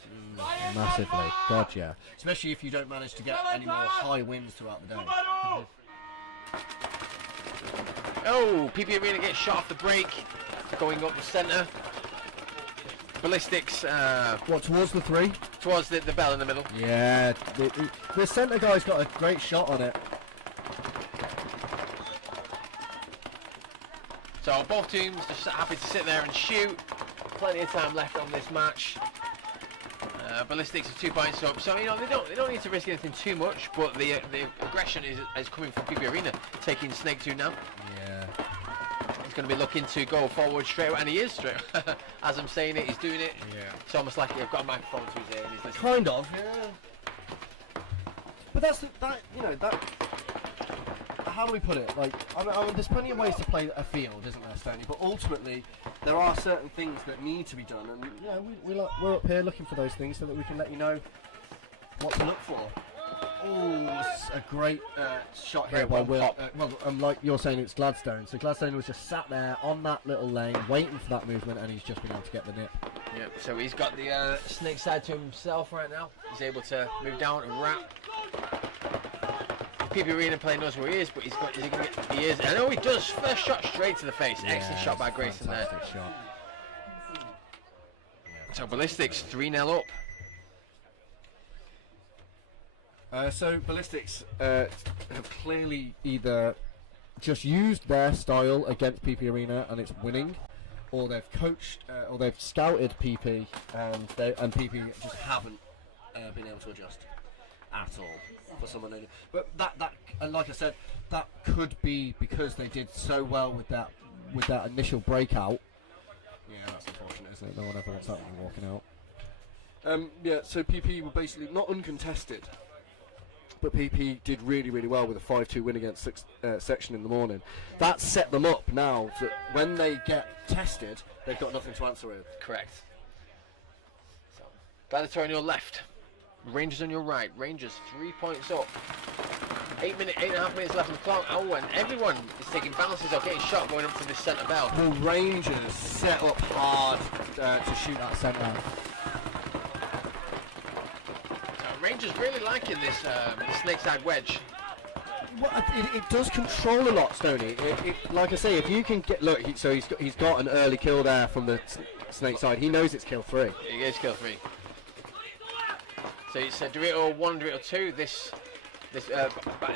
Massively. God, yeah. Especially if you don't manage to get any more high wins throughout the day. Oh, PP Arena gets shot off the break, going up the centre. Ballistics. What, towards the 3? Towards the bell in the middle. Yeah, the centre guy's got a great shot on it. So both teams just happy to sit there and shoot. Plenty of time left on this match. Ballistics are 2 points up, so you know they don't need to risk anything too much. But the aggression is coming from PP Arena, taking Snake 2 now. Yeah. He's going to be looking to go forward straight away, and he is straight. As I'm saying it, he's doing it. Yeah. It's almost like I've got a microphone to his ear and he's listening. Kind of, yeah. But that, you know, that. How do we put it? Like, I mean, there's plenty of ways to play a field, isn't there, Stoney? But ultimately, there are certain things that need to be done, and you know, we're up here looking for those things so that we can let you know what to look for. Oh, a great shot here by Will. Like you're saying, it's Gladstone. So Gladstone was just sat there on that little lane, waiting for that movement, and he's just been able to get the nip. Yep. So he's got the snake side to himself right now. He's able to move down and wrap. PP Arena player knows where he is, but is he gonna get? He is. I know he does. First shot straight to the face. Excellent shot by Grayson there. Shot. So Ballistics 3-0 up. So Ballistics have clearly either just used their style against PP Arena and it's winning, or they've coached or they've scouted PP and PP just haven't been able to adjust at all for someone. But that like I said, that could be because they did so well with that initial breakout. Yeah, that's unfortunate, isn't it? No one ever wants that when you're walking out. Yeah, so PP were basically not uncontested, but PP did really, really well with a 5-2 win against Section in the morning. That set them up now that when they get tested, they've got nothing to answer with. Correct. So, Gladiator on your left, Rangers on your right. Rangers 3 points up. 8.5 minutes left on the clock. Oh, and everyone is taking bounces or getting shot going up to this centre bell. The Rangers set up hard to shoot that centre. Rangers really liking this snake side wedge. Well, it does control a lot, Stoney. Like I say, if you can get he's got an early kill there from the snake side. He knows it's kill 3. It is kill 3. So it's Dorito 1, Dorito 2. This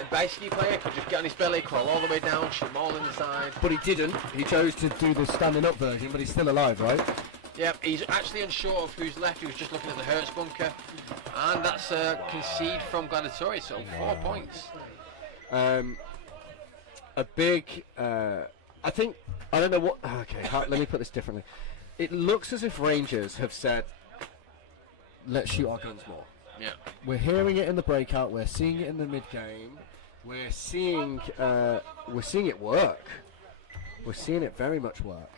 bicycle player could just get on his belly, crawl all the way down, shoot them all in the side. But he didn't. He chose to do the standing up version, but he's still alive, right? Yep, he's actually unsure of who's left. He was just looking at the Hertz bunker. And that's a concede from Gladiator, so 4 points. A big, I think, I don't know what, okay, let me put this differently. It looks as if Rangers have said, let's shoot our guns more. Yeah. We're hearing it in the breakout. We're seeing it in the mid game. We're seeing it work. We're seeing it very much work.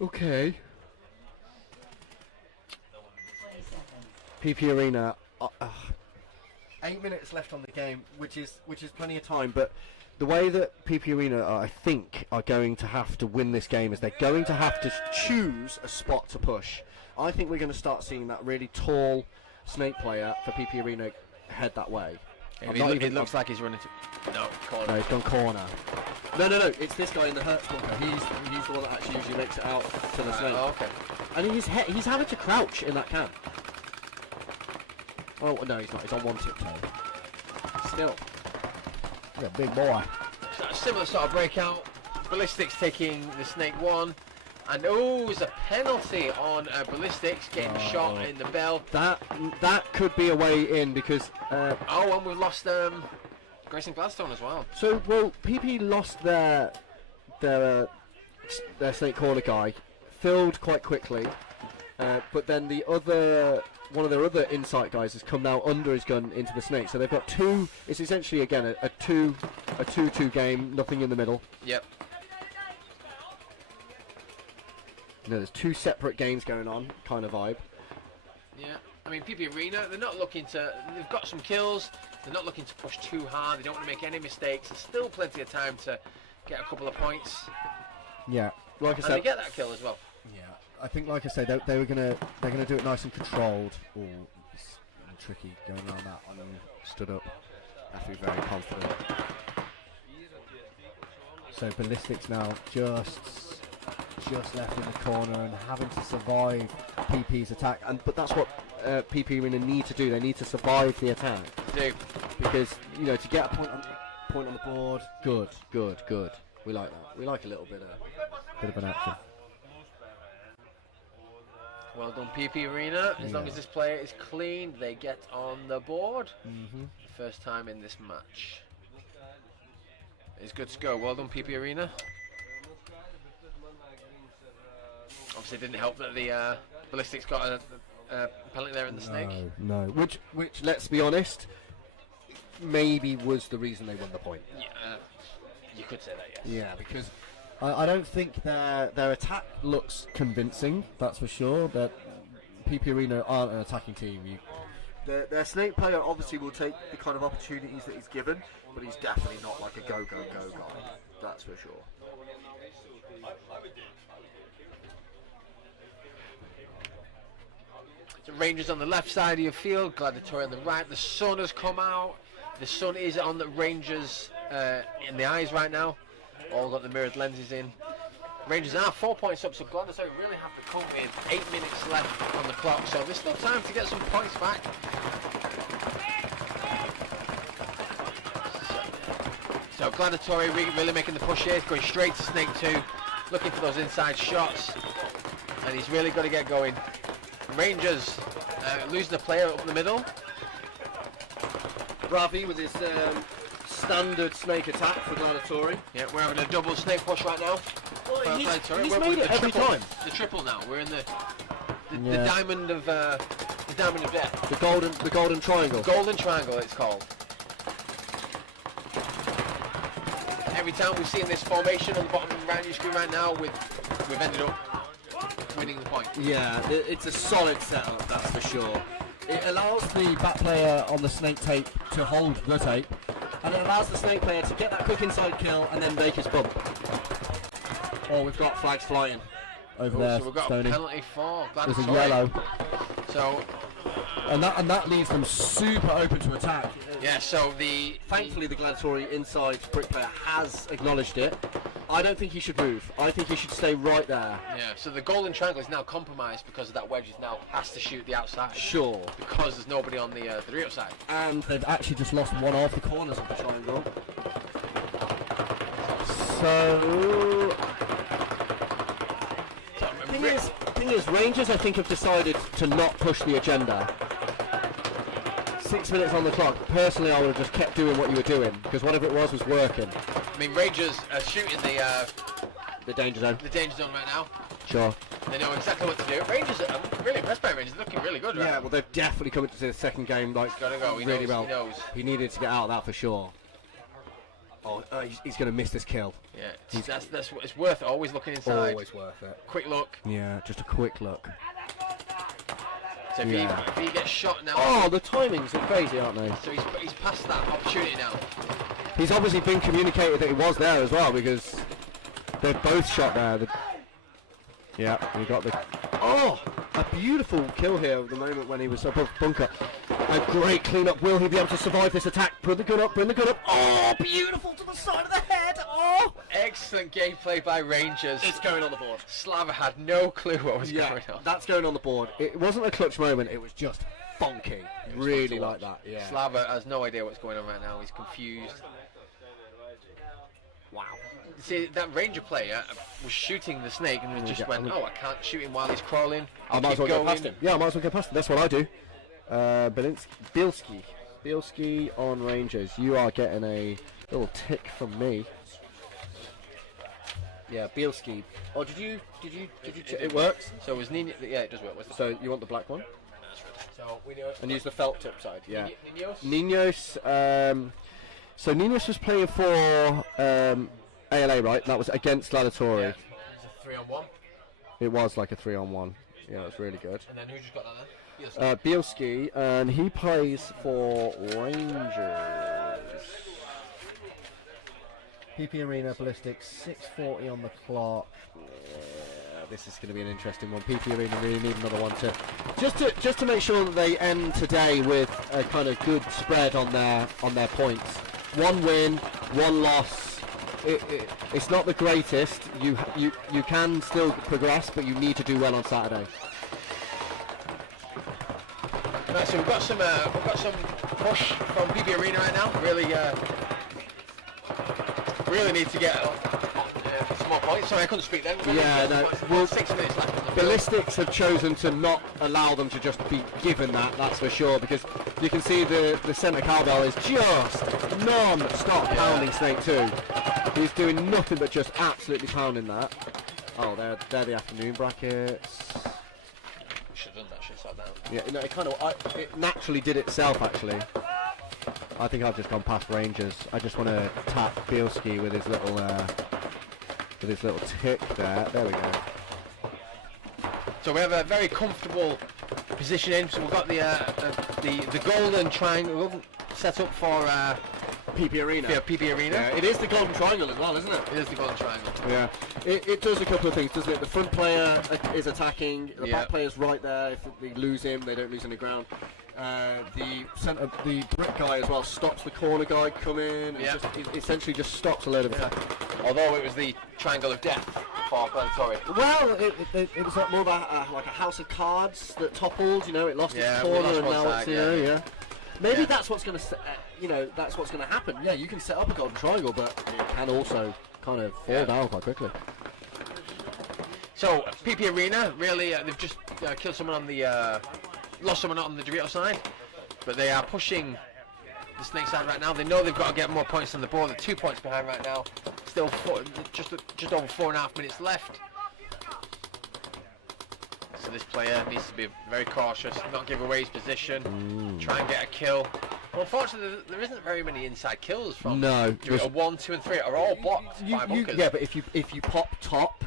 Okay. PP Arena. 8 minutes left on the game, which is plenty of time. But the way that PP Arena, I think, are going to have to win this game is they're going to have to choose a spot to push. I think we're going to start seeing that really tall snake player for PP Arena head that way. It looks like he's running to... No, corner. No, he's gone corner. No, it's this guy in the Hertz bunker. He's the one that actually usually makes it out to the snake. Oh, okay. And he's having to crouch in that camp. Oh, no, he's not. He's on one tiptoe. Still. He's a big boy. So a similar sort of breakout. Ballistics taking the snake 1. And there's a penalty on Ballistics getting shot in the bell. That could be a way in because... and we've lost Grayson Gladstone as well. So, well, PP lost their snake corner guy, filled quite quickly, but then one of their other insight guys has come now under his gun into the snake. So they've got two. It's essentially again a 2-2 game, nothing in the middle. Yep. No, there's two separate games going on, kind of vibe. Yeah. I mean, PP Arena, they're not looking to... They've got some kills. They're not looking to push too hard. They don't want to make any mistakes. There's still plenty of time to get a couple of points. Yeah. Like I And said, they get that kill as well. yeah. I think, like I said, they're gonna do it nice and controlled. Oh, it's tricky going around that. Stood up. Have to be very confident. So Ballistics now just left in the corner and having to survive PP's attack. But that's what PP Arena need to do. They need to survive the attack. They do. Because, to get a point on the board. Good. We like that. We like a little bit of an action. Well done, PP Arena. As long as this player is clean, they get on the board. First time in this match. It's good to go. Well done, PP Arena. Obviously, it didn't help that the Ballistics got a penalty there in the snake. No. Which, let's be honest, maybe was the reason they won the point. Yeah, you could say that, yes. Yeah, because I don't think their attack looks convincing. That's for sure. But PP Arena aren't an attacking team. Their snake player obviously will take the kind of opportunities that he's given, but he's definitely not like a go guy. That's for sure. So Rangers on the left side of your field, Gladiator on the right. The sun has come out. The sun is on the Rangers in the eyes right now. All got the mirrored lenses in. Rangers are 4 points up, so Gladiator really have to come with 8 minutes left on the clock. So there's still time to get some points back. So Gladiator really making the push here, going straight to Snake 2, looking for those inside shots, and he's really got to get going. Rangers losing a player up the middle. Ravi with his standard snake attack for Gladiator. Yeah, we're having a double snake push right now. Well, he's we're made with it every time. The triple now. We're in the diamond of death. The golden triangle. Golden triangle, it's called. Every time we've seen this formation on the bottom right of your screen right now, we've ended up winning the point. Yeah, it's a solid setup, that's for sure. It allows the back player on the snake tape to hold the tape, and it allows the snake player to get that quick inside kill and then make his bump. Oh, we've got flags flying over there. So we've got Stoney. a penalty for There's Gladiator. a yellow. So And that leaves them super open to attack. yeah, so Thankfully, the Gladiator inside brick player has acknowledged it. I don't think he should move. I think he should stay right there. yeah, so the golden triangle is now compromised because of that wedge. Is now has to shoot the outside. Sure. Because there's nobody on the real side. And they've actually just lost one of the corners of the triangle. So thing is, Rangers I think have decided to not push the agenda. 6 minutes on the clock. Personally, I would have just kept doing what you were doing because whatever it was working. I mean, Rangers are shooting the The danger zone. danger zone right now. Sure. They know exactly what to do. Rangers, I'm really impressed by Rangers. Looking really good right Yeah, now. well, they've definitely come into the second game like Gotta go. He really knows, well. he knows. He needed to get out of that for sure. Oh, he's going to miss this kill. Yeah, that's it's worth it. Always looking inside. Always worth it. Quick look. Yeah, just a quick look. So if he gets shot now. Oh, the timings are crazy, aren't they? So he's past that opportunity now. He's obviously been communicated that he was there as well because they're both shot there. Yeah, he got the... Oh, a beautiful kill here at the moment when he was above bunker. A great clean-up. Will he be able to survive this attack? Bring the gun up, bring the gun up. Oh, beautiful to the side of the head. Oh! Excellent gameplay by Rangers. It's going on the board. Slava had no clue what was going on. That's going on the board. It wasn't a clutch moment. It was just funky. Really like that, yeah. Slava has no idea what's going on right now. He's confused. Wow. See, that Ranger player was shooting the snake and just went, oh, I can't shoot him while he's crawling. I might as well go past him. Yeah, I might as well go past him. That's what I do. Bielski on Rangers. You are getting a little tick from me. Yeah, Bielski. Oh, did you check? It works. So was Nino? Yeah, it does work. So you want the black one? So we know. And use the felt tip side. Yeah. Ninos? Ninos. So Ninos was playing for ALA, right? That was against Gladiator. Yeah. It's a 3-on-1. It was like a 3-on-1. Yeah, it was really good. And then who just got that then? Bielski, and he plays for Rangers. PP Arena Ballistics, 6:40 on the clock. Yeah, this is going to be an interesting one. PP Arena really need another one to just to make sure that they end today with a kind of good spread on their points. One win, one loss. It's not the greatest. You can still progress, but you need to do well on Saturday. Right, so we've got some push from PP Arena right now. Really need to get some more points. Sorry, I couldn't speak then. Yeah, no. Well, 6 minutes left. On the Ballistics have chosen to not allow them to just be given that's for sure, because you can see the centre cowbell is just non-stop pounding Snake 2. He's doing nothing but just absolutely pounding that. Oh, they're the afternoon brackets. Should have done that. Should have sat down. Yeah, no, it naturally did itself actually. I think I've just gone past Rangers. I just want to tap Bielski with his little tick there. There we go. So we have a very comfortable position in. So we've got the golden triangle set up for PP Arena. Yeah, PP Arena. Yeah, it is the golden triangle as well, isn't it? It is the golden triangle. Yeah. It does a couple of things, doesn't it? The front player is attacking. The back player's right there. If they lose him, they don't lose any ground. The brick guy as well stops the corner guy coming. It essentially just stops a load of attack. Although it was the triangle of death for Gladiator. Well, it was like more of like a house of cards that toppled. You know, it lost its corner and now it's yeah. Maybe that's what's going to that's what's going to happen. Yeah, you can set up a golden triangle, but it can also kind of fall down quite quickly. So PP Arena really they've just killed someone on the. Lost someone on the Dorito side, but they are pushing the Snake side right now. They know they've got to get more points on the board. They're 2 points behind right now. Still just over 4.5 minutes left. So this player needs to be very cautious, not give away his position, try and get a kill. Well, unfortunately, there isn't very many inside kills from Dorito. 1, 2, and 3 are all blocked by bunkers. Yeah, but if you pop top,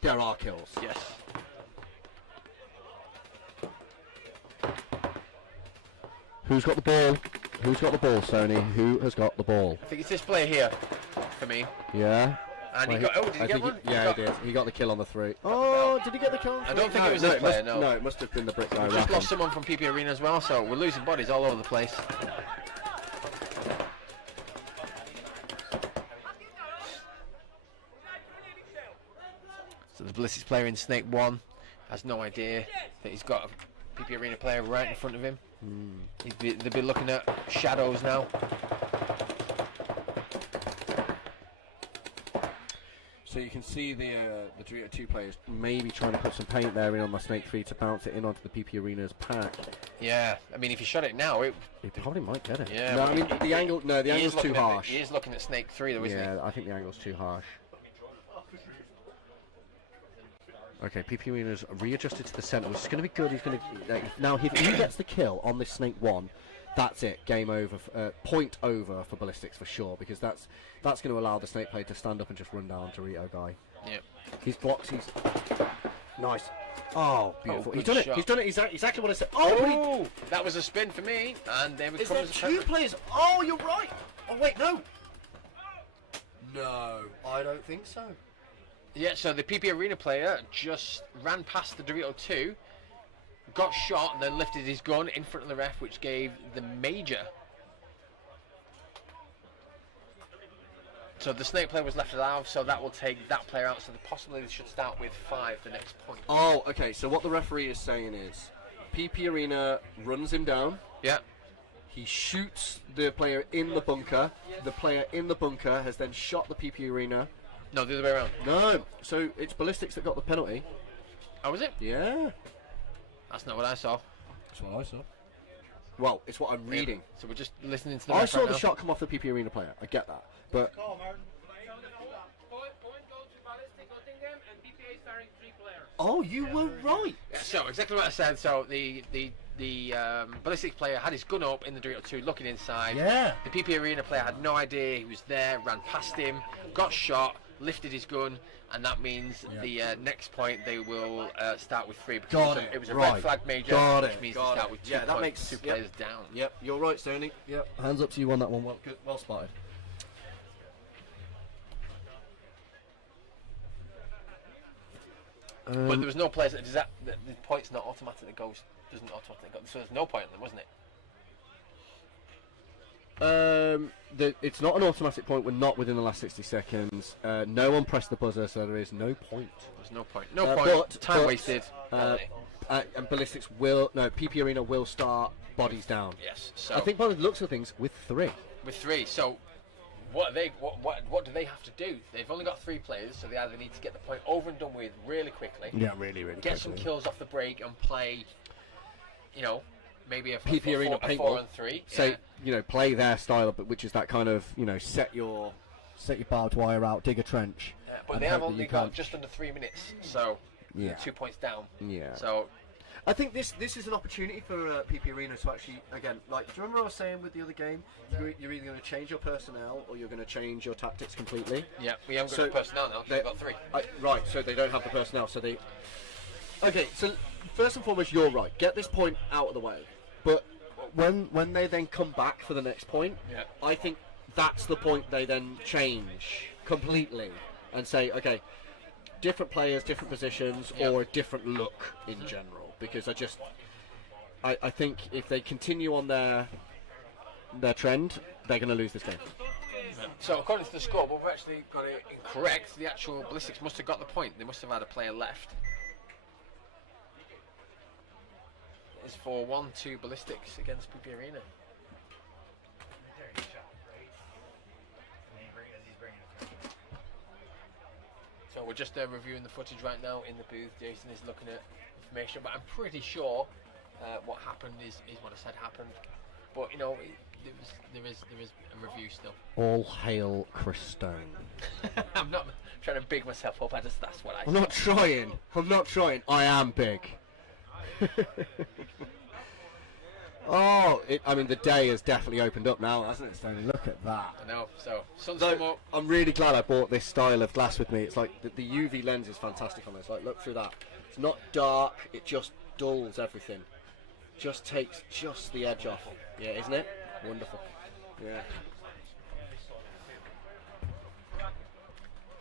there are kills. Yes. Who's got the ball? Who's got the ball, Sony? Who has got the ball? I think it's this player here, for me. Yeah. And he got. Oh, did he get one? Yeah, he did. He got the kill on the 3. Oh, did he get the kill on the 3? I don't think it was this player. No, it must have been the brick guy. We just lost someone from PP Arena as well, so we're losing bodies all over the place. So the Ballistics player in Snake 1 has no idea that he's got a PP Arena player right in front of him. They'll be looking at shadows now. So you can see the Dorito 2 players maybe trying to put some paint there in on the Snake 3 to bounce it in onto the PP Arena's pack. Yeah, I mean if you shot it now, it probably might get it. Yeah. No, I mean the angle. No, the angle's too harsh. He is looking at Snake 3 though, isn't he? Yeah, I think the angle's too harsh. Okay, PP Arena's readjusted to the centre, which is going to be good. He's going to now if he gets the kill on this Snake 1, that's it. Game over. Point over for Ballistics for sure, because that's going to allow the Snake player to stand up and just run down Dorito guy. Yep. He's blocked. He's nice. Oh, beautiful. Oh, He's done it. shot. He's done it. Exactly what I said. Oh, but he- Oh, that was a spin for me, and there was is there two players? Oh, you're right. Oh wait, no. No, I don't think so. Yeah, so the PP Arena player just ran past the Dorito 2, got shot, and then lifted his gun in front of the ref, which gave the major. So the Snake player was left alive, so that will take that player out, so possibly they should start with 5 the next point. Oh, okay. So what the referee is saying is, PP Arena runs him down. Yeah. He shoots the player in the bunker. The player in the bunker has then shot the PP Arena. No, the other way around. No, so it's Ballistics that got the penalty. Oh, was it? Yeah. That's not what I saw. That's what I saw. Well, it's what I'm reading. So we're just listening to the I ref saw right the now. shot come off the PP Arena player. I get that. But Point go to Ballistic Nottingham and PPA starting 3 players. oh, you were right. Yeah, so exactly what I said. So the Ballistics player had his gun up in the Dorito 2, looking inside. Yeah. The PP Arena player had no idea he was there, ran past him, got shot, lifted his gun, and that means the next point they will start with 3 because Got it was a right. red flag major, Got which it, means got they start it. with 2 Yeah, that points, makes- 2 yep. players down. Yep, you're right, Stoney. Yep, hands up to you on that one. Well, good, well spotted. But there was no players that does that. The point's not automatic. It goes doesn't automatically go. So there's no point in them, wasn't it? It's not an automatic point. We're not within the last 60 seconds. No one pressed the buzzer, so there is no point. There's no point. No point. Time wasted. And Ballistics will PP Arena will start bodies down. Yes. So I think by the looks of things, with 3. with 3. So what do they have to do? They've only got 3 players, so they either need to get the point over and done with really quickly. Yeah, really, really. Get some kills off the break and play. You know, maybe a PP Arena a paintball. 4 on 3. So play their style, but which is that kind of set your barbed wire out, dig a trench. But and they have hope that only you got can't- just under 3 minutes, so Yeah. 2 points down. Yeah. So I think this is an opportunity for PP Arena to actually, again, like, do you remember what I was saying with the other game? You're either going to change your personnel or you're going to change your tactics completely. yeah, we haven't got So the personnel now. they- We've got 3. Right, so they don't have the personnel, so they... Okay, so first and foremost, you're right. Get this point out of the way. But when they then come back for the next point, Yeah. I think that's the point they then change completely and say, okay, different players, different positions, Yeah. or a different look in general. Because I think if they continue on their trend, they're going to lose this game. So according to the score, but we've actually got it incorrect. The actual Ballistics must have got the point. They must have had a player left. It's for 1-2 Ballistics against PP Arena. So we're just reviewing the footage right now in the booth. Jason is looking at information, but I'm pretty sure what happened is what I said happened. But there is a review still. All hail Chris Stone. I'm not trying to big myself up. That's what I I'm said. not trying. I'm not trying. I am big. The day has definitely opened up now, hasn't it, Stoney? Look at that. I know. So sun's come So, up. I'm really glad I bought this style of glass with me. It's like the UV lens is fantastic on this. Like, look through that. It's not dark. It just dulls everything. Just takes just the edge off. Yeah, isn't it? Wonderful. Yeah.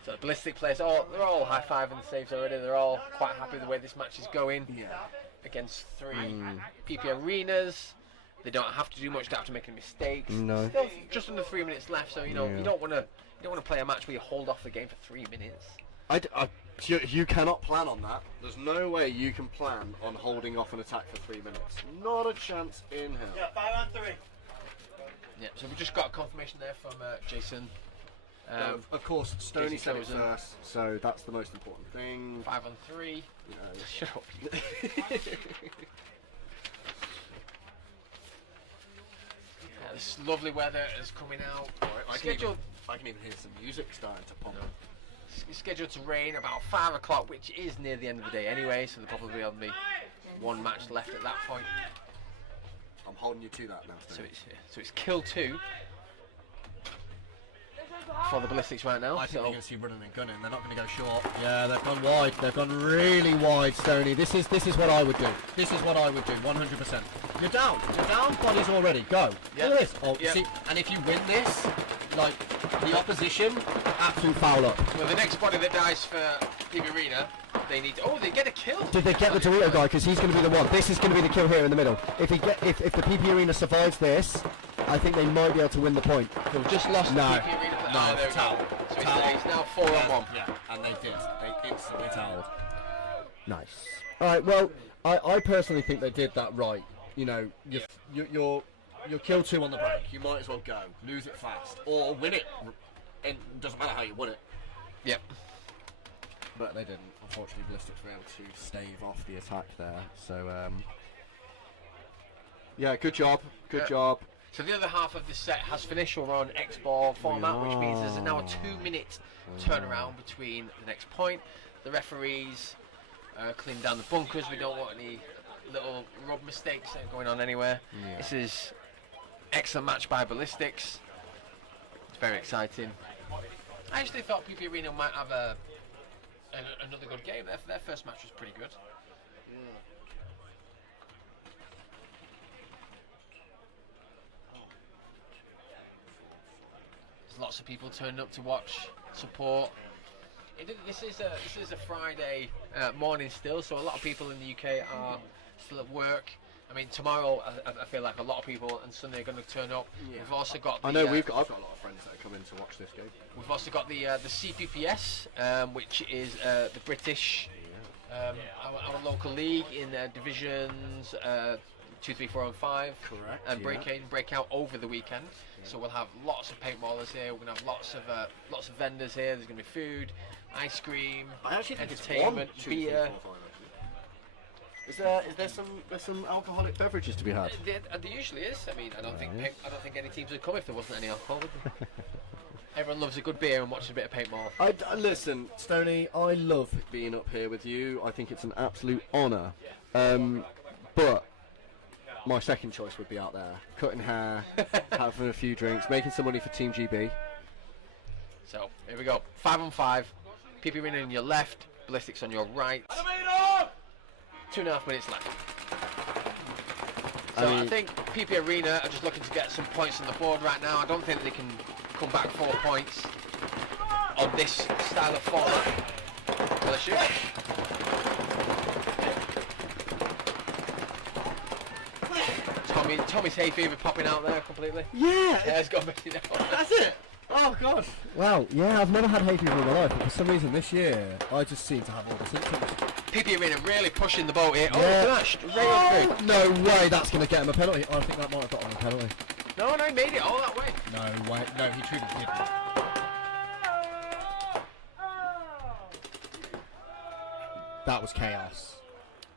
So the Ballistic players, they're all high-fiving the saves already. They're all quite happy the way this match is going. Yeah. Against 3 PP Arenas. They don't have to do much. Don't have to make any mistakes. No. Still just under 3 minutes left. So you don't want to play a match where you hold off the game for 3 minutes. You cannot plan on that. There's no way you can plan on holding off an attack for 3 minutes. Not a chance in hell. Yeah, 5 on 3. Yeah. So we just got a confirmation there from Jason. Of course, Stoney Jason said it Chosen. first, so that's the most important thing. 5 on 3. You know. Shut up. This lovely weather is coming out. I can even hear some music starting to pump. It's scheduled to rain about 5 o'clock, which is near the end of the day anyway, so there'll probably only be one match left at that point. I'm holding you to that now. So it's kill 2 for the Ballistics right now. I think So they're going to see running and gunning. They're not going to go short. Yeah, they've gone wide. They've gone really wide, Stoney. This is what I would do. This is what I would do, 100%. You're down. You're down. Bodies already. Go. Yep. Look at this. Oh, Yep. see, and if you win this, like the opposition, absolute foul up. well, the next body that dies for PB Arena, they need. Oh, they get a kill. Did they get the Dorito guy? Because he's going to be the one. This is going to be the kill here in the middle. If the PP Arena survives this, I think they might be able to win the point. They've just lost No. the PP Arena. No, there we towel. go. So Towel. it's now 4-on-1. Yeah, and they did. They instantly towelled. Nice. All right. Well, I personally think they did that right. You know, you're kill 2 on the break. You might as well go, lose it fast, or win it. It doesn't matter how you win it. Yep. But they didn't. Unfortunately, Ballistics were able to stave off the attack there. So, yeah, good job. Good job. So the other half of the set has finished. We're on X-Ball format, which means there's now a 2-minute turnaround between the next point. The referees clean down the bunkers. We don't want any little rub mistakes going on anywhere. Yeah. This is excellent match by Ballistics. It's very exciting. I actually thought PP Arena might have another good game. Their first match was pretty good. There's lots of people turning up to watch, support. This is a Friday morning still, so a lot of people in the UK are still at work. I mean, tomorrow I feel like a lot of people and Sunday are going to turn up. Yeah. We've also got. I know I've got a lot of friends that are coming to watch this game. We've also got the CPPS, which is the British, our local league in divisions 2, 3, 4, and 5. Correct, And yeah. breakout over the weekend. So we'll have lots of paintballers here. We're gonna have lots of vendors here. There's gonna be food, ice cream, I actually think entertainment, it's 1, 2, 3, beer. 4, 5, actually. Is there some alcoholic beverages to be had? There usually is. I mean, I don't think any teams would come if there wasn't any alcohol. Would they? Everyone loves a good beer and watches a bit of paintball. Listen, Stoney, I love being up here with you. I think it's an absolute honour. But my second choice would be out there, cutting hair, having a few drinks, making some money for Team GB. So here we go. 5-on-5. PP Arena on your left, Ballistics on your right. 2.5 minutes left. So I think PP Arena are just looking to get some points on the board right now. I don't think they can come back 4 points on this style of format. Will they shoot? Tommy's hay fever popping out there completely. Yeah, Yeah, it's got messy now. that's it. Oh God. Well, yeah, I've never had hay fever in my life, but for some reason this year I just seem to have all the symptoms. PP Arena really pushing the boat here. Oh, Yeah. dashed right on through. No way, that's going to get him a penalty. I think that might have got him a penalty. No, he made it all that way. No way, no, he truly didn't. That was chaos.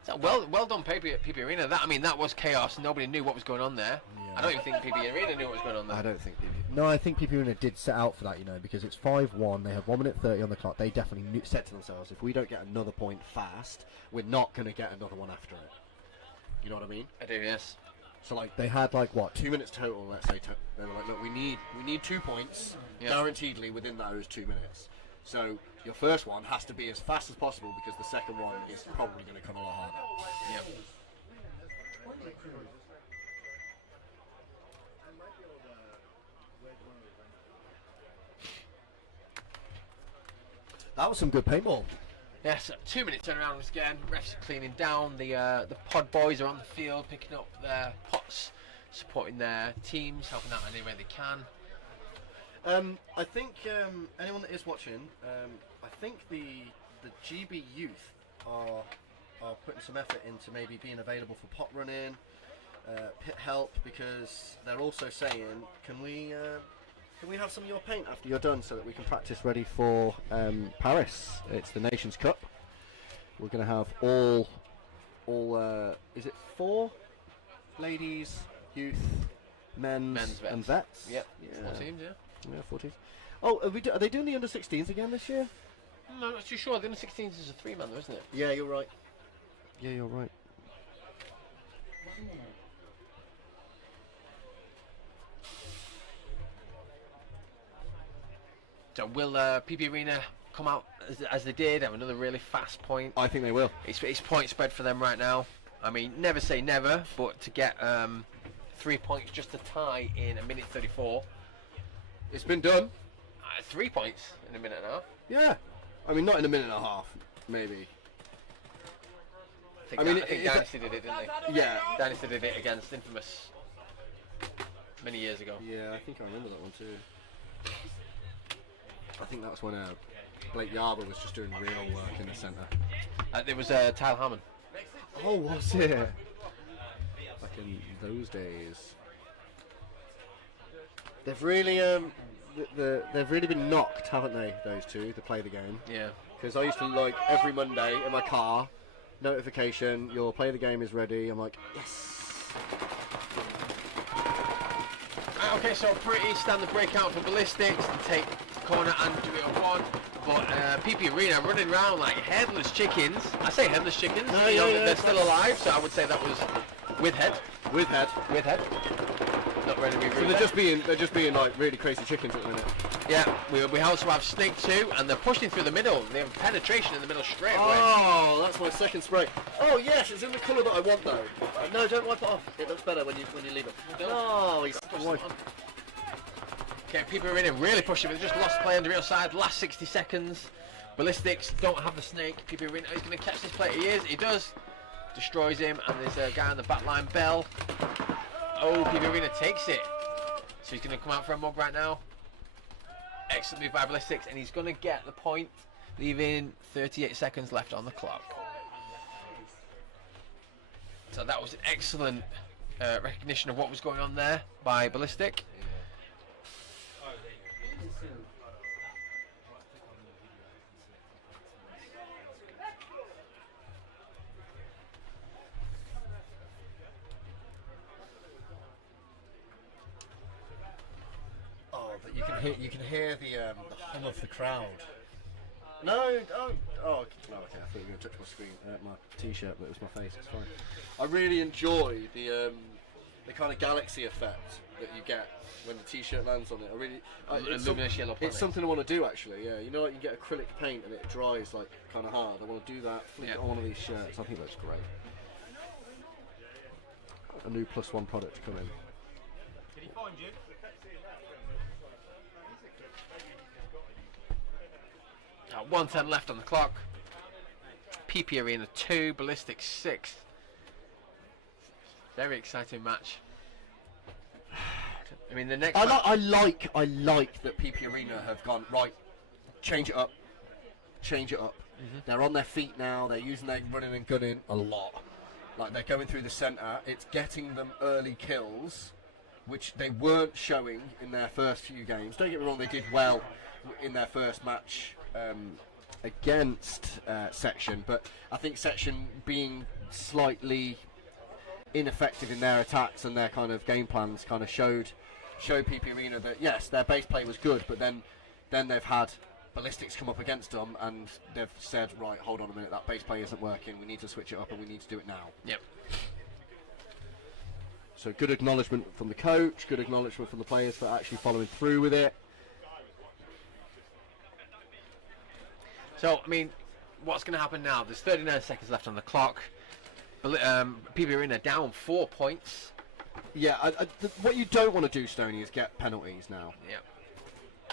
So well done, PP Arena. That was chaos. Nobody knew what was going on there. I don't even think PP Arena knew what was going on there. I don't think. No, I think PP Arena did set out for that, you know, because it's 5-1. They had 1 minute 30 on the clock. They definitely said to themselves, if we don't get another point fast, we're not going to get another one after it. You know what I mean? I do, yes. So like they had like what 2 minutes total. Let's say they were like, look, we need 2 points guaranteedly within those 2 minutes. So your first one has to be as fast as possible because the second one is probably going to come a lot harder. Yep. That was some good paintball. Yes, 2 minute turnaround again. Refs are cleaning down. The pod boys are on the field picking up their pots, supporting their teams, helping out any way they can. I think anyone that is watching, I think the GB youth are putting some effort into maybe being available for pot running, pit help, because they're also saying, can we have some of your paint after you're done so that we can practice ready for Paris? It's the Nations Cup. We're going to have all is it 4 ladies, youth, men's and vets? Yep. Yeah. 4 teams, yeah. Yeah, 40s. Oh, are they doing the under-16s again this year? I'm not too sure. The under 16s is a 3-man, though, isn't it? Yeah, you're right. Yeah, you're right. So will PP Arena come out as they did, have another really fast point? I think they will. It's point spread for them right now. I mean, never say never, but to get 3 points just to tie in a minute 34. It's been done. 3 points in a minute and a half. Yeah. I mean, not in a minute and a half, maybe. I think Dynasty did it, didn't they? Yeah. Dynasty did it against Infamous many years ago. Yeah, I think I remember that one too. I think that was when Blake Yarber was just doing real work in the centre. There was Tyler Hammond. Oh, was it? Back in those days. They've really they've really been knocked, haven't they? Those two to play the game. Yeah. Because I used to like every Monday in my car, notification, your play the game is ready. I'm like, yes. Okay, so pretty standard breakout for Ballistics to take corner and do it on one. But PP Arena running around like headless chickens. I say headless chickens. No, you know, yeah, they're still alive, so I would say that was with head. With head. With head. Not ready to be So they're just being like really crazy chickens at the minute. Yeah, we also have Snake 2, and they're pushing through the middle. They have penetration in the middle straight away. Oh, that's my second spray. Oh yes, it's in the colour that I want though. No, don't wipe it off. It looks better when you leave it. No, he's Okay, people are in it, really pushing. They just lost play on the real side. Last 60 seconds. Ballistics don't have the snake. People are in. He's going to catch this play. He is. He does. Destroys him, and there's a guy on the back line, Bell. Oh, PP Arena takes it. So he's going to come out for a mug right now. Excellent move by Ballistics, and he's going to get the point, leaving 38 seconds left on the clock. So that was an excellent recognition of what was going on there by Ballistic. But you can hear the hum of the crowd. No, don't. Oh, no, okay. I thought you were going to touch my screen, my T-shirt, but it was my face. It's fine. I really enjoy the kind of galaxy effect that you get when the T-shirt lands on it. It's something I want to do actually. Yeah, you know, like you get acrylic paint and it dries like kind of hard. I want to do that. Flick it on one of these shirts. I think that's great. A new +1 product to come in. Did he find you? 1:10 left on the clock. PP Arena 2, Ballistics 6. Very exciting match. I mean, the next. I like that PP Arena have gone right. Change it up. They're on their feet now. They're using their running and gunning a lot. Like they're going through the centre. It's getting them early kills, which they weren't showing in their first few games. Don't get me wrong, they did well in their first match against Section, but I think Section being slightly ineffective in their attacks and their kind of game plans kind of showed PP Arena that yes, their base play was good, but then they've had Ballistics come up against them and they've said, right, hold on a minute, that base play isn't working, we need to switch it up and we need to do it now. Yep. So good acknowledgement from the coach, good acknowledgement from the players for actually following through with it. So, I mean, what's going to happen now? There's 39 seconds left on the clock. PP Arena down 4 points. Yeah, what you don't want to do, Stoney, is get penalties now. Yep.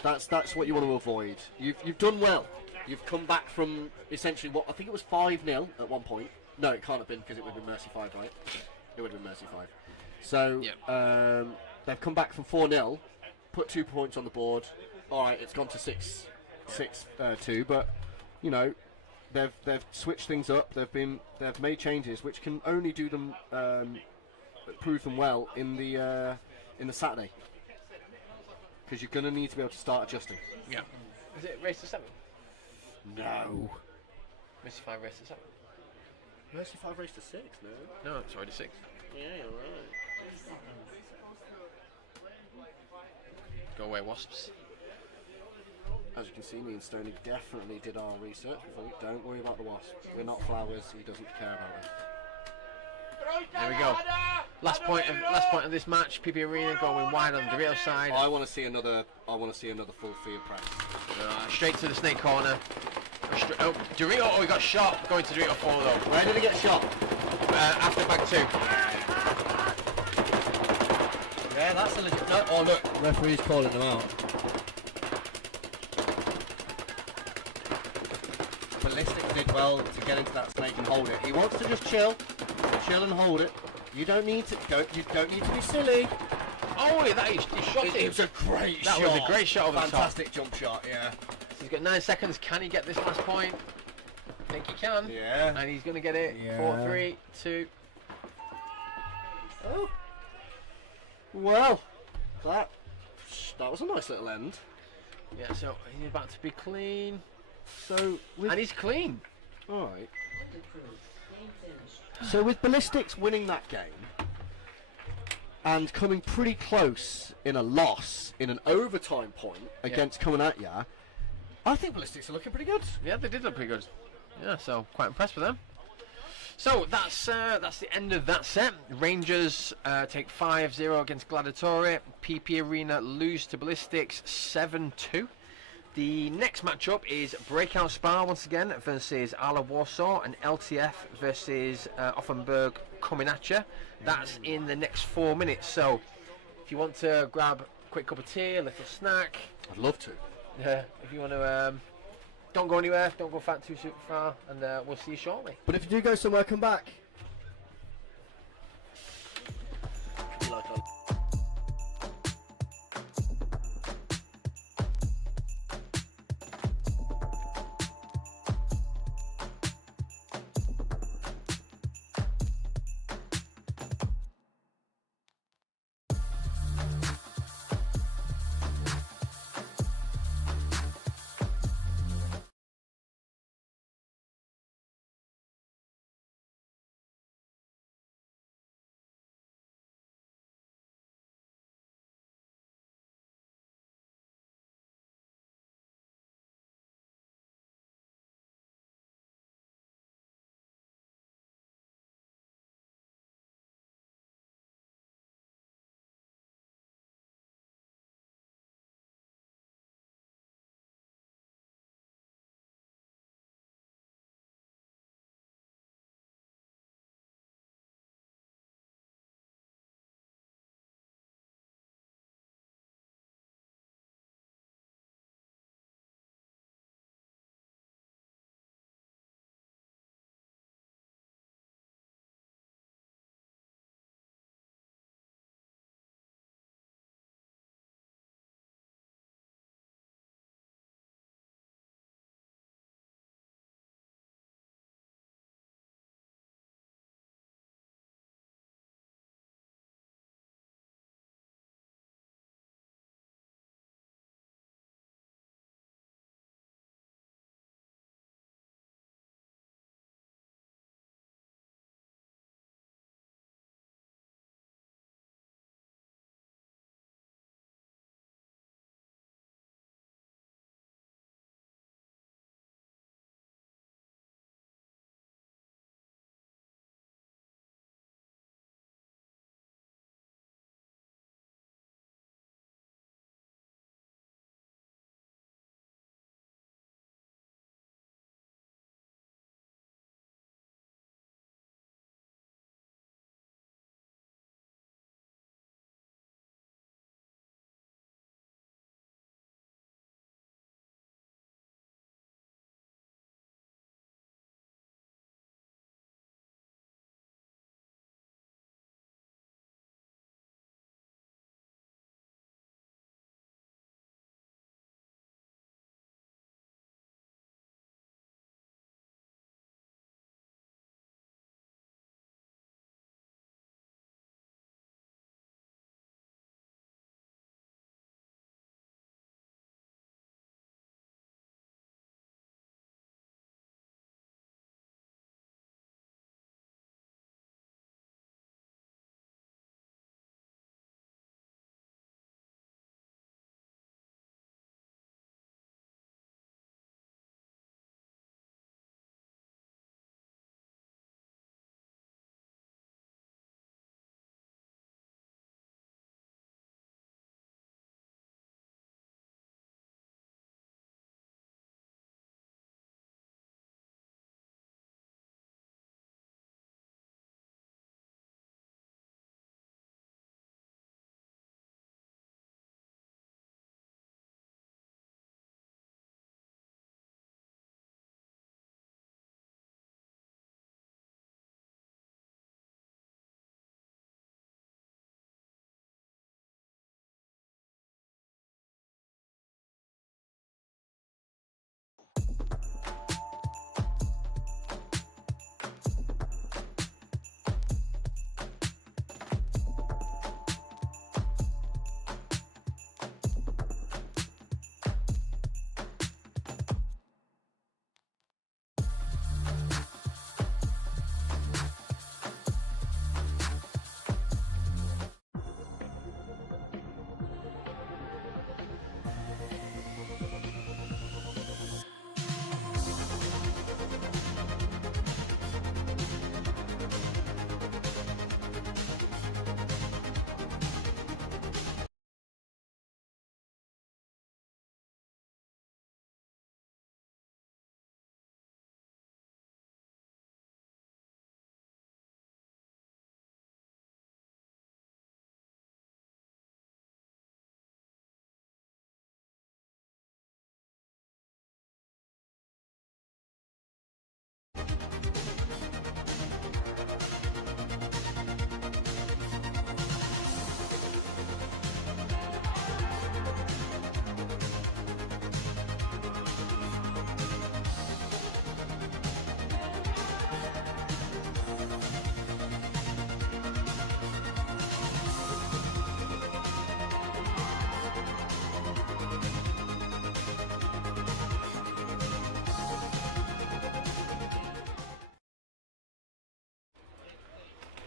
That's what you want to avoid. You've done well. You've come back from essentially what I think it was 5-0 at one point. No, it can't have been because it would have been Mercy 5, right? It would have been Mercy 5. So they've come back from 4-0, put 2 points on the board. All right, it's gone to 6-2, but you know they've switched things up. They've made changes which can only do them prove them well in the Saturday. Because you're going to need to be able to start adjusting. Yeah. Is it race to 7? No. Mercy 5 race to 7? Mercy 5 race to 6, no? No, it's already 6. Yeah, you're right. Go away, Wasps. As you can see, me and Stoney definitely did our research before. Don't worry about the wasp. We're not flowers. He doesn't care about us. There we go. Last point of this match. PP Arena going wide on Dorito's side. I want to see another. I want to see another full field press. Straight to the snake corner. Oh, Dorito! Oh, he got shot. Going to Dorito 4 though. Where did he get shot? After bag 2. Yeah, that's a legit. No, oh look, referee's calling them out. Ballistics did well to get into that snake and hold it. He wants to just chill and hold it. You don't need to You don't need to be silly. Oh, he shot it. It was a great That shot. was a great shot over the top. Fantastic jump shot. Yeah. So he's got 9 seconds. Can he get this last point? I think he can. Yeah. And he's going to get it. Yeah. 4, 3, 2. Oh. Well, that was a nice little end. Yeah. So he's about to be clean. So And he's clean. all right. So with Ballistics winning that game and coming pretty close in a loss in an overtime point against coming at ya, I think Ballistics are looking pretty good. Yeah, they did look pretty good. Yeah, so quite impressed with them. So that's the end of that set. Rangers take 5-0 against Gladiator. PP Arena lose to Ballistics 7-2. The next matchup is Breakout Spa once again versus Ala Warsaw and LTF versus Offenburg coming at you. That's in the next 4 minutes. So if you want to grab a quick cup of tea, a little snack. I'd love to. If you want to, don't go anywhere, don't go too super far, and we'll see you shortly. But if you do go somewhere, come back.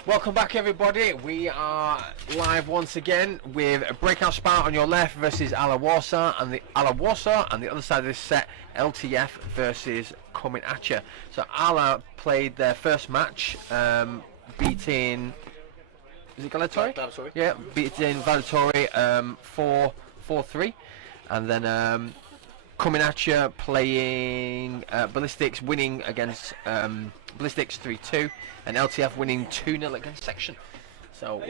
Welcome back, everybody. We are live once again with Breakout Spa on your left versus Warsaw, and the other side of this set, LTF versus Coming At Ya. So Ala played their first match, beating, is it Gladiator? Gladiator. Yeah, beating Gladiator 4-3, and then Coming At Ya playing Ballistics, winning against Ballistics 3-2, and LTF winning 2-0 against Section. So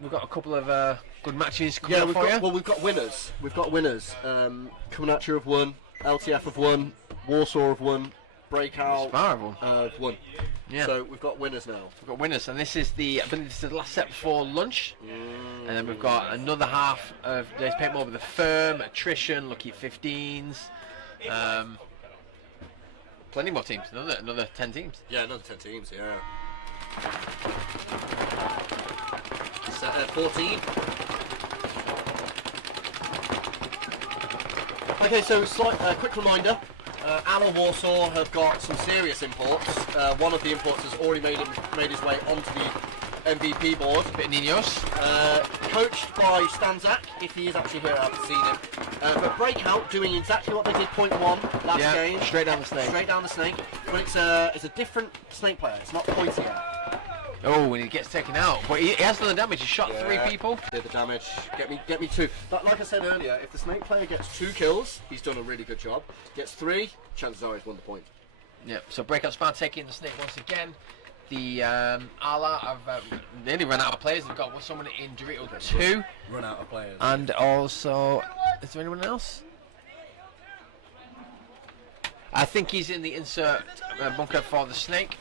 we've got a couple of good matches coming up for you. Well, we've got winners. We've got winners. Coming At You have won. LTF have won. Warsaw have won. Breakout have won. Yeah. So we've got winners now. We've got winners, and this is the last set before lunch. And then we've got another half of today's paintball with the firm, attrition, lucky 15s. Plenty more teams. Another 10 teams. Yeah, another 10 teams. Yeah. Set 14. Okay, so quick reminder. Warsaw have got some serious imports. One of the imports has already made his way onto the MVP board. Bit of Ninos. Coached by Stanzak, if he is actually here, I haven't seen him. But Breakout doing exactly what they did point 1 last game. Straight down the snake. Straight down the snake. But it's a different snake player. It's not pointy yet. Oh, and he gets taken out. But he has done the damage. He shot 3 people. Did the damage. Get me 2. But like I said earlier, if the snake player gets 2 kills, he's done a really good job. Gets 3, chances are he's won the point. Yep. So Breakout Spa taking the snake once again. The Ala have nearly run out of players. They've got someone in Dorito 2. Run out of players. And also, is there anyone else? I think he's in the insert bunker for the snake.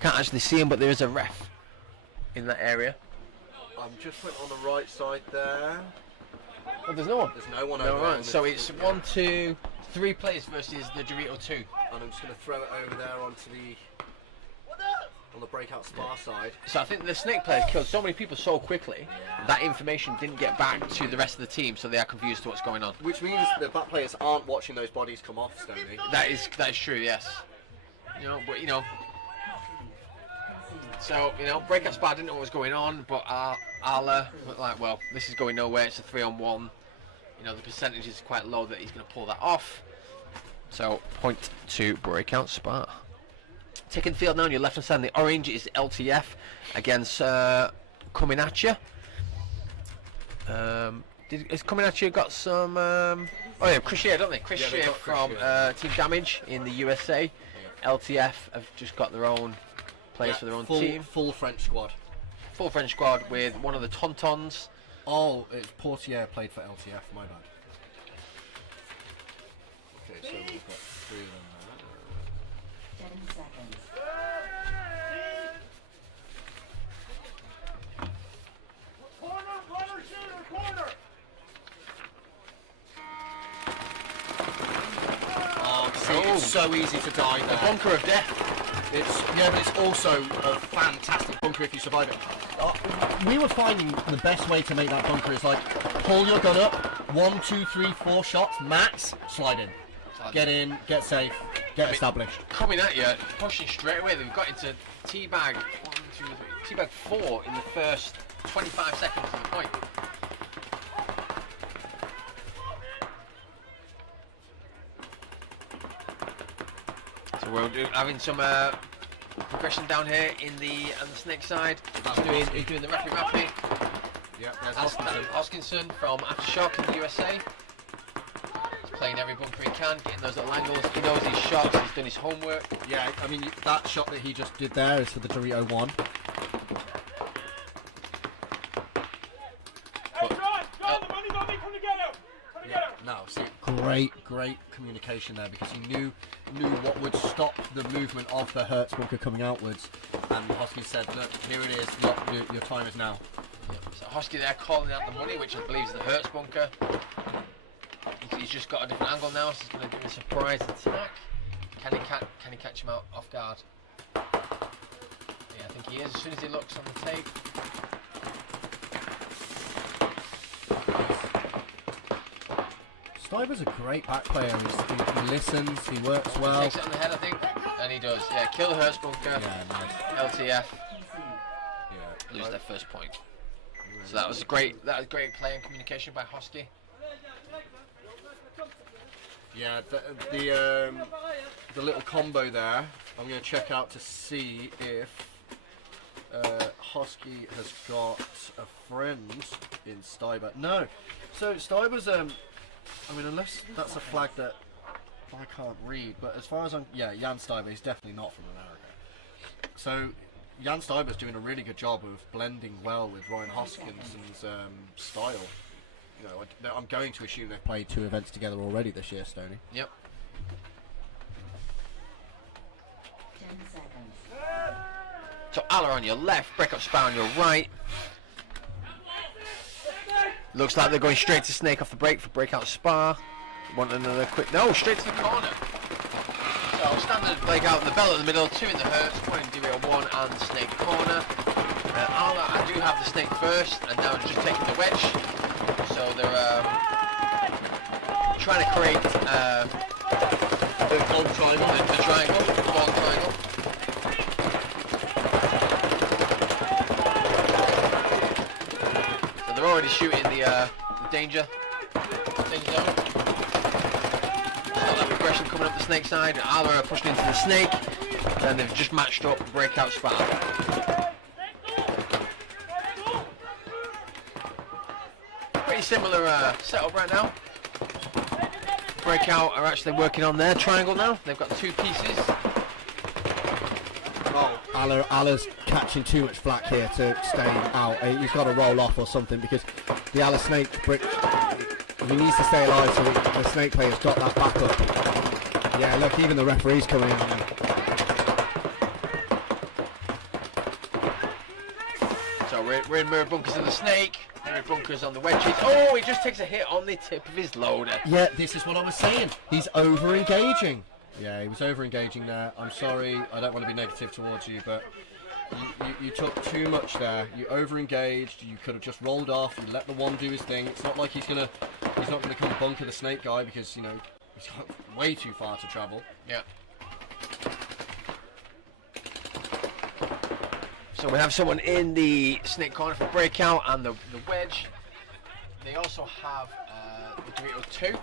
Can't actually see him, but there is a ref in that area. I'm just went on the right side there. Oh, there's no one. There's no one No over one. there. So it's 1, 2, 3 players versus the Dorito 2. And I'm just going to throw it over there onto on the Breakout Spa side. So I think the snake players killed so many people so quickly that information didn't get back to the rest of the team, so they are confused to what's going on. Which means that players aren't watching those bodies come off, Stoney. That is true, yes. So Breakout Spa didn't know what was going on, but Ala was like, well, this is going nowhere. It's a 3-on-1. The percentage is quite low that he's going to pull that off. So point to Breakout Spa. Taking the field now on your left hand side. The orange is LTF against Coming At Ya. Has Coming At Ya got some? Oh yeah, Chris Sher, don't they? Chris Sher from Team Damage in the USA. Yeah. LTF have just got their own players for their own team. Full French squad. Full French squad with one of the Tauntauns. Oh, it's Portier played for LTF. My bad. Okay, so we've got 3 of them. 10 seconds. Corner, runner, shooter, corner. It's so easy to die there. The bunker of death. But it's also a fantastic bunker if you survive it. We were finding the best way to make that bunker is like pull your gun up, 1, 2, 3, 4 shots max, slide in, get in, get safe, get established. Coming At Ya, pushing straight away. They've got into teabag 1, 2, 3, teabag 4 in the first 25 seconds of the point. So we're having some progression down here on the snake side. He's doing the rappy. Yep, there's Hoskinson from Aftershock in the USA. He's playing every bunker he can, getting those little angles. He knows his shots, he's done his homework. Yeah, I mean that shot that he just did there is for the Dorito 1. Hey, John, the money's on me. Come together. Come together. No, see, great communication there because he knew what would stop the movement of the Hertz bunker coming outwards. And Hosky said, look, here it is, look, your time is now. So Hosky there calling out the money, which I believe is the Hertz bunker. He's just got a different angle now, so he's going to give him a surprise attack. Can he catch him out off guard? Yeah, I think he is. As soon as he looks on the tape. Stiver's a great back player. He listens, he works well. He takes it on the head, I think, and he does. Yeah, kill the Hertz bunker. Yeah, nice. LTF. lose their first point. So that was great play and communication by Hosky. Yeah, the little combo there, I'm going to check out to see if Hosky has got a friend in Stuyber. No. So Stuyber's, I mean, unless that's a flag that I can't read, but as far as I'm, yeah, Jan Stuyber, he's definitely not from America. So Jan Stuyber's doing a really good job of blending well with Ryan Hoskinson's style. You know, I'm going to assume they've played 2 events together already this year, Stoney. Yep. 10 seconds. So Ala on your left, Breakout Spar on your right. Looks like they're going straight to Snake off the break for Breakout Spar. Want another quick... No, straight to the corner. So standard Breakout in the bell at the middle, 2 in the Hertz, 1 in Derail 1 and Snake corner. Ala, I do have the Snake first, and now they're just taking the wedge. So they're trying to create the gold triangle, the triangle, the ball triangle. So they're already shooting the danger zone. So that progression coming up the Snake side. Ala are pushing into the Snake, and they've just matched up Breakout Spar. Pretty similar setup right now. Breakout are actually working on their triangle now. They've got 2 pieces. Oh, Ala's catching too much flack here to stay out. He's got to roll off or something because the Ala Snake brick, he needs to stay alive so the Snake player's got that backup. Yeah, look, even the referee's coming in. So we're in mirror bunkers in the Snake. Mirror bunkers on the wedges. Oh, he just takes a hit on the tip of his loader. Yeah, this is what I was saying. He's over-engaging. Yeah, he was over-engaging there. I'm sorry, I don't want to be negative towards you, but you took too much there. You over-engaged. You could have just rolled off. You let the one do his thing. It's not like he's not gonna come bunker the Snake guy because you know he's got way too far to travel. Yeah. So we have someone in the Snake corner for Breakout and the wedge. They also have the Dorito 2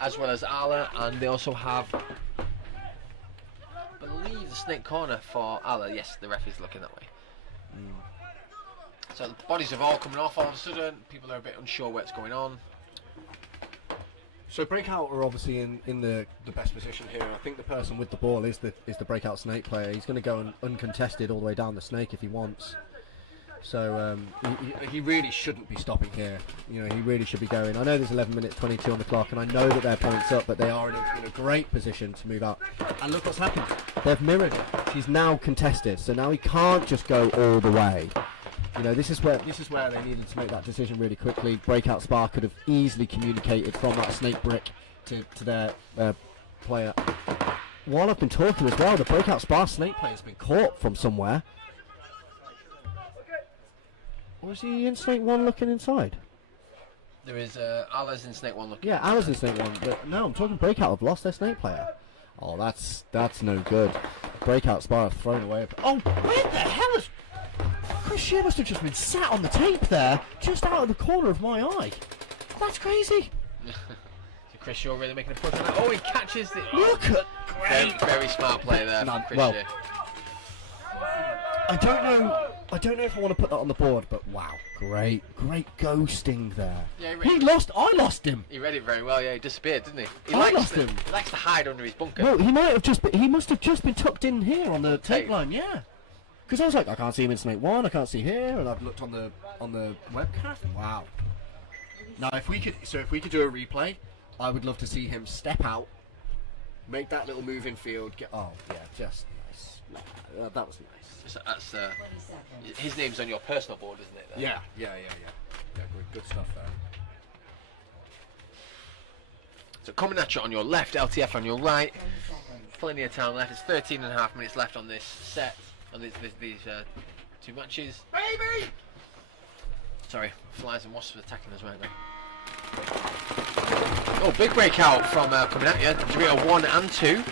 as well as Ala, and they also have, I believe, the Snake corner for Ala. Yes, the ref is looking that way. So the bodies have all coming off all of a sudden. People are a bit unsure what's going on. So Breakout are obviously in the best position here. I think the person with the ball is the Breakout Snake player. He's going to go uncontested all the way down the Snake if he wants. So he really shouldn't be stopping here. You know, he really should be going. I know there's 11 minutes 22 on the clock, and I know that they're points up, but they are in a great position to move up. And look what's happened. They've mirrored. He's now contested, so now he can't just go all the way. You know, this is where they needed to make that decision really quickly. Breakout Spar could have easily communicated from that Snake brick to their player. While I've been talking as well, the Breakout Spar Snake player has been caught from somewhere. Was he in Snake 1 looking inside? There is Ala's in Snake 1 looking. Yeah, Ala's in Snake 1, but no, I'm talking Breakout have lost their Snake player. Oh, that's no good. Breakout Spar have thrown away. Oh, where the hell is... Chris Sher must have just been sat on the tape there, just out of the corner of my eye. That's crazy. So Chris Shaw really making a push on that. Oh, he catches the... Look at... Very, very smart play there from Chris well, Sher. I don't know if I want to put that on the board, but wow, great ghosting there. Yeah, I lost him. He read it very well. Yeah, he disappeared, didn't he? I lost him. He likes to hide under his bunker. No, he must have just been tucked in here on the tape line, yeah. Because I was like, I can't see him in Snake 1, I can't see here, and I've looked on the webcast. Wow. Now, if we could do a replay, I would love to see him step out, make that little move in field. Oh yeah, just nice. That was nice. So that's his name's on your personal board, isn't it? Yeah. Good stuff there. So coming at you on your left, LTF on your right. Plenty of time left. It's 13.5 minutes left on this set. On these 2 matches. Baby! Sorry, flies and wasps are attacking us right now. Oh, big breakout from coming at you. Dorito 1 and 2.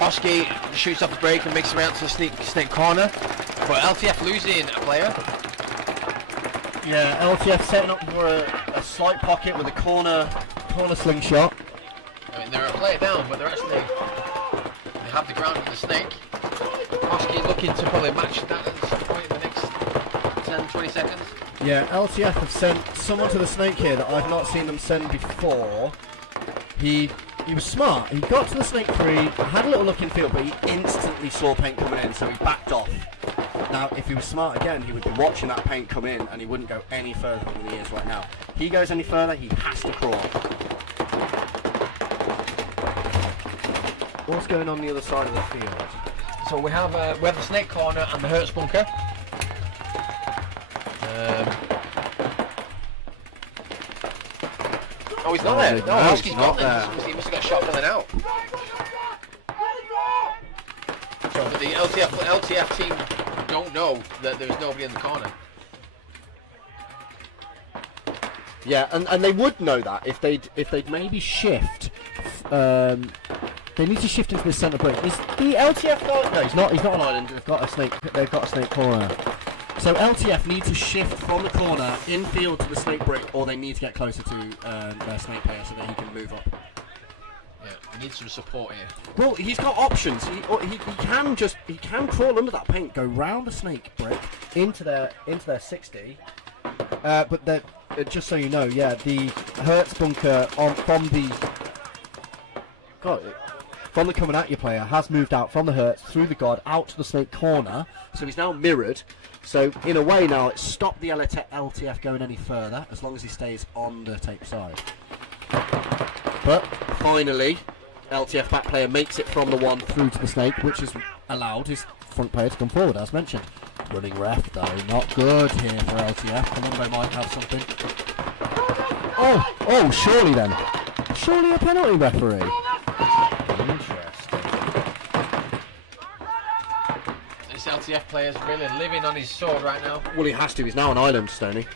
Hosky shoots off the break and makes his way out to the snake corner. But LTF losing a player. Yeah, LTF setting up for a slight pocket with a corner slingshot. I mean, they're a player down, but they have the ground with the snake. Hosky looking to probably match that at some point in the next 10-20 seconds. Yeah, LTF have sent someone to the snake here that I've not seen them send before. He was smart. He got to the snake 3, had a little look in field, but he instantly saw paint coming in, so he backed off. Now, if he was smart again, he would be watching that paint come in, and he wouldn't go any further than he is right now. He goes any further, he has to crawl. What's going on the other side of the field? So we have the snake corner and the Hertz bunker. Oh, he's not there. No, Hosky's not there. He must have got shot filling out. So, but the LTF team don't know that there's nobody in the corner. Yeah, and they would know that if they'd maybe shift. They need to shift into the centre break. Is the LTF not? No, he's not on island. They've got a snake corner. So LTF need to shift from the corner infield to the snake brick, or they need to get closer to their snake player so that he can move up. Yeah, he needs some support here. Well, he's got options. He can crawl under that paint, go round the snake brick into their 60. But just so you know, yeah, the Hertz bunker from the coming at you player has moved out from the Hertz through the God out to the snake corner, so he's now mirrored. So in a way now it's stopped the LTF going any further as long as he stays on the tape side. But finally, LTF back player makes it from the 1 through to the snake, which has allowed his front player to come forward as mentioned. Running ref though, not good here for LTF. Colombo might have something. Oh, surely then. Surely a penalty, referee. Interesting. This LTF player's really living on his sword right now. Well, he has to. He's now on island, Stoney.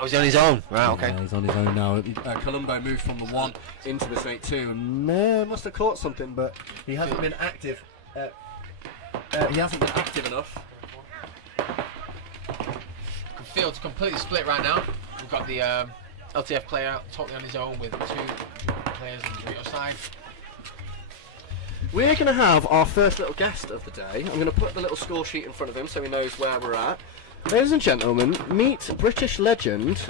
Oh, he's on his own. Right, okay. Yeah, he's on his own now. Colombo moved from the 1 into the snake 2 and must have caught something, but he hasn't been active. He hasn't been active enough. The field's completely split right now. We've got the LTF player totally on his own with 2 players on the Dorito side. We're going to have our first little guest of the day. I'm going to put the little score sheet in front of him so he knows where we're at. Ladies and gentlemen, meet British legend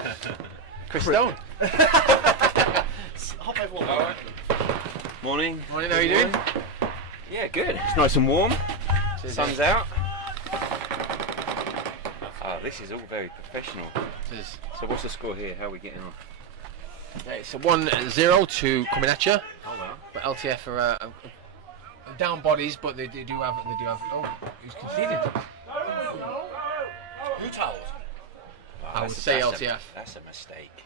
Chris Stone. Hop everyone. Alright. Morning. Morning, how are you doing? Yeah, good. It's nice and warm. Sun's out. Oh, this is all very professional. It is. So what's the score here? How are we getting on? Yeah, it's a 1-0 to coming at you. Oh well. But LTF are down bodies, but they do have. Oh, he's conceded. Who towels? I would say LTF. That's a mistake.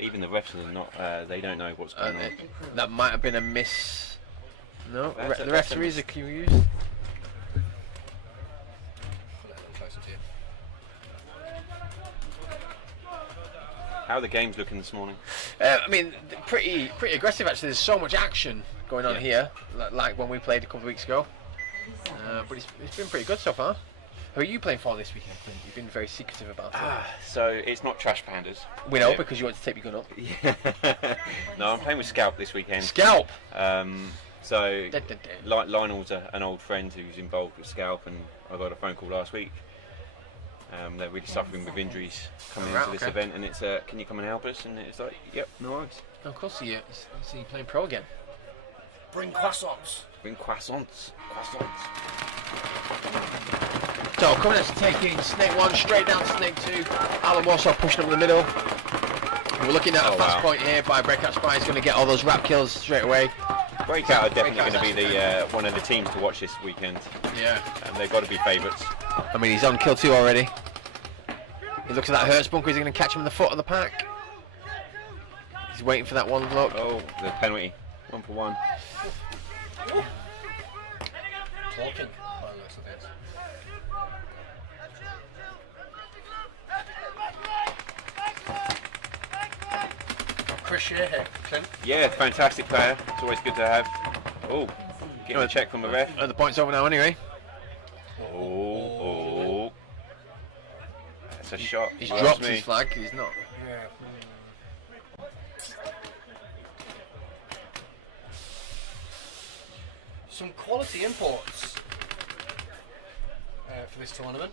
Even the refs are not. They don't know what's going on. That might have been a miss. No, the that's referees are curious. How are the games looking this morning? I mean, pretty aggressive actually. There's so much action going on here, like when we played a couple of weeks ago. But it's been pretty good so far. Who are you playing for this weekend, Clint? You've been very secretive about it. So it's not Trash Pandas. We know Yeah. because you want to take your gun up. Yeah. No, I'm playing with Scalp this weekend. Scalp! So Lionel's an old friend who's involved with Scalp, and I got a phone call last week. They're really suffering with injuries coming into this event, and it's can you come and help us? And it's like, yep, no worries. Oh, of course, so you're playing pro again. Bring croissants. Bring croissants. So coming at taking Snake 1 straight down to Snake 2. Alan Warsaw pushing up in the middle. We're looking at a fast point here by Breakout Spy. He's going to get all those wrap kills straight away. Breakout are definitely going to be the one of the teams to watch this weekend. Yeah. And they've got to be favourites. I mean, he's on kill 2 already. He looks at that Hertz bunker. Is he going to catch him in the foot of the pack? He's waiting for that one look. Oh, the penalty. 1 for 1. Talking. Chris Sher here, Clint. Yeah, fantastic player. It's always good to have. Oh, getting a check from the ref. The point's over now anyway. Oh. That's a shot. He's If you dropped ask me. his flag. He's not. Some quality imports for this tournament.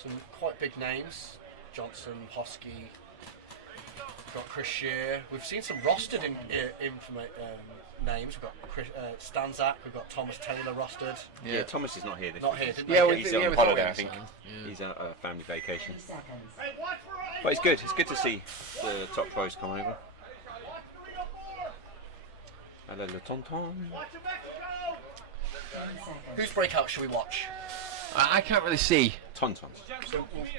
Some quite big names. Johnson, Hosky. We've got Chris Sher. We've seen some rostered names. We've got Stanzak. We've got Thomas Taylor rostered. Yeah, Thomas is not here this Not week. here, didn't Yeah, they? we He's yeah, on we thought we holiday, I had think. some. Yeah. He's on a family vacation. 2 seconds. But it's good. It's good to see the top pros come over. Hello, le tonton. 10 seconds. Whose breakout should we watch? I can't really see. Tonton.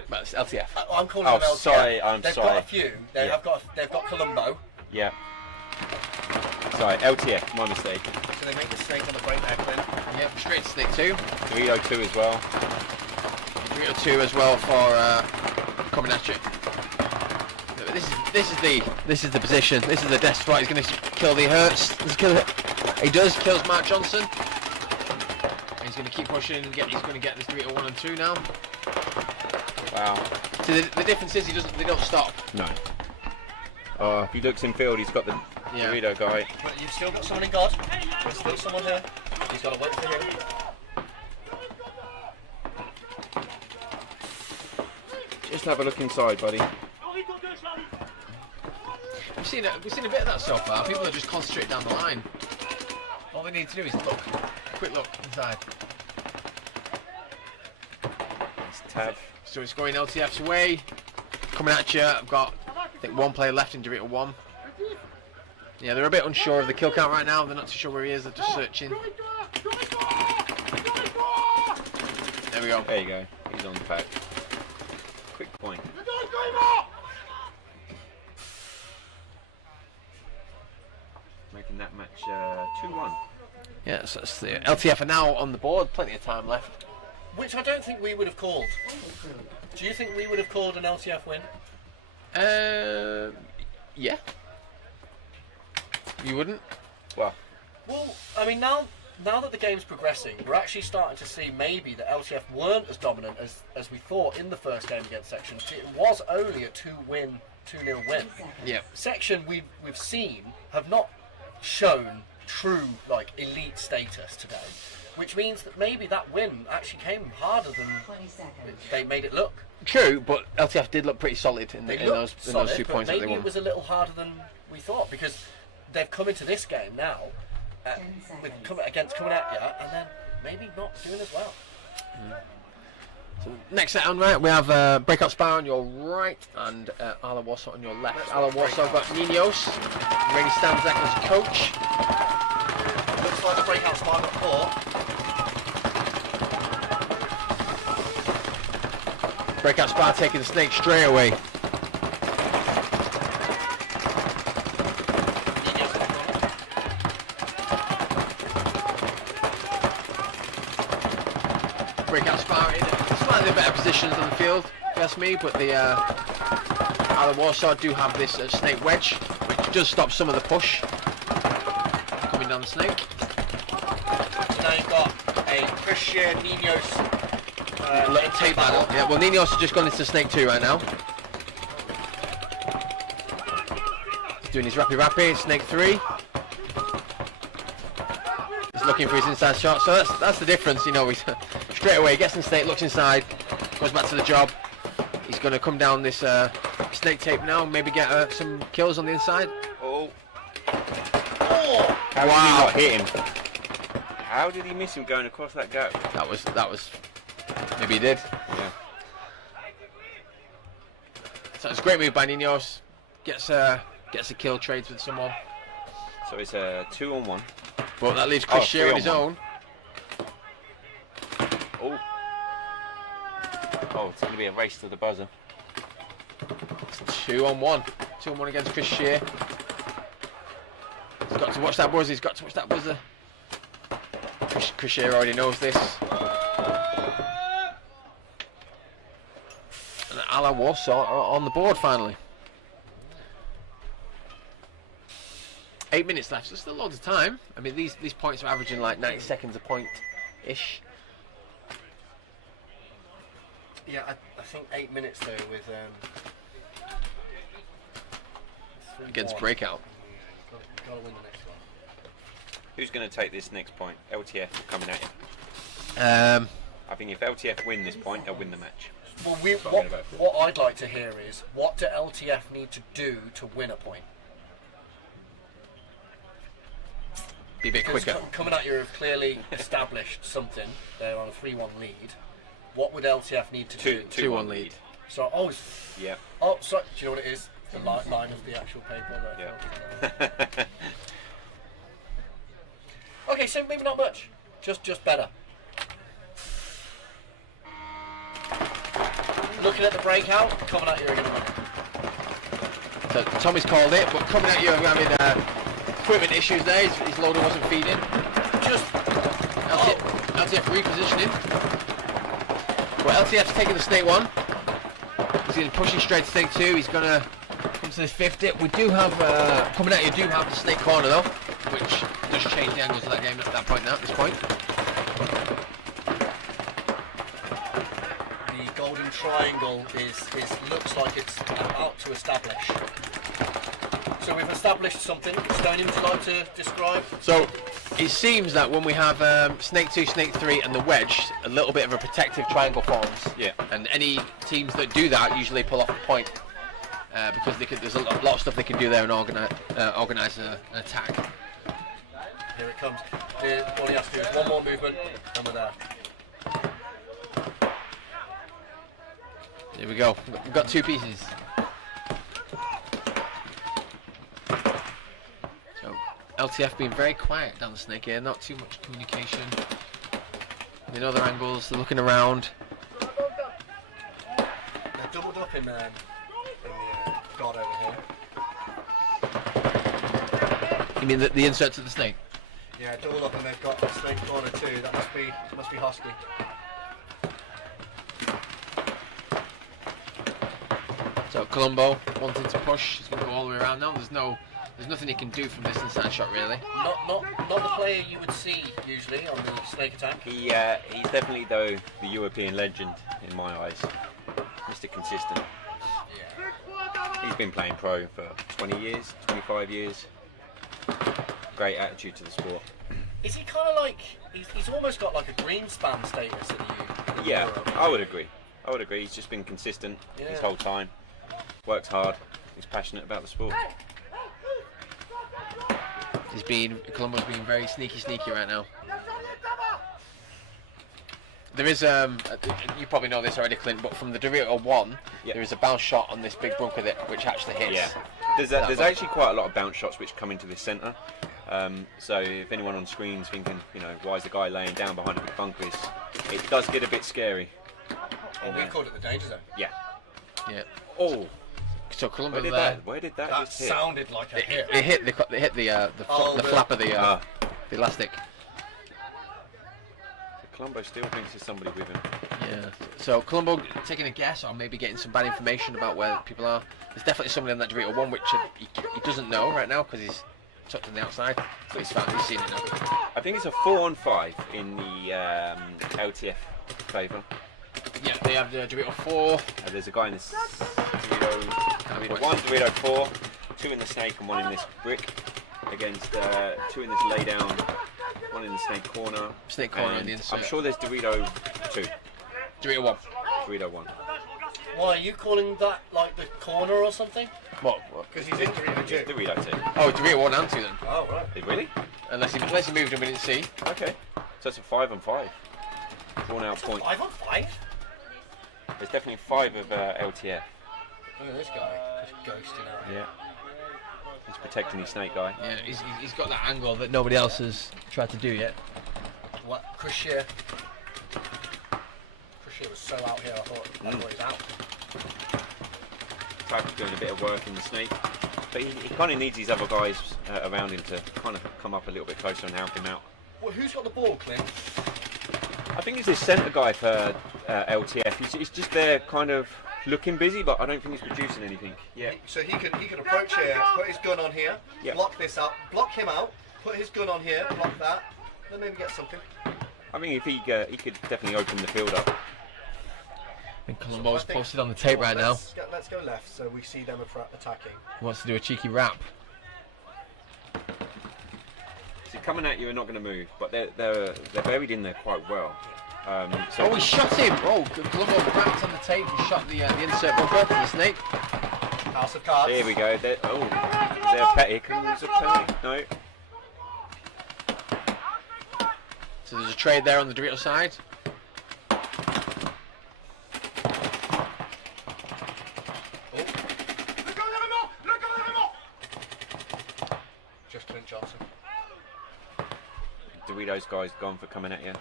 But it's LTF. I'm calling Oh, them LTF. sorry, I'm They've sorry. got a few. They've Yeah. got Colombo. Yeah. Sorry, LTF. My mistake. So they make the snake on the breakout then. Yep, straight to snake 2. Dorito 2 as well. Dorito 2 as well for coming at you. This is the position. This is the death spot. He's going to kill the Hertz. He does. Kills Mark Johnson. He's going to keep pushing. He's going to get this Dorito 1 and 2 now. Wow. So the difference is they don't stop. No. If he looks in field, he's got the Yeah. Dorito guy. But you've still got someone in God. There's still someone here. He's got to wait for him. Just have a look inside, buddy. We've seen a bit of that so far. People are just concentrating down the line. All they need to do is look. Quick look inside. It's Tav. So it's going LTF's way. Coming at you. I've got, I think, one player left in Dorito 1. Yeah, they're a bit unsure of the kill count right now. They're not too sure where he is. They're just searching. There we go. There you go. He's on the pack. Quick point. Making that match 2-1. Yeah, so it's the LTF are now on the board. Plenty of time left. Which I don't think we would have called. Do you think we would have called an LTF win? Yeah. You wouldn't? Well, Well, I mean, now that the game's progressing, we're actually starting to see maybe that LTF weren't as dominant as we thought in the first game against Section. It was only a 2-0 win. Yeah. Section we've seen have not shown true elite status today, which means that maybe that win actually came harder than 20 seconds. they made it look. True, but LTF did look pretty solid in They those looked solid, 2 but points that they maybe won. it was a little harder than we thought because they've come into this game now 10 with seconds. coming at you and then maybe not doing as well. So next set on right, we have Breakout Spire on your right and Ala Warsaw on your left. Ala Warsaw got Ninos, Rainy Stanzak as coach. Looks like the Breakout Spire got caught. Breakout Spire taking the snake straight away. Breakout Spire in slightly better positions on the field, if you ask me, but the Ala Warsaw do have this snake wedge, which does stop some of the push coming down the snake. So now you've got a Christian Ninos Tape battle. Yeah, well, Ninos has just gone into snake 2 right now. He's doing his rappy, snake 3. He's looking for his inside shot, so that's the difference, you know. He's straight away gets in snake, looks inside, goes back to the job. He's going to come down this snake tape now, maybe get some kills on the inside. oh. How did he not hit him? How did he miss him going across that gap? That was maybe he did. Yeah. So it's a great move by Ninos. Gets a kill, trades with someone. So it's a 2-on-1. But that leaves Chris Sher on his 3-on-1. own. Oh. Oh, it's going to be a race to the buzzer. It's 2-on-1. 2-on-1 against Chris Sher. He's got to watch that buzzer. He's got to watch that buzzer. Chris Sher already knows this. And Ala Warsaw are on the board finally. 8 minutes left, so there's still loads of time. I mean, these points are averaging like 90 seconds a point-ish. Yeah, I think 8 minutes though with Against Breakout. Gotta win the next one. Who's going to take this next point? LTF coming at you. I think if LTF win this point, they'll win the match. Well, what I'd like to hear is, what do LTF need to do to win a point? Be a bit Because quicker. Coming at you have clearly established something. They're on a 3-1 lead. What would LTF need to do? 2-1 lead. So, Yeah. oh, sorry, do you know what it is? The line of the actual paper. Yeah. Okay, so maybe not much. Just better. Looking at the breakout, coming at you are going to win. So Tommy's called it, but coming at you having equipment issues there. His loader wasn't feeding. Just LTF repositioning. Well, LTF's taking the snake 1. He's going to push straight to snake 2. He's going to come to this 50. We do have, coming at you, do have the snake corner though, which does change the angles of that game at that point now, at this point. the golden triangle looks like it's about to establish. So we've established something. Stony, would you like to describe? So it seems that when we have snake 2, snake 3 and the wedge, a little bit of a protective triangle forms. Yeah. And any teams that do that usually pull off a point because there's a lot of stuff they can do there and organise an attack. Here it comes. All he has to do is one more movement and we're there. Here we go. We've got 2 pieces. So LTF being very quiet down the snake here, not too much communication. In other angles, they're looking around. They're doubled up in the god over here. You mean the insert to the snake? Yeah, doubled up and they've got a snake corner too. That must be Hosky. So Colombo wanting to push, he's going to go all the way around now. There's nothing he can do from this inside shot really. Not the player you would see usually on the snake attack. He's definitely though the European legend in my eyes. Mr. Consistent. Yeah. He's been playing pro for 20 years, 25 years. Great attitude to the sport. Is he kind of like he's almost got like a Greenspan status in Yeah, Europe? I would agree. He's just been consistent his whole time. Works hard. He's passionate about the sport. Colombo's being very sneaky right now. There is you probably know this already, Clint, but from the Dorito 1, there is a bounce shot on this big bunker which actually hits. Yeah. There's actually quite a lot of bounce shots which come into this centre. So if anyone on screen's thinking, why is the guy laying down behind a big bunker, it does get a bit scary. Oh, we've called it the danger zone. Yeah. Yeah. Oh. So Colombo Where did that That just hit? sounded like a hit. It hit the flap of the elastic. Colombo still thinks there's somebody with him. Yeah. So Colombo taking a guess or maybe getting some bad information about where people are. There's definitely somebody on that Dorito 1 which he doesn't know right now because he's tucked on the outside. So he's seen it now. I think it's a 4-on-5 in the LTF favour. Yeah, they have the Dorito 4. There's a guy in this Dorito 1, Dorito 4, 2 in the snake and 1 in this brick against 2 in this lay down, 1 in the snake corner. Snake corner on the inside. I'm sure there's Dorito 2. Dorito 1. Dorito 1. Why are you calling that like the corner or something? What? Because he's in Dorito 2. Dorito 2. Oh, Dorito 1 and 2 then. Oh, right. Really? Unless he moved and we didn't see. Okay. So it's a 5-on-5. Drawn out point. 5-on-5? There's definitely 5 of LTF. Look at this guy, just ghosting out. Yeah. He's protecting his snake guy. Yeah, he's got that angle that nobody else has tried to do yet. What? Chris Sher was so out here, I thought he was out. Type is doing a bit of work in the snake. But he kind of needs these other guys around him to kind of come up a little bit closer and help him out. Well, who's got the ball, Clint? I think he's this centre guy for LTF. He's just there kind of looking busy, but I don't think he's producing anything. Yeah. So he could approach here, put his gun on here, block this up, block him out, put his gun on here, block that, then maybe get something. I mean, if he could definitely open the field up. And Colombo's posted on the tape right now. Let's go left so we see them attacking. He wants to do a cheeky wrap. So coming at you are not going to move, but they're buried in there quite well. So Oh, he shot him! Oh, Colombo wrapped on the tape and shot the insert bumper, the snake. House of Cards. here we go. They're petty. Can use a penalty? No. So there's a trade there on the Dorito side. Just Clint Johnson. Doritos guys gone for coming at you.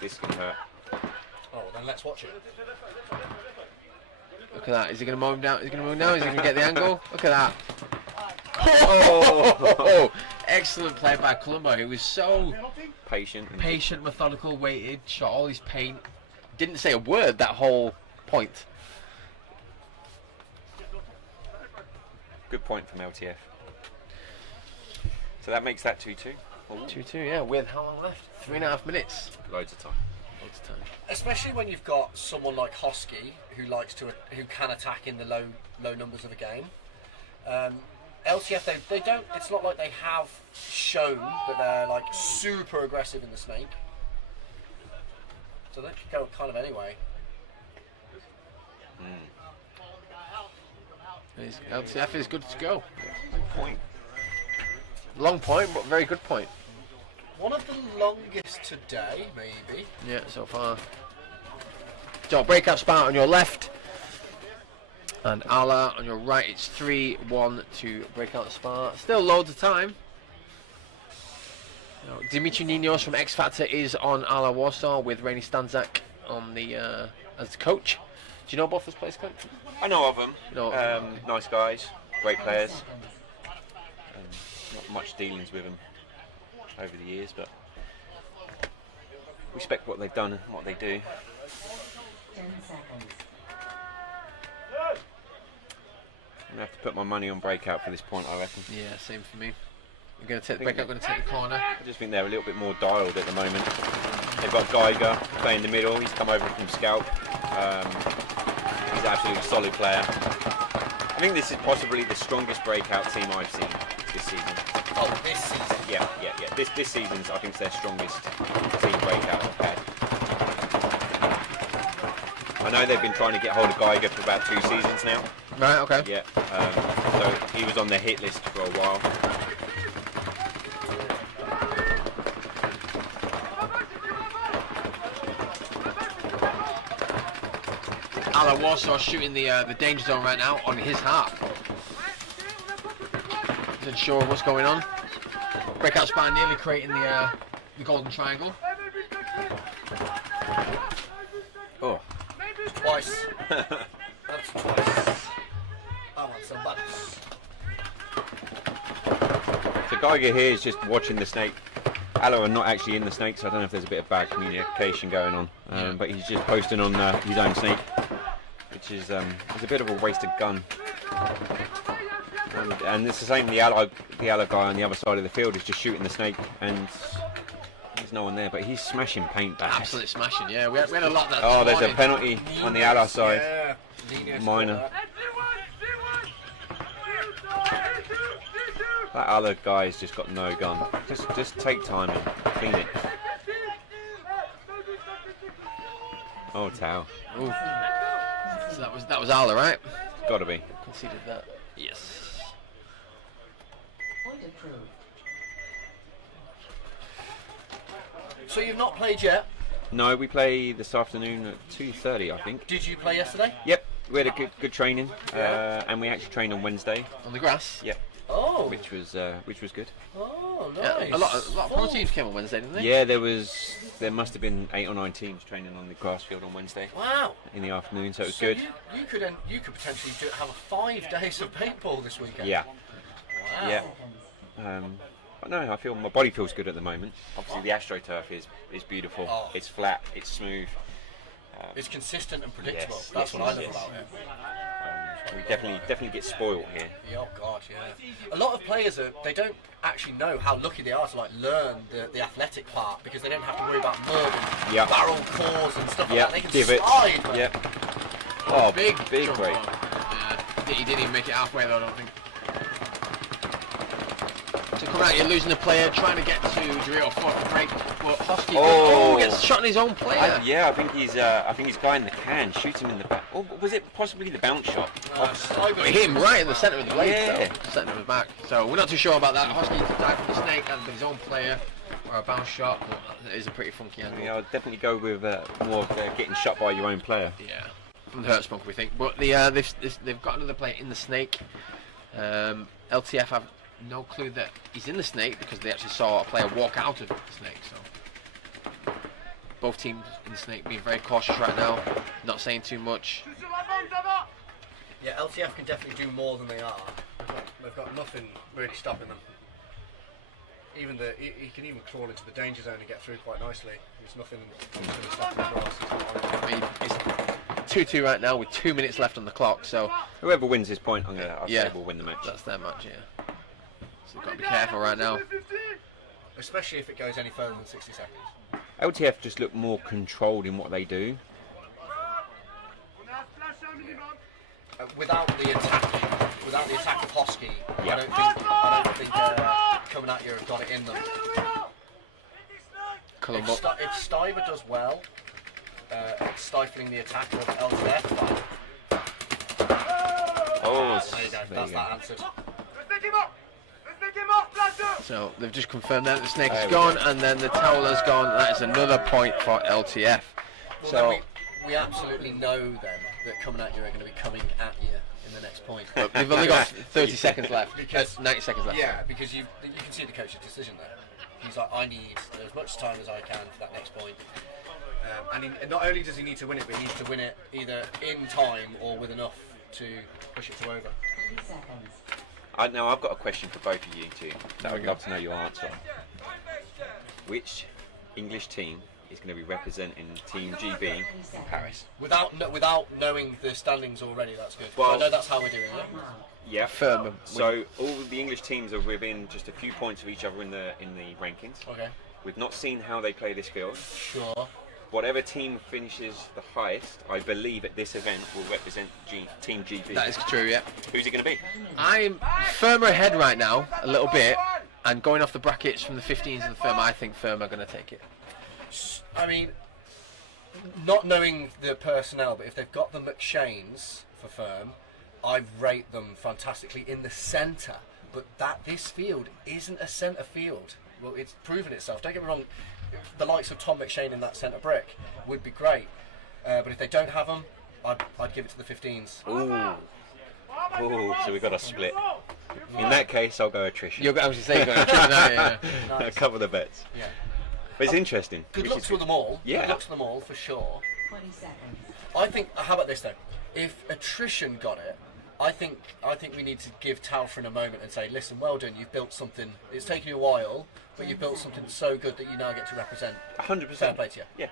This can hurt. Oh, then let's watch it. Look at that. Is he going to mow him down? Is he going to mow him down? Is he going to get the angle? Look at that. Oh! Excellent play by Colombo. He was so Patient. methodical, waited, shot all his paint. Didn't say a word that whole point. Good point from LTF. So that makes that 2-2. 2-2, yeah, with how long left? 3.5 minutes. Loads of time. Loads of time. Especially when you've got someone like Hosky who can attack in the low numbers of a game. LTF they don't. It's not like they have shown that they're like super aggressive in the snake. So they could go kind of anyway. LTF is good to go. Point. Long point, but very good point. One of the longest today, maybe. Yeah, so far. So Breakout Spark on your left. And Ala on your right. It's 3-1 to Breakout Spark. Still loads of time. Dimitri Ninos from X Factor is on Ala Warsaw with Rainy Stanzak on the as the coach. Do you know both those players, Clint? I know of them. No. Nice guys, great players. Not much dealings with them over the years, but respect what they've done and what they do. 10 seconds. I'm gonna have to put my money on Breakout for this point, I reckon. Yeah, same for me. We're going to take the Breakout. Going to take the corner. I just think they're a little bit more dialed at the moment. They've got Geiger playing the middle. He's come over from Scalp. He's an absolutely solid player. I think this is possibly the strongest Breakout team I've seen this season. Oh, this season. Yeah. This season's, I think, it's their strongest team Breakout have had. I know they've been trying to get hold of Geiger for about 2 seasons now. Right, okay. Yeah, so he was on their hit list for a while. Ala Warsaw shooting the danger zone right now on his half. Isn't sure what's going on. Breakout Spark nearly creating the golden triangle. Oh. Twice. That's twice. I want some buttons. So Geiger here is just watching the snake. Ala are not actually in the snake, so I don't know if there's a bit of bad communication going on. But he's just posting on his own snake, which is a bit of a wasted gun. And it's the same. The Ala guy on the other side of the field is just shooting the snake, and there's no one there. But he's smashing paint back. Absolutely smashing. Yeah, we had a lot of that. Oh, there's a penalty on the Ala side. Yeah. Minor. That other guy's just got no gun. Just take time and clean it. Oh, Tao. Ooh. So that was Ala, right? It's got to be. Conceded that. Yes. Point approved. So you've not played yet? No, we play this afternoon at 2:30, I think. Did you play yesterday? Yep, we had a good training, and we actually trained on Wednesday. On the grass. Yep. Oh. Which was good. Oh, nice. Yeah, a lot of pro teams came on Wednesday, didn't they? Yeah, there must have been 8 or 9 teams training on the grass field on Wednesday. Wow. In the afternoon, so it was So good. You could potentially have 5 days of paintball this weekend. Yeah. Wow. Yeah. But no, I feel my body feels good at the moment. Obviously, the AstroTurf is beautiful. Oh. It's flat. It's smooth. It's consistent and predictable. Yes, That's yes, what I love yes. about it. We definitely get spoiled here. Yeah, oh gosh, yeah. A lot of players they don't actually know how lucky they are to like learn the athletic part because they don't have to worry about mud and barrel cores and stuff like that. They can slide. Man. Yeah. Oh, big jump break. on. He didn't even make it halfway though, I don't think. So coming out, you're losing the player, trying to get to Dorito for the break, but Hosky gets shot in his own player. I think he's guy in the can, shoots him in the back. Or was it possibly the bounce shot? Hit him right in the centre of the blade, though. Centre of the back. So we're not too sure about that. Hosky died from the snake and his own player, or a bounce shot, but it is a pretty funky angle. Yeah, I'd definitely go with more of getting shot by your own player. Yeah, from the hurt spunk we think. But they've got another player in the snake. LTF have no clue that he's in the snake because they actually saw a player walk out of the snake. So both teams in the snake being very cautious right now, not saying too much. Yeah, LTF can definitely do more than they are. They've got nothing really stopping them. Even he can even crawl into the danger zone and get through quite nicely. There's nothing going to stop him for us. It's 2-2 right now with 2 minutes left on the clock. So whoever wins this point, I'll say will win the match. That's their match, yeah. So you've got to be careful right now. Especially if it goes any further than 60 seconds. LTF just look more controlled in what they do. Without the attack of Hosky, I don't think coming at you have got it in them. If Stiver does well, stifling the attack of LTF. There you go. That's that answered. So they've just confirmed that the snake is gone and then the towel has gone. That is another point for LTF. Well, so then we absolutely know then that coming at you are going to be coming at you in the next point. They've only got 30 seconds left. 90 seconds left. Yeah, because you can see the coach's decision there. He's like, I need as much time as I can for that next point. And not only does he need to win it, but he needs to win it either in time or with enough to push it to over. 30 seconds. Now I've got a question for both of you two that I'd love to know your answer. Which English team is going to be representing Team GB in Paris? Without knowing the standings already, that's good. Well, I know that's how we're doing it. Yeah. Firm. So all of the English teams are within just a few points of each other in the rankings. Okay. We've not seen how they play this field. Sure. Whatever team finishes the highest, I believe at this event will represent Team GB. That is true, yeah. Who's it going to be? I'm firmer ahead right now, a little bit, and going off the brackets from the 15s and the firm, I think firm are going to take it. I mean, not knowing the personnel, but if they've got the McShanes for firm, I rate them fantastically in the centre. But this field isn't a centre field. Well, it's proven itself. Don't get me wrong. The likes of Tom McShane in that centre brick would be great, but if they don't have them, I'd give it to the 15s. Ooh, so we've got a split. In that case, I'll go attrition. I was going to say, you're going attrition, yeah. Nice. Cover the bets. Yeah. But it's interesting. Good luck to them all. Yeah. Good luck to them all for sure. 20 seconds. I think. How about this though? If attrition got it, I think we need to give Taufrin a moment and say, listen, well done. You've built something. It's taken you a while, but you've built something so good that you now get to represent. 100%. Fair play to you. Yeah.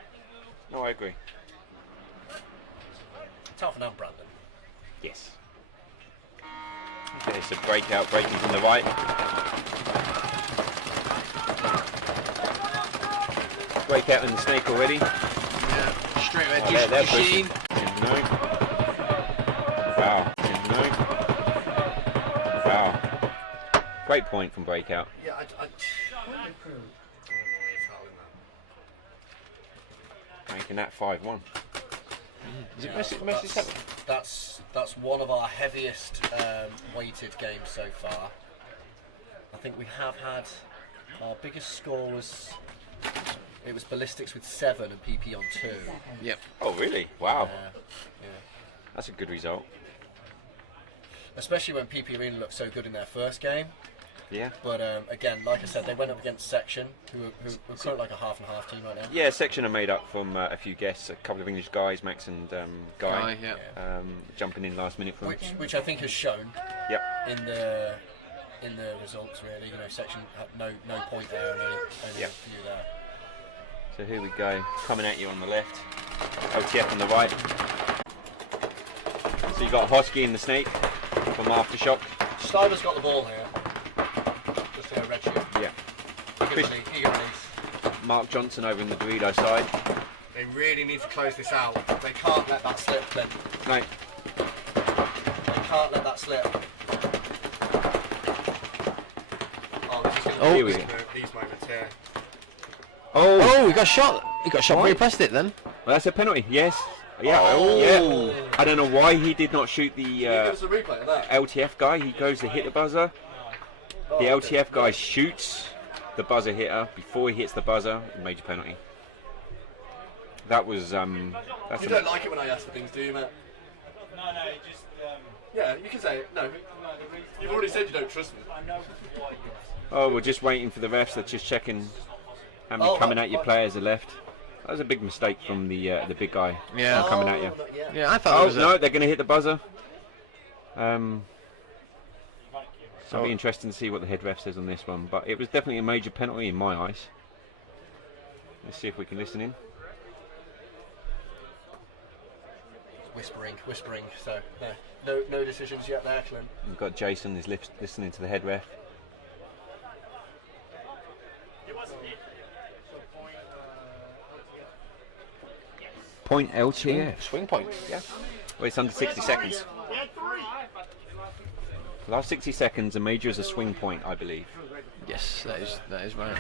No, I agree. Taufrin and Brandon. Yes. Okay, so breaking from the right. Breakout in the snake already. Yeah, straight away, they're machine. No. Wow. Great point from Breakout. Yeah, Making that 5-1. Is it Messi 7? That's one of our heaviest weighted games so far. I think we have had our biggest score was Ballistics with 7 and PP on 2. Yep. Oh really? Wow. Yeah. That's a good result. Especially when PP Arena looked so good in their first game. Yeah. But again, like I said, they went up against Section, who are kind of like a half and half team right now. Yeah, Section are made up from a few guests, a couple of English guys, Max and Guy, yeah. jumping in last minute from. Which I think has shown. Yep. In the results, really. You know, Section had no point there and only a few there. So here we go, coming at you on the left, OTF on the right. So you got Hosky and the Snake from Aftershock. Slider's got the ball here. Just a red shirt. Yeah. Eager release. Mark Johnson over in the Dorito side. They really need to close this out. They can't let that slip, Clint. No. They can't let that slip. Oh, this is going to Oh, be here we these moments here. Oh, he got shot. He got shot. He pressed it then. Well, that's a penalty. Yes. Yeah. Oh. Yeah. I don't know why he did not shoot the Can you give us a replay of that? LTF guy. He goes to hit the buzzer. The LTF guy shoots the buzzer hitter before he hits the buzzer. Major penalty. That was that's You don't like it when I ask for things, do you, Matt? No, just. Yeah, you can say it. No, you've already said you don't trust me. I know why you Oh, we're just waiting for the refs. They're just checking how many coming at your players are left. That was a big mistake from the big guy. Yeah. Coming at you. Yeah, I thought it Oh was no, they're going to hit the buzzer. So it'll be interesting to see what the head ref says on this one. But it was definitely a major penalty in my eyes. Let's see if we can listen in. Whispering. So no decisions yet there, Clint. We've got Jason is listening to the head ref. Point LTF. swing point. Yeah. Well, it's under 60 seconds. Last 60 seconds, a major is a swing point, I believe. Yes, that is right.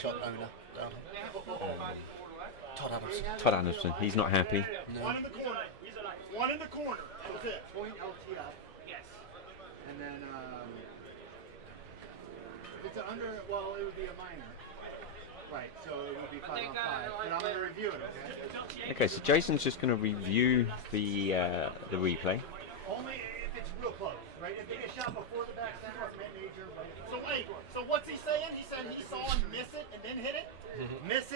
Shot owner down here. Todd Adamson. Todd Anderson, he's not happy. No. One in the corner. One in the corner. That's it. Point LTF. Yes. And then, if it's under, well, it would be a minor. Right, so it would be 5 on 5. But I'm going to review it, okay? Okay, so Jason's just going to review the replay. Only if it's real close, right? If they get shot before the back center, it's major, right? So wait, so what's he saying? He said he saw him miss it and then hit it? Miss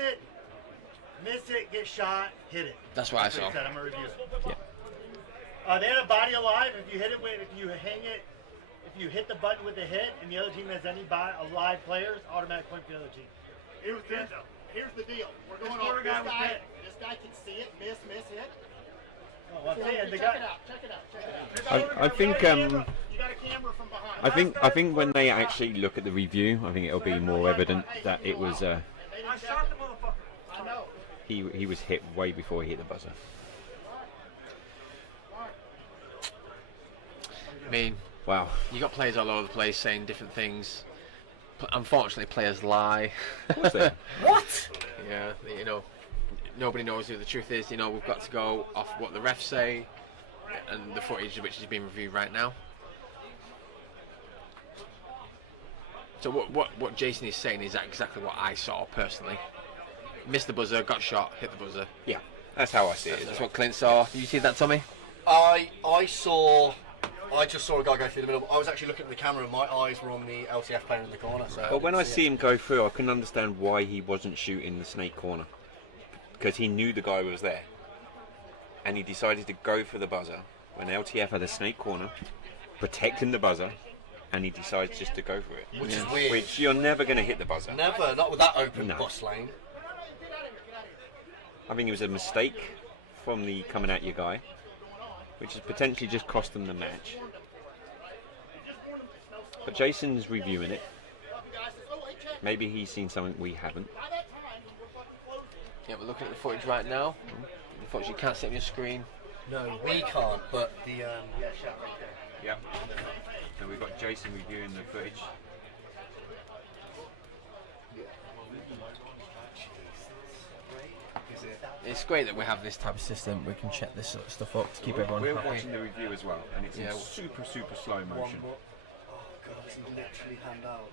it, get shot, hit it. That's what I saw. He said. I'm gonna review it. Yeah. They had a body alive. If you hit it with, if you hit the button with the hit, and the other team has any alive players, automatic point for the other team. Here's the deal. We're going off this guy. This guy can see it, miss, hit. Oh, well, check it out. I think You got a camera from behind. I think when they actually look at the review, I think it'll be more evident that it was I shot the motherfucker. I know. he was hit way before he hit the buzzer. I mean, Wow. you got players all over the place saying different things. Unfortunately, players lie. What's that? What? Yeah, you know, nobody knows who the truth is. You know, we've got to go off what the refs say and the footage which is being reviewed right now. So what Jason is saying is exactly what I saw personally. Missed the buzzer, got shot, hit the buzzer. Yeah, that's how I see it. That's what Clint saw. Did you see that, Tommy? I just saw a guy go through the middle. I was actually looking at the camera and my eyes were on the LTF player in the corner. So But when I see him go through, I couldn't understand why he wasn't shooting the snake corner. Because he knew the guy was there. And he decided to go for the buzzer when LTF had a snake corner, protecting the buzzer, and he decides just to go for it. Which is weird. Which you're never going to hit the buzzer. Never, not with that open No. bus lane. I think it was a mistake from the coming at you guy, which has potentially just cost them the match. But Jason's reviewing it. Maybe he's seen something we haven't. Yeah, we're looking at the footage right now. Unfortunately, you can't see it on your screen. No, we can't, but the Yep. So we've got Jason reviewing the footage. It's great that we have this type of system. We can check this sort of stuff up to keep everyone We're happy. watching the review as well, and it's Yeah. in super slow motion. oh god, that's literally hand out.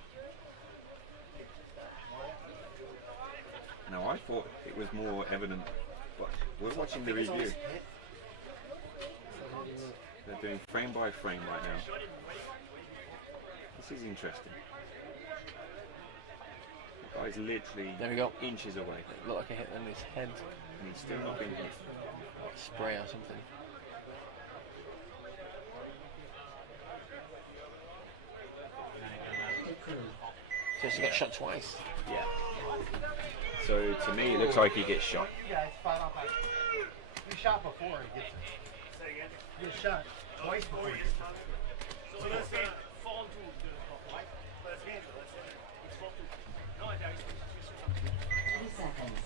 Now I thought it was more evident, but we're watching the review. They're doing frame by frame right now. This is interesting. The guy's literally There we go. inches away, Look like I hit him in his head. and he's still not been hit. Spray or something. Just got shot twice. Yeah. So to me, it looks like he gets shot. shot before he gets it. Say again? You get shot twice before he gets it. So let's fall to the right? Let's handle it. Let's fall to. No, I doubt 30 seconds.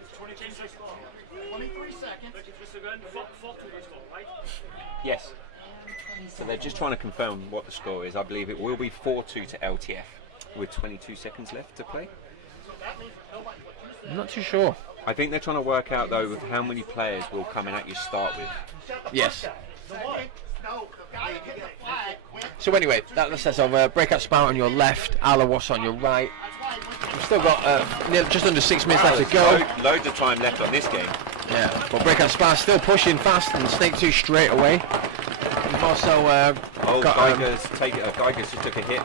It's 23 seconds. Yes. So they're just trying to confirm what the score is. I believe it will be 4-2 to LTF with 22 seconds left to play. I'm not too sure. I think they're trying to work out though with how many players will come in at your start with. Yes. So anyway, that says over. Breakout Spa on your left, Ala Warsaw on your right. We've still got just under 6 minutes left to go. Loads of time left on this game. Yeah, but Breakout Spa still pushing fast, and Snake 2 straight away. We've also got Geiger's just took a hit.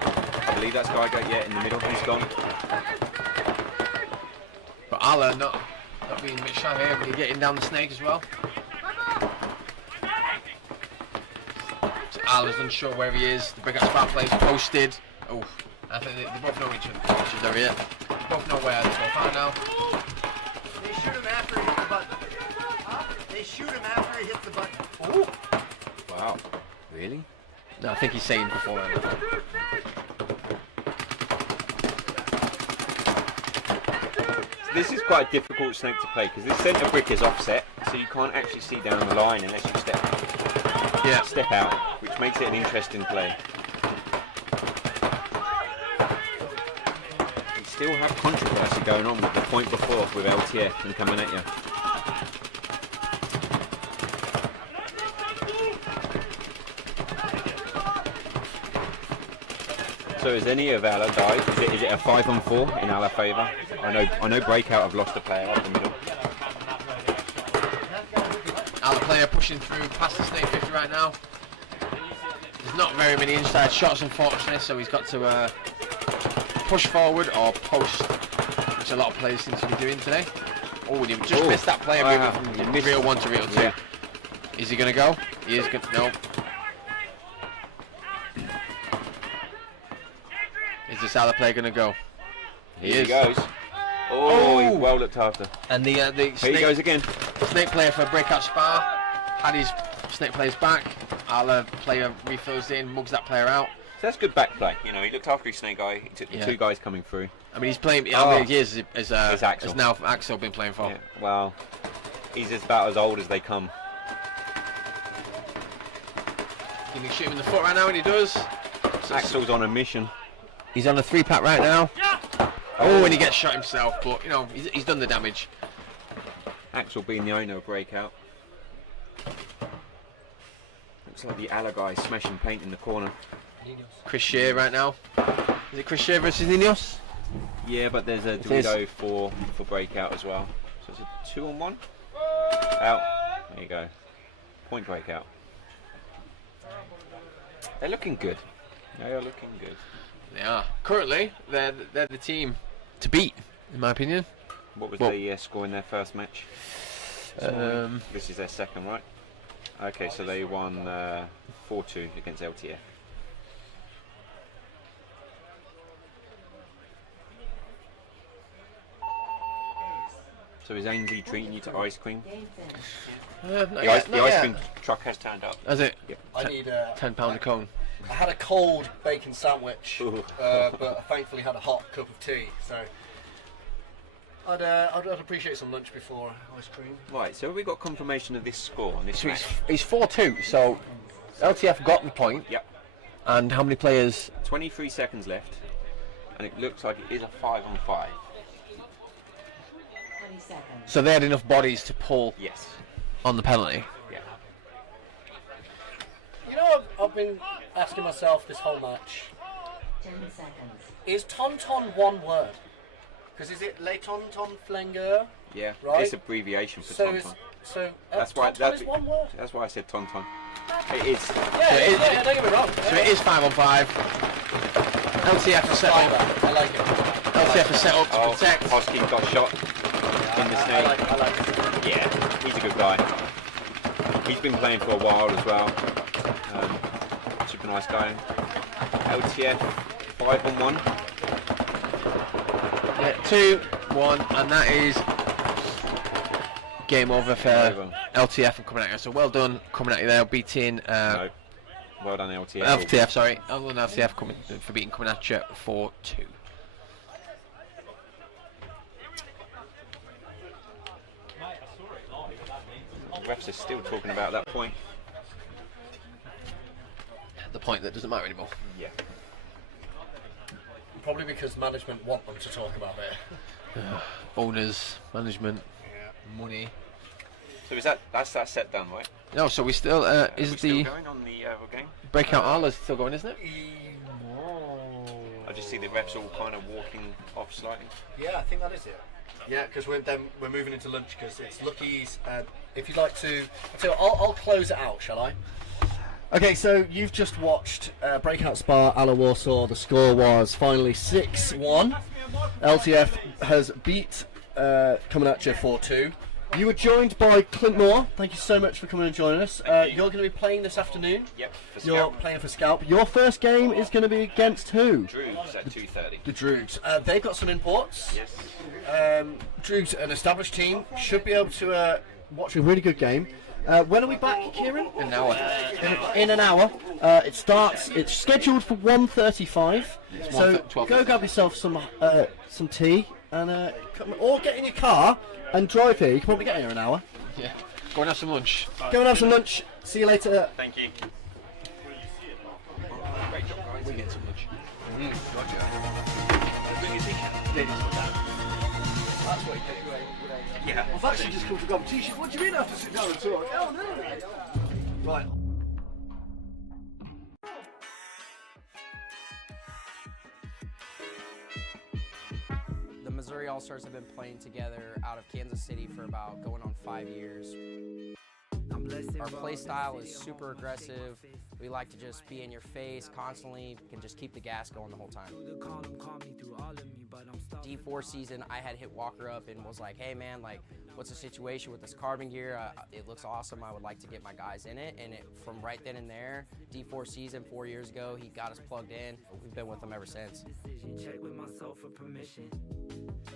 I believe that's Geiger. Yeah, in the middle, he's gone. But Ala not being a bit shy here, but he's getting down the Snake as well. So Ala's unsure where he is. The Breakout Spa player's posted. Oh, I think they both know each other here. They both know where they're so far now. They shoot him after he hits the button. They shoot him after he hits the button. Ooh. Wow. Really? No, I think he's saying beforehand. This is quite a difficult Snake to play because this centre brick is offset, so you can't actually see down the line unless you step out, which makes it an interesting play. You still have controversy going on with the point before with LTF and coming at you. So is any of Ala died? Is it a 5-on-4 in Ala favour? I know Breakout have lost a player up the middle. Ala player pushing through past the Snake 50 right now. There's not very many inside shots unfortunately, so he's got to push forward or post, which a lot of players seem to be doing today. Oh, you just missed that player moving from real 1 to real 2. Yeah. Is he going to go? He is going to. No. Is this Ala player going to go? He goes. Oh, he well looked after. And the Here Snake, he goes again. Snake player for Breakout Spa had his Snake players back. Ala player refills in, mugs that player out. So that's good back play. You know, he looked after his Snake guy. He took the 2 guys coming through. I mean, he's playing. How many years has now Axel been playing for? Yeah, well, he's about as old as they come. Can you shoot him in the foot right now? And he does. So Axel's on a mission. He's on a 3-pack right now. Oh, and he gets shot himself, but you know he's done the damage. Axel being the owner of Breakout. Looks like the Ala guy smashing paint in the corner. Chris Sher right now. Is it Chris Sher versus Ninos? Yeah, but there's a Dorito for Breakout as well. So it's a 2-on-1. Out. There you go. Point Breakout. They're looking good. They are looking good. They are. Currently, they're the team to beat, in my opinion. What was the score in their first match? This is their second, right? Okay, so they won 4-2 against LTF. So is Ainsley treating you to ice cream? The ice cream truck has turned up. Has it? Yep. I need £10 a cone. I had a cold bacon sandwich, but I thankfully had a hot cup of tea. So I'd appreciate some lunch before ice cream. Right. So we got confirmation of this score on this So match. it's 4-2. So LTF got the point. Yep. And how many players? 23 seconds left, and it looks like it is a 5-on-5. 20 seconds. So they had enough bodies to pull Yes. on the penalty. Yeah. You know, I've been asking myself this whole match: 10 seconds. is Tonton one word? Because is it Le Tonton Flenger? Yeah. Right. It's abbreviation for So Tonton. that's why Tonton is one word. That's why I said Tonton. It is. Yeah, don't get me wrong. So it is 5-on-5. LTF is set up. I like it. LTF is set up to protect. Hoskin got shot in the Snake. I like it. Yeah, he's a good guy. He's been playing for a while as well. Super nice guy. LTF 5-on-1. Yeah, 2-1, and that is game over for LTF and coming at you. So well done coming at you there, beating. No. Well done, LTF. LTF, sorry. Well done, LTF for beating coming at you 4-2. Refs are still talking about that point. The point that doesn't matter anymore. Yeah. Probably because management want them to talk about it. Owners, management, money. So that's that set done, right? No, so we still is we the still going on the game? Breakout Arla's still going, isn't it? I just see the refs all kind of walking off slightly. Yeah, I think that is it. Yeah, because we're moving into lunch because it's Lucky's. If you'd like to, I'll close it out, shall I? Okay, so you've just watched Breakout Spa Ala Warsaw. The score was finally 6-1. LTF has beat coming at you 4-2. You were joined by Clint Moore. Thank you so much for coming and joining us. You're going to be playing this afternoon. Yep, for You're Scalp. playing for Scalp. Your first game is going to be against who? Droogs at 2:30. The Droogs. They've got some imports. Yes. Droogs, an established team, should be able to watch a really good game. When are we back, Kieran? In an hour. In an hour. It's scheduled for 1:35. So 12:30. go grab yourself some tea and or get in your car and drive here. You can probably get here in an hour. Yeah. Go and have some lunch. Go and have some lunch. See you later. Thank you. Great job, guys. We get some lunch. Roger. That's what you do. Yeah. I've actually just come to grab a t-shirt. What do you mean I have to sit down and talk? Oh, no. Right. The Missouri All-Stars have been playing together out of Kansas City for about going on 5 years. Our play style is super aggressive. We like to just be in your face constantly, can just keep the gas going the whole time. D4 season, I had hit Walker up and was like, hey man, like, what's the situation with this carbon gear? It looks awesome, I would like to get my guys in it. And from right then and there, D4 season 4 years ago, he got us plugged in. We've been with him ever since.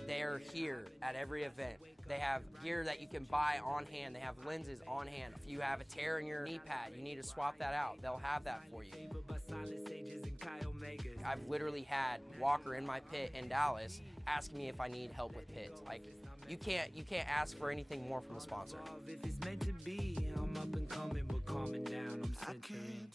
They're here at every event. They have gear that you can buy on hand. They have lenses on hand. If you have a tear in your knee pad, you need to swap that out. They'll have that for you. I've literally had Walker in my pit in Dallas asking me if I need help with pits. Like, you can't ask for anything more from a sponsor. If it's meant to be, I'm up and coming, but calming down, I'm centering.